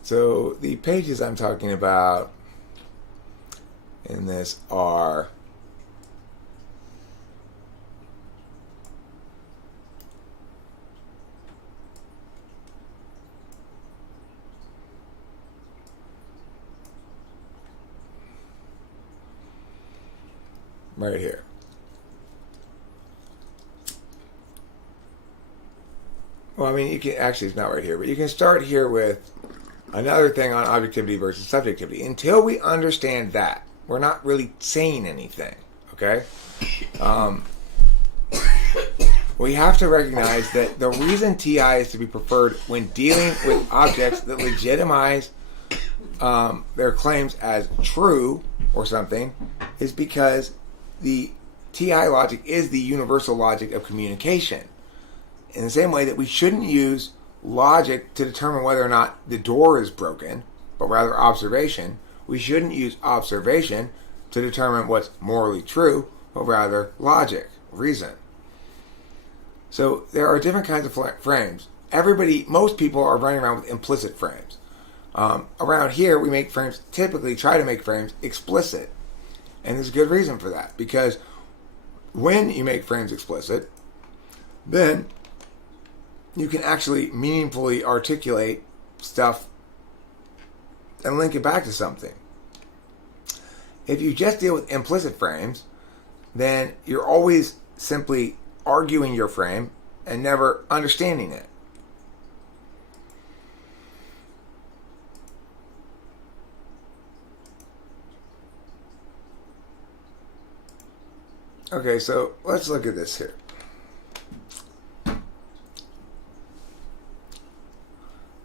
So the pages I'm talking about in this are right here. Well, I mean, you can actually, it's not right here, but you can start here with another thing on objectivity versus subjectivity. Until we understand that, we're not really saying anything, okay? We have to recognize that the reason TI is to be preferred when dealing with objects that legitimize their claims as true or something is because the TI logic is the universal logic of communication. In the same way that we shouldn't use logic to determine whether or not the door is broken, but rather observation, we shouldn't use observation to determine what's morally true, but rather logic, reason. So there are different kinds of frames. Most people are running around with implicit frames. Around here, we typically try to make frames explicit. And there's a good reason for that, because when you make frames explicit, then you can actually meaningfully articulate stuff and link it back to something. If you just deal with implicit frames, then you're always simply arguing your frame and never understanding it. Okay, so let's look at this here.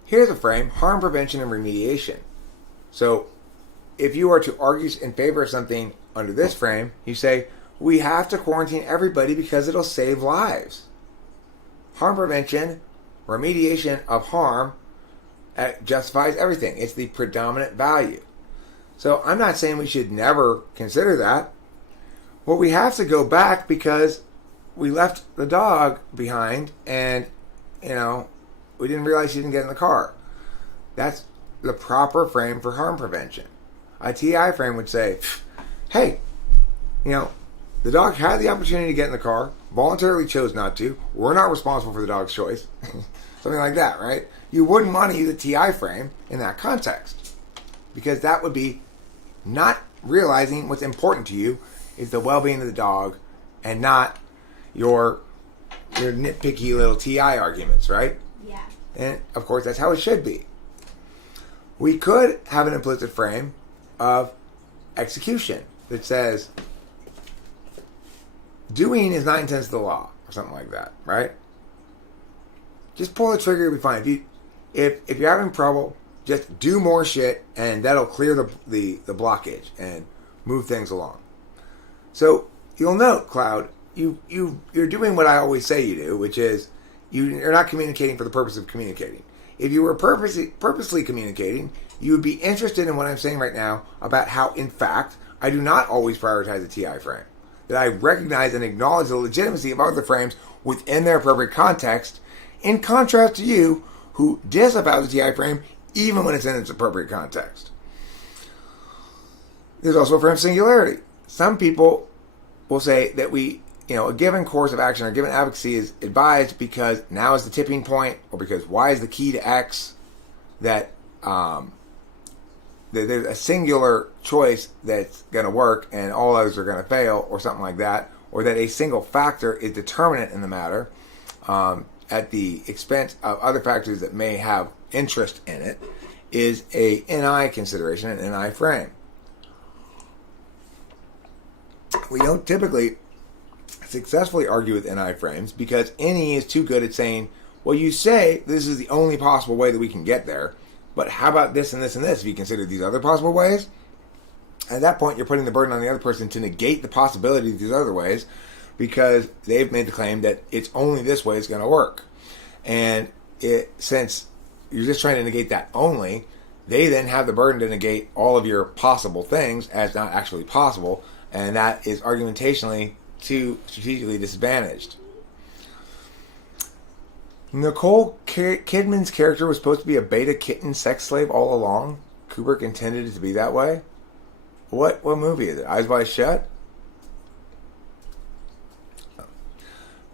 Here's a frame, harm prevention and remediation. So if you are to argue in favor of something under this frame, you say, we have to quarantine everybody because it'll save lives. Harm prevention, remediation of harm, justifies everything. It's the predominant value. So I'm not saying we should never consider that. Well, we have to go back because we left the dog behind and, we didn't realize she didn't get in the car. That's the proper frame for harm prevention. A TI frame would say, hey, the dog had the opportunity to get in the car, voluntarily chose not to. We're not responsible for the dog's choice. Something like that, right? You wouldn't want to use a TI frame in that context because that would be not realizing what's important to you is the well-being of the dog and not your nitpicky little TI arguments, right? Yeah. And, of course, that's how it should be. We could have an implicit frame of execution that says doing is 9/10 of the law or something like that, right? Just pull the trigger, you'll be fine. If you're having trouble, just do more shit and that'll clear the blockage and move things along. So you'll note, Cloud, you're doing what I always say you do, which is you're not communicating for the purpose of communicating. If you were purposely communicating, you would be interested in what I'm saying right now about how, in fact, I do not always prioritize a TI frame. That I recognize and acknowledge the legitimacy of other frames within their appropriate context, in contrast to you, who disavows the TI frame even when it's in its appropriate context. There's also a frame of singularity. Some people will say that a given course of action or given advocacy is advised because now is the tipping point, or because Y is the key to X, that there's a singular choice that's going to work and all others are going to fail, or something like that, or that a single factor is determinant in the matter at the expense of other factors that may have interest in it, is a NI consideration, an NI frame. We don't typically successfully argue with NI frames because NE is too good at saying, well, you say this is the only possible way that we can get there, but how about this and this and this if you consider these other possible ways? At that point, you're putting the burden on the other person to negate the possibility of these other ways because they've made the claim that it's only this way it's going to work. And since you're just trying to negate that only, they then have the burden to negate all of your possible things as not actually possible, and that is argumentationally too strategically disadvantaged. Nicole Kidman's character was supposed to be a beta kitten sex slave all along. Kubrick intended it to be that way. What movie is it? Eyes Wide Shut?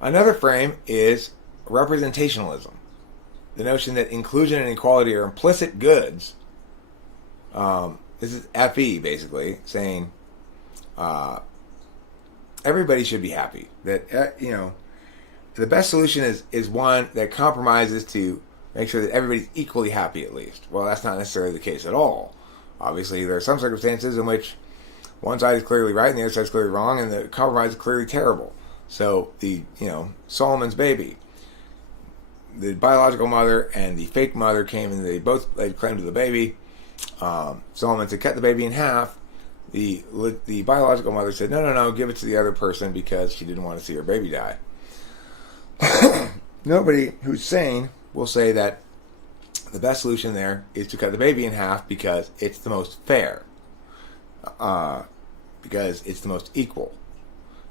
Another frame is representationalism. The notion that inclusion and equality are implicit goods. This is FE, basically, saying everybody should be happy. That, the best solution is one that compromises to make sure that everybody's equally happy, at least. Well, that's not necessarily the case at all. Obviously, there are some circumstances in which one side is clearly right and the other side is clearly wrong, and the compromise is clearly terrible. So, Solomon's baby. The biological mother and the fake mother came and they both laid claim to the baby. Solomon said, cut the baby in half. The biological mother said, no, give it to the other person because she didn't want to see her baby die. Nobody who's sane will say that the best solution there is to cut the baby in half because it's the most fair. Because it's the most equal.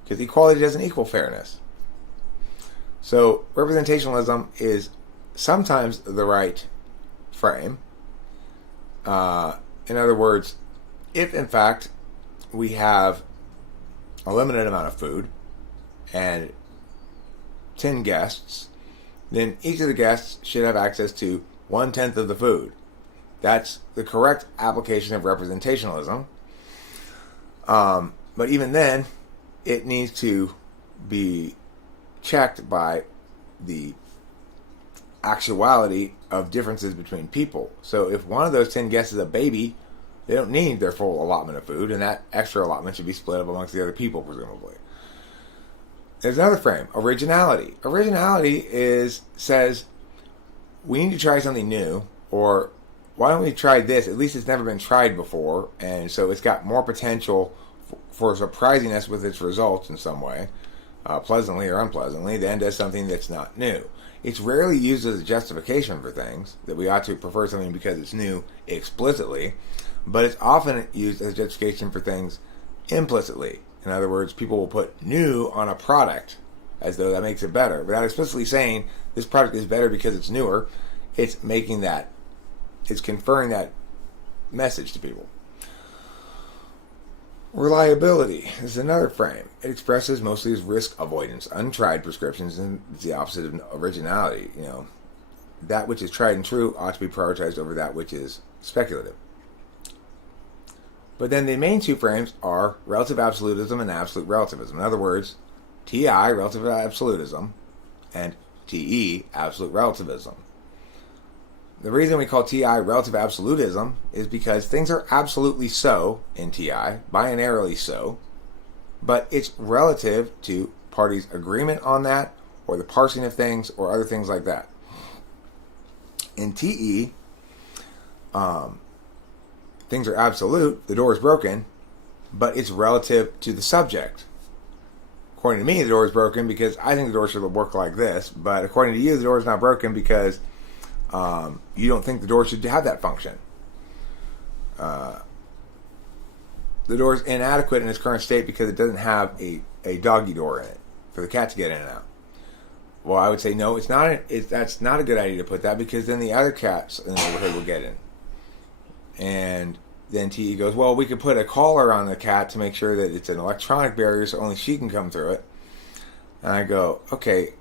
Because equality doesn't equal fairness. So representationalism is sometimes the right frame. In other words, if in fact we have a limited amount of food and 10 guests, then each of the guests should have access to 1/10 of the food. That's the correct application of representationalism. But even then, it needs to be checked by the actuality of differences between people. So if one of those 10 guests is a baby, they don't need their full allotment of food, and that extra allotment should be split up amongst the other people, presumably. There's another frame, originality. Originality says we need to try something new, or why don't we try this? At least it's never been tried before, and so it's got more potential for surprising us with its results in some way, pleasantly or unpleasantly, than does something that's not new. It's rarely used as a justification for things, that we ought to prefer something because it's new explicitly, but it's often used as a justification for things implicitly. In other words, people will put new on a product as though that makes it better, without explicitly saying this product is better because it's newer. It's conferring that message to people. Reliability is another frame. It expresses mostly as risk avoidance, untried prescriptions, and it's the opposite of originality. That which is tried and true ought to be prioritized over that which is speculative. But then the main two frames are relative absolutism and absolute relativism. In other words, TI, relative absolutism, and TE, absolute relativism. The reason we call TI relative absolutism is because things are absolutely so in TI, binarily so, but it's relative to parties' agreement on that, or the parsing of things, or other things like that. In TE, things are absolute, the door is broken, but it's relative to the subject. According to me, the door is broken because I think the door should work like this, but according to you, the door is not broken because you don't think the door should have that function. The door is inadequate in its current state because it doesn't have a doggy door in it for the cat to get in and out. Well, I would say no, it's not. That's not a good idea to put that because then the other cats in the neighborhood will get in. And then TE goes, well, we could put a collar on the cat to make sure that it's an electronic barrier so only she can come through it. And I go, okay,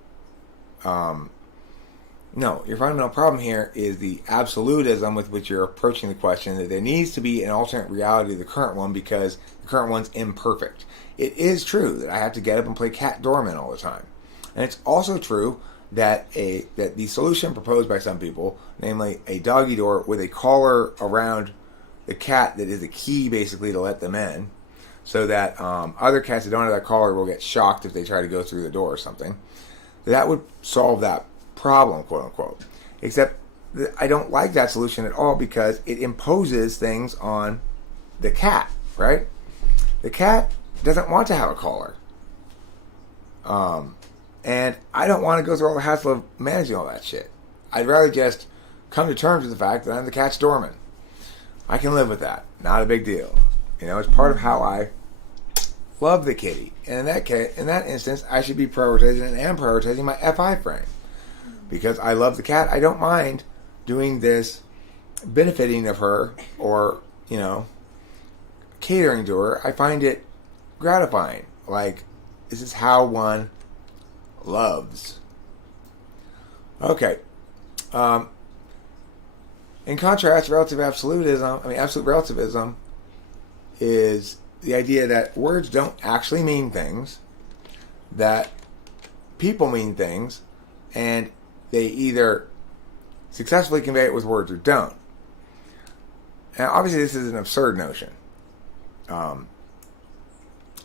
no, your fundamental problem here is the absolutism with which you're approaching the question, that there needs to be an alternate reality to the current one because the current one's imperfect. It is true that I have to get up and play cat doorman all the time. And it's also true that the solution proposed by some people, namely a doggy door with a collar around the cat that is a key basically to let them in, so that other cats that don't have that collar will get shocked if they try to go through the door or something, that would solve that problem, quote unquote. Except I don't like that solution at all because it imposes things on the cat, right? The cat doesn't want to have a collar. And I don't want to go through all the hassle of managing all that shit. I'd rather just come to terms with the fact that I'm the cat's doorman. I can live with that. Not a big deal. You know, it's part of how I love the kitty. And in that instance, I should be prioritizing and am prioritizing my FI frame. Because I love the cat, I don't mind doing this benefiting of her or, you know, catering to her. I find it gratifying. Like, this is how one loves. Okay. In contrast, absolute relativism is the idea that words don't actually mean things, that people mean things, and they either successfully convey it with words or don't. Now, obviously, this is an absurd notion.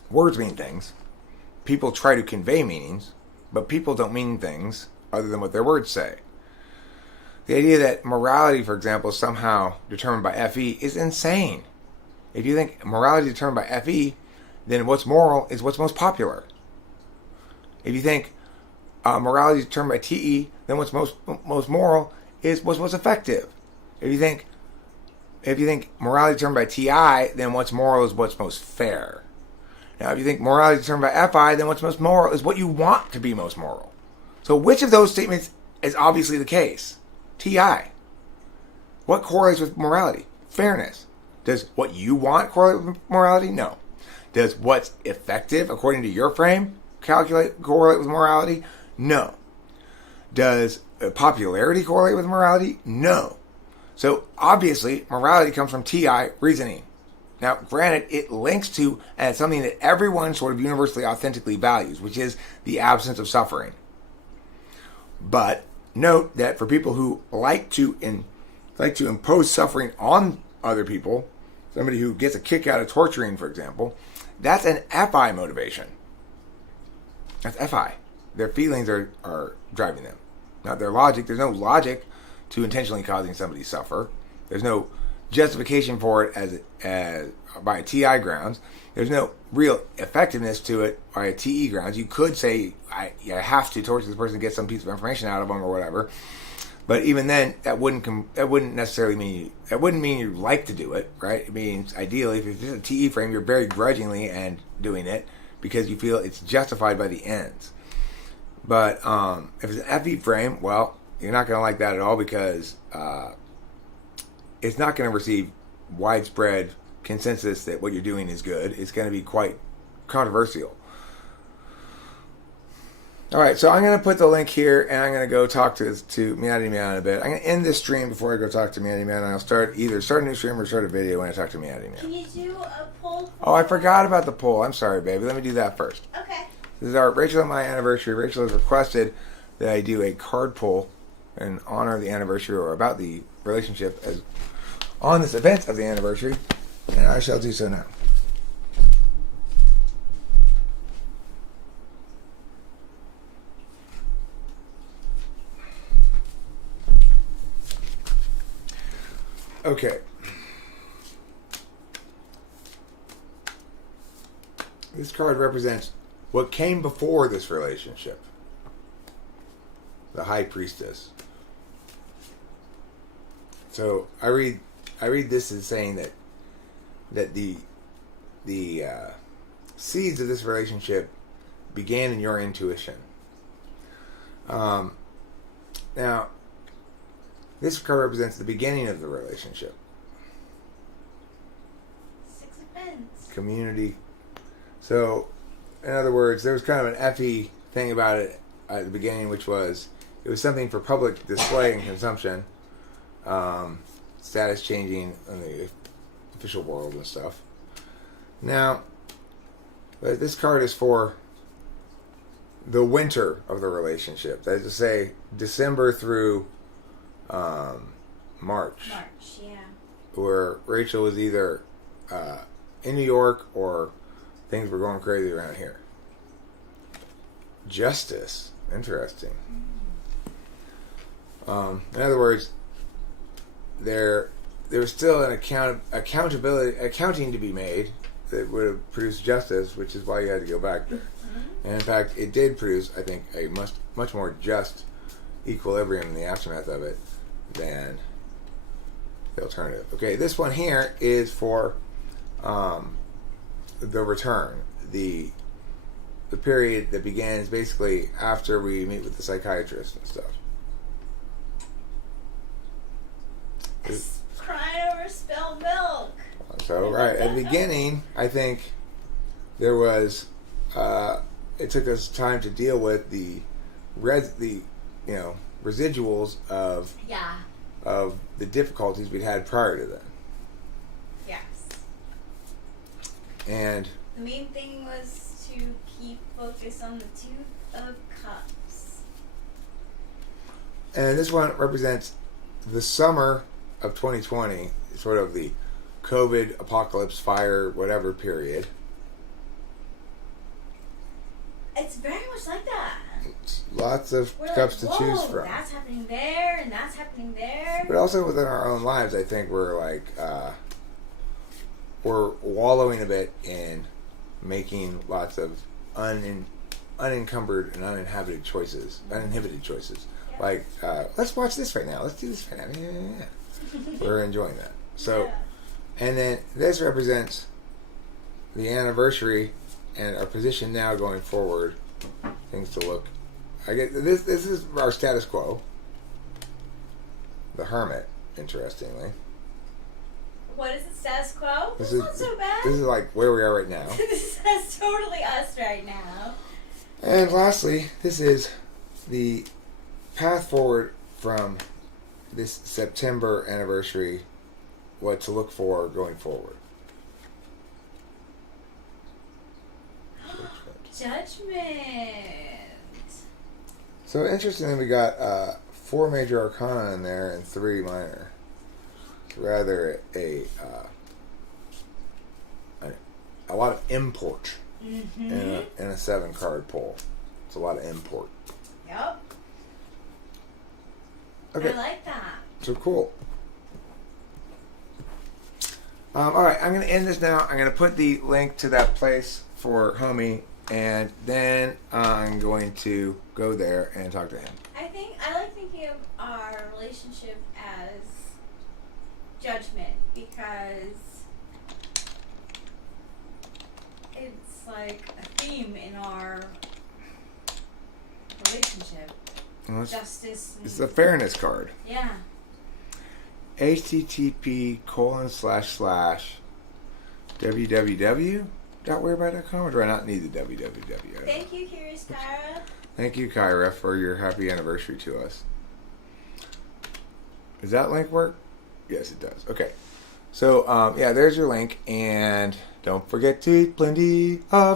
Words mean things. People try to convey meanings, but people don't mean things other than what their words say. The idea that morality, for example, is somehow determined by FE is insane. If you think morality is determined by FE, then what's moral is what's most popular. If you think morality is determined by TE, then what's most moral is what's most effective. If you think morality is determined by TI, then what's moral is what's most fair. Now, if you think morality is determined by FI, then what's most moral is what you want to be most moral. So which of those statements is obviously the case? TI. What correlates with morality? Fairness. Does what you want correlate with morality? No. Does what's effective according to your frame correlate with morality? No. Does popularity correlate with morality? No. So obviously morality comes from TI reasoning. Now, granted, it links to something that everyone sort of universally authentically values, which is the absence of suffering. But note that for people who like to impose suffering on other people, somebody who gets a kick out of torturing, for example, that's an FI motivation. That's FI. Their feelings are driving them, not their logic. There's no logic to intentionally causing somebody to suffer. There's no justification for it as by TI grounds. There's no real effectiveness to it by a TE grounds. You could say I have to torture this person to get some piece of information out of them or whatever, but even then, that wouldn't necessarily mean you like to do it, right? It means ideally, if it's just a TE frame, you're very grudgingly and doing it because you feel it's justified by the ends. But if it's an FE frame, well, you're not going to like that at all because it's not going to receive widespread consensus that what you're doing is good. It's going to be quite controversial. All right, so I'm going to put the link here, and I'm going to go talk to Meowdy Meow in a bit. I'm going to end this stream before I go talk to Meowdy Meow, and I'll either start a new stream or start a video when I talk to Meowdy Meow. Can you do a poll? Oh, I forgot about the poll. I'm sorry, baby. Let me do that first. Okay. This is our Rachel and my anniversary. Rachel has requested that I do a card pull in honor of the anniversary or about the relationship as on this event of the anniversary, and I shall do so now. Okay. This card represents what came before this relationship. The High Priestess. So I read this as saying that the seeds of this relationship began in your intuition. Now, this card represents the beginning of the relationship. Six of Pens. Community. So, in other words, there was kind of an FE thing about it at the beginning, which was it was something for public display and consumption, status changing in the official world and stuff. Now, this card is for the winter of the relationship. That is to say, December through March. March, yeah. Where Rachel was either in New York or things were going crazy around here. Justice. Interesting. In other words, there was still an accounting to be made that would have produced justice, which is why you had to go back there. And in fact, it did produce, I think, a much more just equilibrium in the aftermath of it. than the alternative. Okay, this one here is for the return. The period that begins basically after we meet with the psychiatrist and stuff. Crying over spilled milk. So right at the beginning, I think there was it took us time to deal with the residuals of the difficulties we'd had prior to that. Yes. And the main thing was to keep focus on the Two of Cups. And this one represents the summer of 2020, sort of the COVID apocalypse, fire, whatever period. It's very much like that. It's lots of cups to choose from. That's happening there, and that's happening there. But also within our own lives, I think we're like we're wallowing a bit in making lots of unencumbered and uninhibited choices. Yeah. Like, let's watch this right now. Let's do this right now. Yeah. We're enjoying that. So, and then this represents the anniversary and our position now going forward. Things to look. I get this. This is our status quo. The Hermit, interestingly. What is the status quo? This is not so bad. This is like where we are right now. This is totally us right now. And lastly, this is the path forward from this September anniversary, what to look for going forward. Judgment. So interestingly, we got 4 major arcana in there and 3 minor. It's rather a lot of import in a 7-card pull. It's a lot of import. Yep. Okay. I like that. So cool. All right, I'm going to end this now. I'm going to put the link to that place for Homie, and then I'm going to go there and talk to him. I like thinking of our relationship as judgment, because it's like a theme in our relationship. Well, Justice. It's the fairness card. Yeah. http://www.whereby.com, or do I not need the www? Thank you, Curious Kyra. Thank you, Kyra, for your happy anniversary to us. Does that link work? Yes, it does. Okay. So, yeah, there's your link, and don't forget to eat plenty of